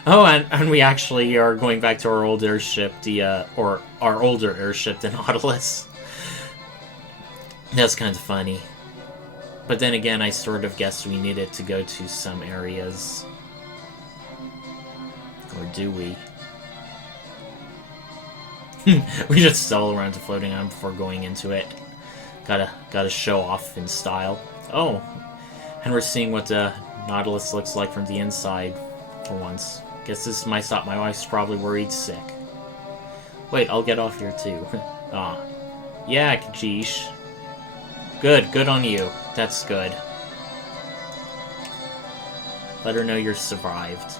Oh, and we actually are going back to our old airship, or our older airship, the Nautilus. That's kind of funny. But then again, I sort of guessed we needed to go to some areas. Or do we? We just settle around to floating island before going into it. Gotta show off in style. Oh, and we're seeing what the Nautilus looks like from the inside for once. Guess this is my stop. My wife's probably worried sick. Wait, I'll get off here too. Ah. Yeah, Kajish. Good on you. That's good. Let her know you're survived.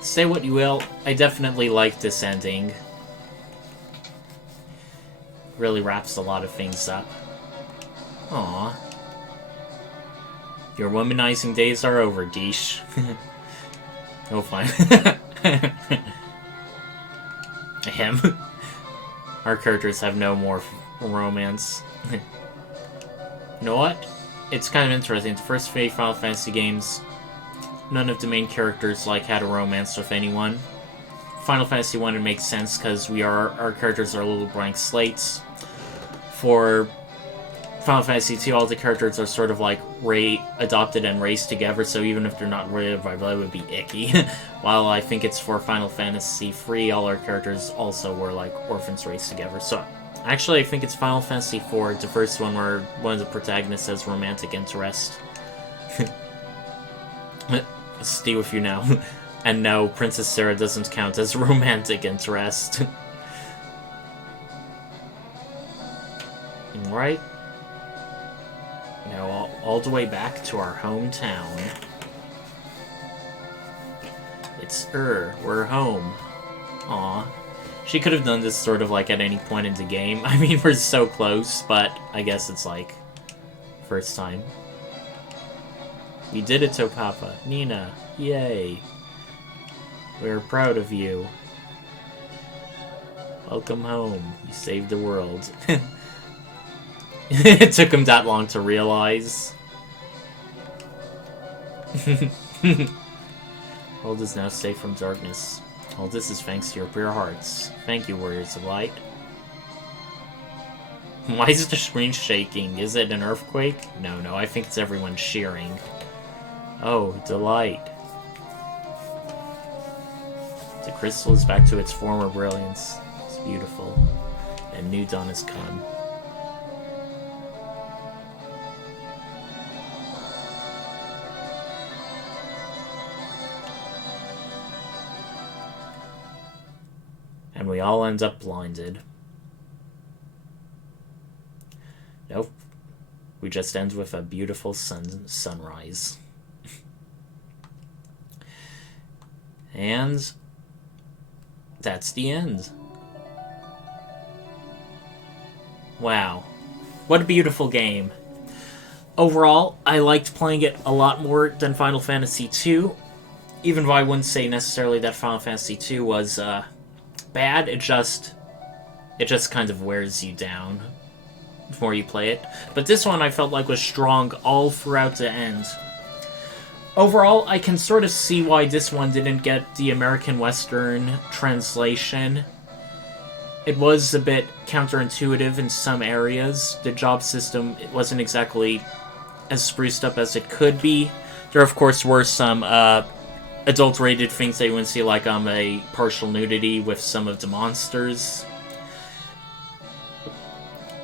Say what you will, I definitely like this ending. Really wraps a lot of things up. Aww. Your womanizing days are over, Deesh. Oh, fine. Him. our characters have no more romance. You know what? It's kind of interesting. The first 3 Final Fantasy games, none of the main characters had a romance with anyone. Final Fantasy 1 it makes sense because our characters are little blank slates. For Final Fantasy 2, all the characters are sort of adopted and raised together, so even if they're not rated by blood, it would be icky. While I think it's for Final Fantasy 3, all our characters also were orphans raised together. So actually, I think it's Final Fantasy 4, the first one where one of the protagonists has romantic interest. Stay with you now. And no, Princess Sarah doesn't count as romantic interest. Right? Now, all the way back to our hometown. We're home. Aw. She could have done this sort of at any point in the game. I mean, we're so close, but I guess it's first time. We did it, Topapa. Nina, yay. We're proud of you. Welcome home. You saved the world. It took him that long to realize. World is now safe from darkness. All this is thanks to your pure hearts. Thank you, Warriors of Light. Why is the screen shaking? Is it an earthquake? No, I think it's everyone cheering. Oh, delight. The crystal is back to its former brilliance. It's beautiful. And new dawn has come. And we all end up blinded. Nope. We just end with a beautiful sunrise. And that's the end. Wow. What a beautiful game. Overall, I liked playing it a lot more than Final Fantasy II. Even though I wouldn't say necessarily that Final Fantasy II was bad, it just kind of wears you down the more you play it. But this one I felt was strong all throughout the end. Overall, I can sort of see why this one didn't get the American Western translation. It was a bit counterintuitive in some areas. The job system wasn't exactly as spruced up as it could be. There, of course, were some adult-rated things that you wouldn't see, a partial nudity with some of the monsters.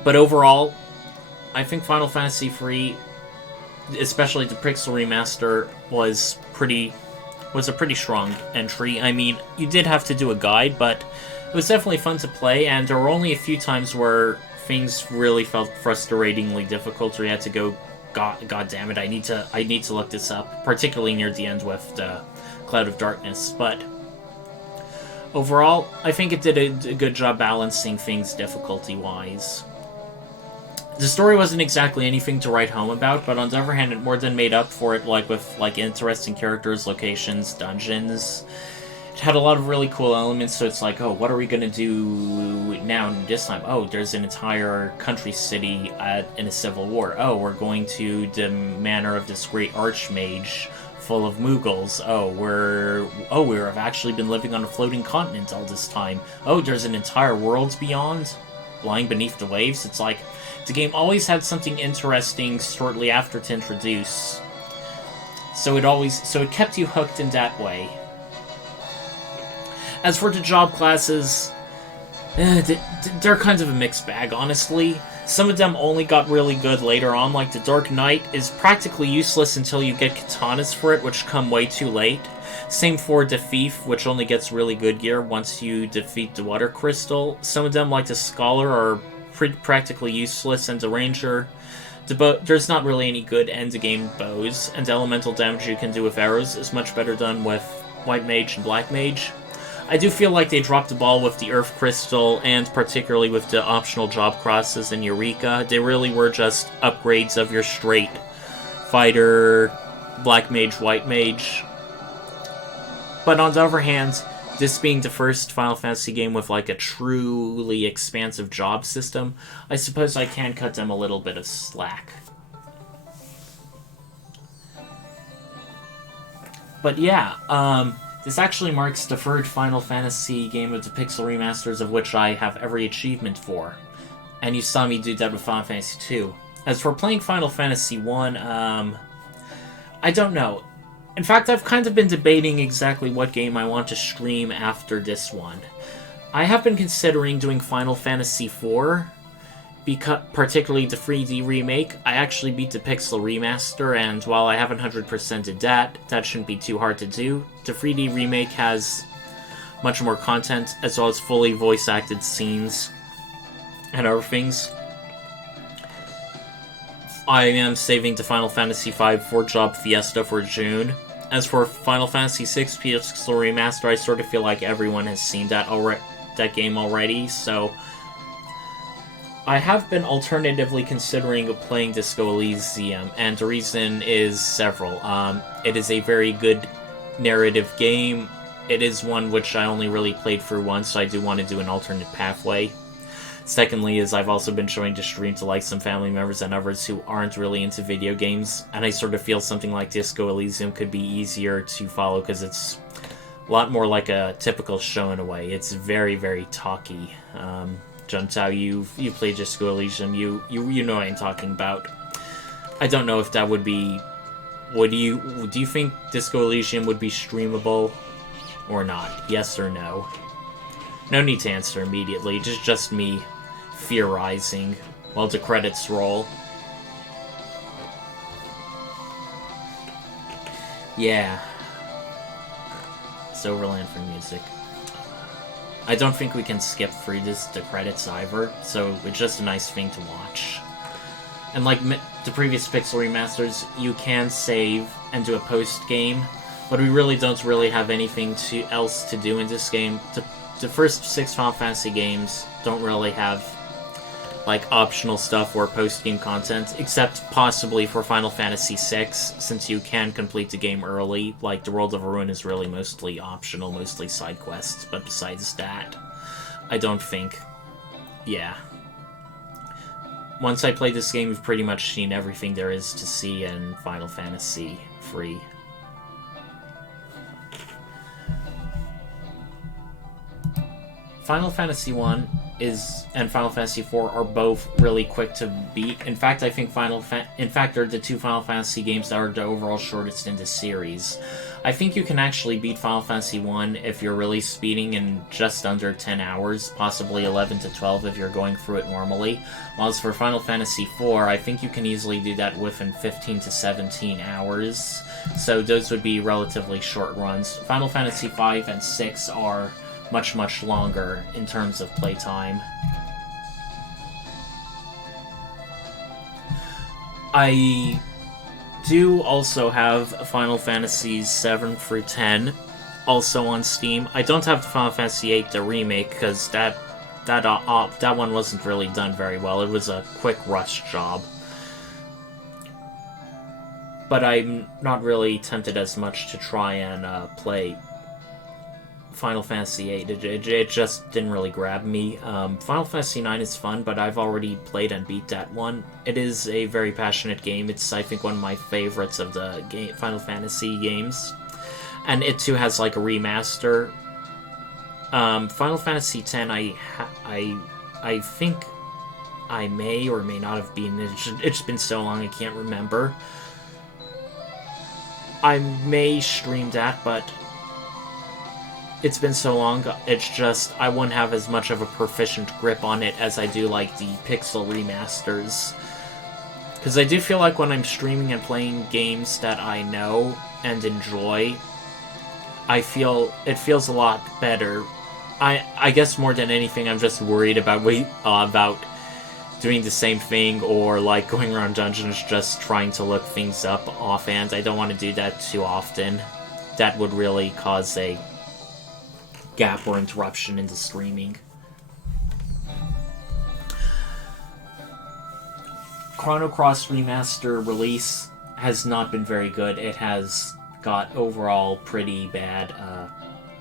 But overall, I think Final Fantasy III, especially the Pixel Remaster, was a pretty strong entry. I mean, you did have to do a guide, but it was definitely fun to play, and there were only a few times where things really felt frustratingly difficult, or you had to go, God damn it, I need to look this up, particularly near the end with the Cloud of Darkness. But overall, I think it did a good job balancing things difficulty-wise. The story wasn't exactly anything to write home about, but on the other hand, it more than made up for it, with interesting characters, locations, dungeons. It had a lot of really cool elements, so it's oh, what are we gonna do now this time? Oh, there's an entire country city in a civil war. Oh, we're going to the manor of this great archmage full of Mughals. Oh, we've actually been living on a floating continent all this time. Oh, there's an entire world beyond, lying beneath the waves. It's the game always had something interesting shortly after to introduce. So it kept you hooked in that way. As for the job classes, they're kind of a mixed bag, honestly. Some of them only got really good later on, the Dark Knight is practically useless until you get katanas for it, which come way too late. Same for the Thief, which only gets really good gear once you defeat the Water Crystal. Some of them, the Scholar, are practically useless, and the Ranger. There's not really any good end-game bows, and the elemental damage you can do with arrows is much better done with White Mage and Black Mage. I do feel like they dropped the ball with the Earth Crystal, and particularly with the optional job crosses in Eureka. They really were just upgrades of your straight Fighter, Black Mage, White Mage. But on the other hand, this being the first Final Fantasy game with like a truly expansive job system, I suppose I can cut them a little bit of slack. But yeah, this actually marks the third Final Fantasy game with the pixel remasters of which I have every achievement for. And you saw me do that with Final Fantasy 2. As for playing Final Fantasy 1, I don't know. In fact, I've kind of been debating exactly what game I want to stream after this one. I have been considering doing Final Fantasy 4, because, particularly the 3D remake. I actually beat the Pixel Remaster, and while I haven't 100%ed that shouldn't be too hard to do. The 3D remake has much more content, as well as fully voice-acted scenes and other things. I am saving the Final Fantasy V 4-job Fiesta for June. As for Final Fantasy VI Pixel Remaster, I sort of feel like everyone has seen that game already, so I have been alternatively considering playing Disco Elysium, and the reason is several. It is a very good narrative game. It is one which I only really played through once, so I do want to do an alternate pathway. Secondly is I've also been showing to stream to like some family members and others who aren't really into video games, and I sort of feel something like Disco Elysium could be easier to follow because it's a lot more like a typical show in a way. It's very, very talky. Juntao, you played Disco Elysium, you know what I'm talking about. I don't know if that would be... do you think Disco Elysium would be streamable or not? Yes or no? No need to answer immediately, just me theorizing while the credits roll. Yeah. It's Overland for music. I don't think we can skip through the credits either, so it's just a nice thing to watch. And like the previous Pixel Remasters, you can save and do a post-game, but we really don't have anything else to do in this game. The first 6 Final Fantasy games don't really have like optional stuff or post-game content, except possibly for Final Fantasy VI, since you can complete the game early. Like, the World of Ruin is really mostly optional, mostly side quests, but besides that, I don't think... Yeah. Once I play this game, you've pretty much seen everything there is to see in Final Fantasy III. Final Fantasy 1 and Final Fantasy 4 are both really quick to beat. In fact, I think they're the 2 Final Fantasy games that are the overall shortest in the series. I think you can actually beat Final Fantasy 1 if you're really speeding in just under 10 hours, possibly 11 to 12 if you're going through it normally. Whilst for Final Fantasy 4, I think you can easily do that within 15 to 17 hours. So those would be relatively short runs. Final Fantasy 5 and 6 are much longer in terms of playtime. I do also have Final Fantasies 7 through 10 also on Steam. I don't have Final Fantasy 8 the remake because that one wasn't really done very well. It was a quick rush job. But I'm not really tempted as much to try and play Final Fantasy VIII. It just didn't really grab me. Final Fantasy IX is fun, but I've already played and beat that one. It is a very passionate game. It's, I think, one of my favorites of the Final Fantasy games. And it too has like a remaster. Final Fantasy X, I think I may or may not have been. It's been so long I can't remember. I may stream that, but it's been so long, it's just, I wouldn't have as much of a proficient grip on it as I do like the Pixel Remasters. Because I do feel like when I'm streaming and playing games that I know and enjoy, it feels a lot better. I guess more than anything, I'm just worried about doing the same thing or like going around dungeons just trying to look things up offhand. I don't want to do that too often. That would really cause a gap or interruption into streaming. Chrono Cross Remaster release has not been very good. It has got overall pretty bad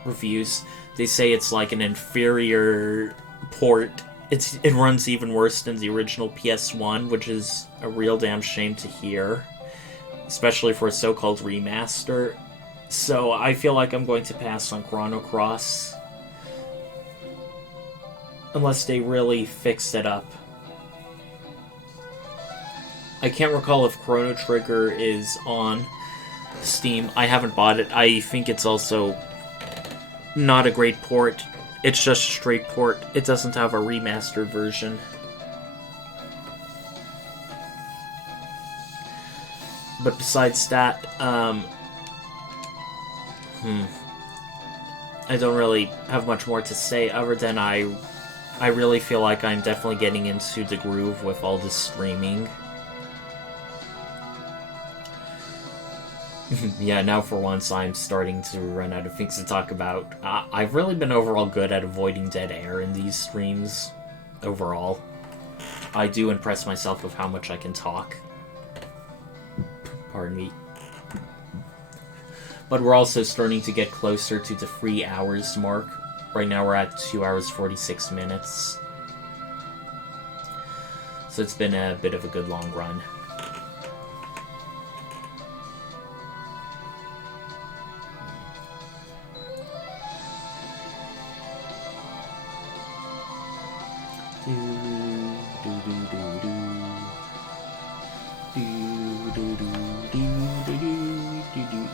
reviews. They say it's like an inferior port. It runs even worse than the original PS1, which is a real damn shame to hear, especially for a so-called remaster. So I feel like I'm going to pass on Chrono Cross unless they really fix it up. I can't recall if Chrono Trigger is on Steam. I haven't bought it. I think it's also not a great port. It's just a straight port. It doesn't have a remastered version. But besides that, I don't really have much more to say other than I really feel like I'm definitely getting into the groove with all this streaming. Yeah, now for once I'm starting to run out of things to talk about. I've really been overall good at avoiding dead air in these streams. Overall. I do impress myself with how much I can talk. Pardon me. But we're also starting to get closer to the 3 hours mark. Right now we're at 2 hours 46 minutes. So it's been a bit of a good long run.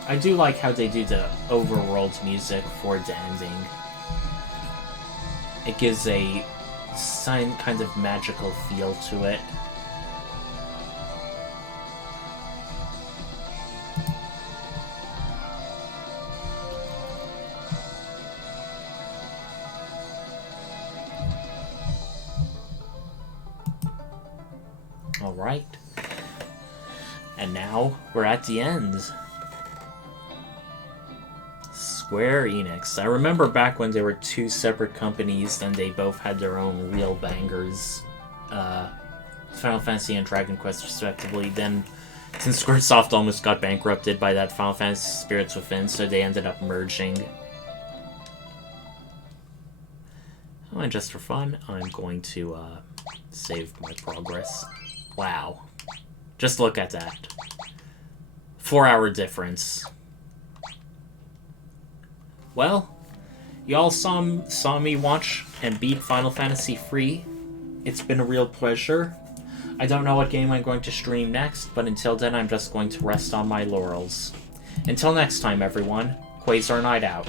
I do like how they do the overworld music for the ending. It gives a kind of magical feel to it. Alright. And now we're at the end. Square Enix. I remember back when there were two separate companies and they both had their own real bangers. Final Fantasy and Dragon Quest respectively. Then, since Squaresoft almost got bankrupted by that Final Fantasy Spirits Within, so they ended up merging. Oh, and just for fun, I'm going to save my progress. Wow. Just look at that. 4-hour difference. Well, y'all saw me watch and beat Final Fantasy III. It's been a real pleasure. I don't know what game I'm going to stream next, but until then I'm just going to rest on my laurels. Until next time, everyone, Quasar Night out.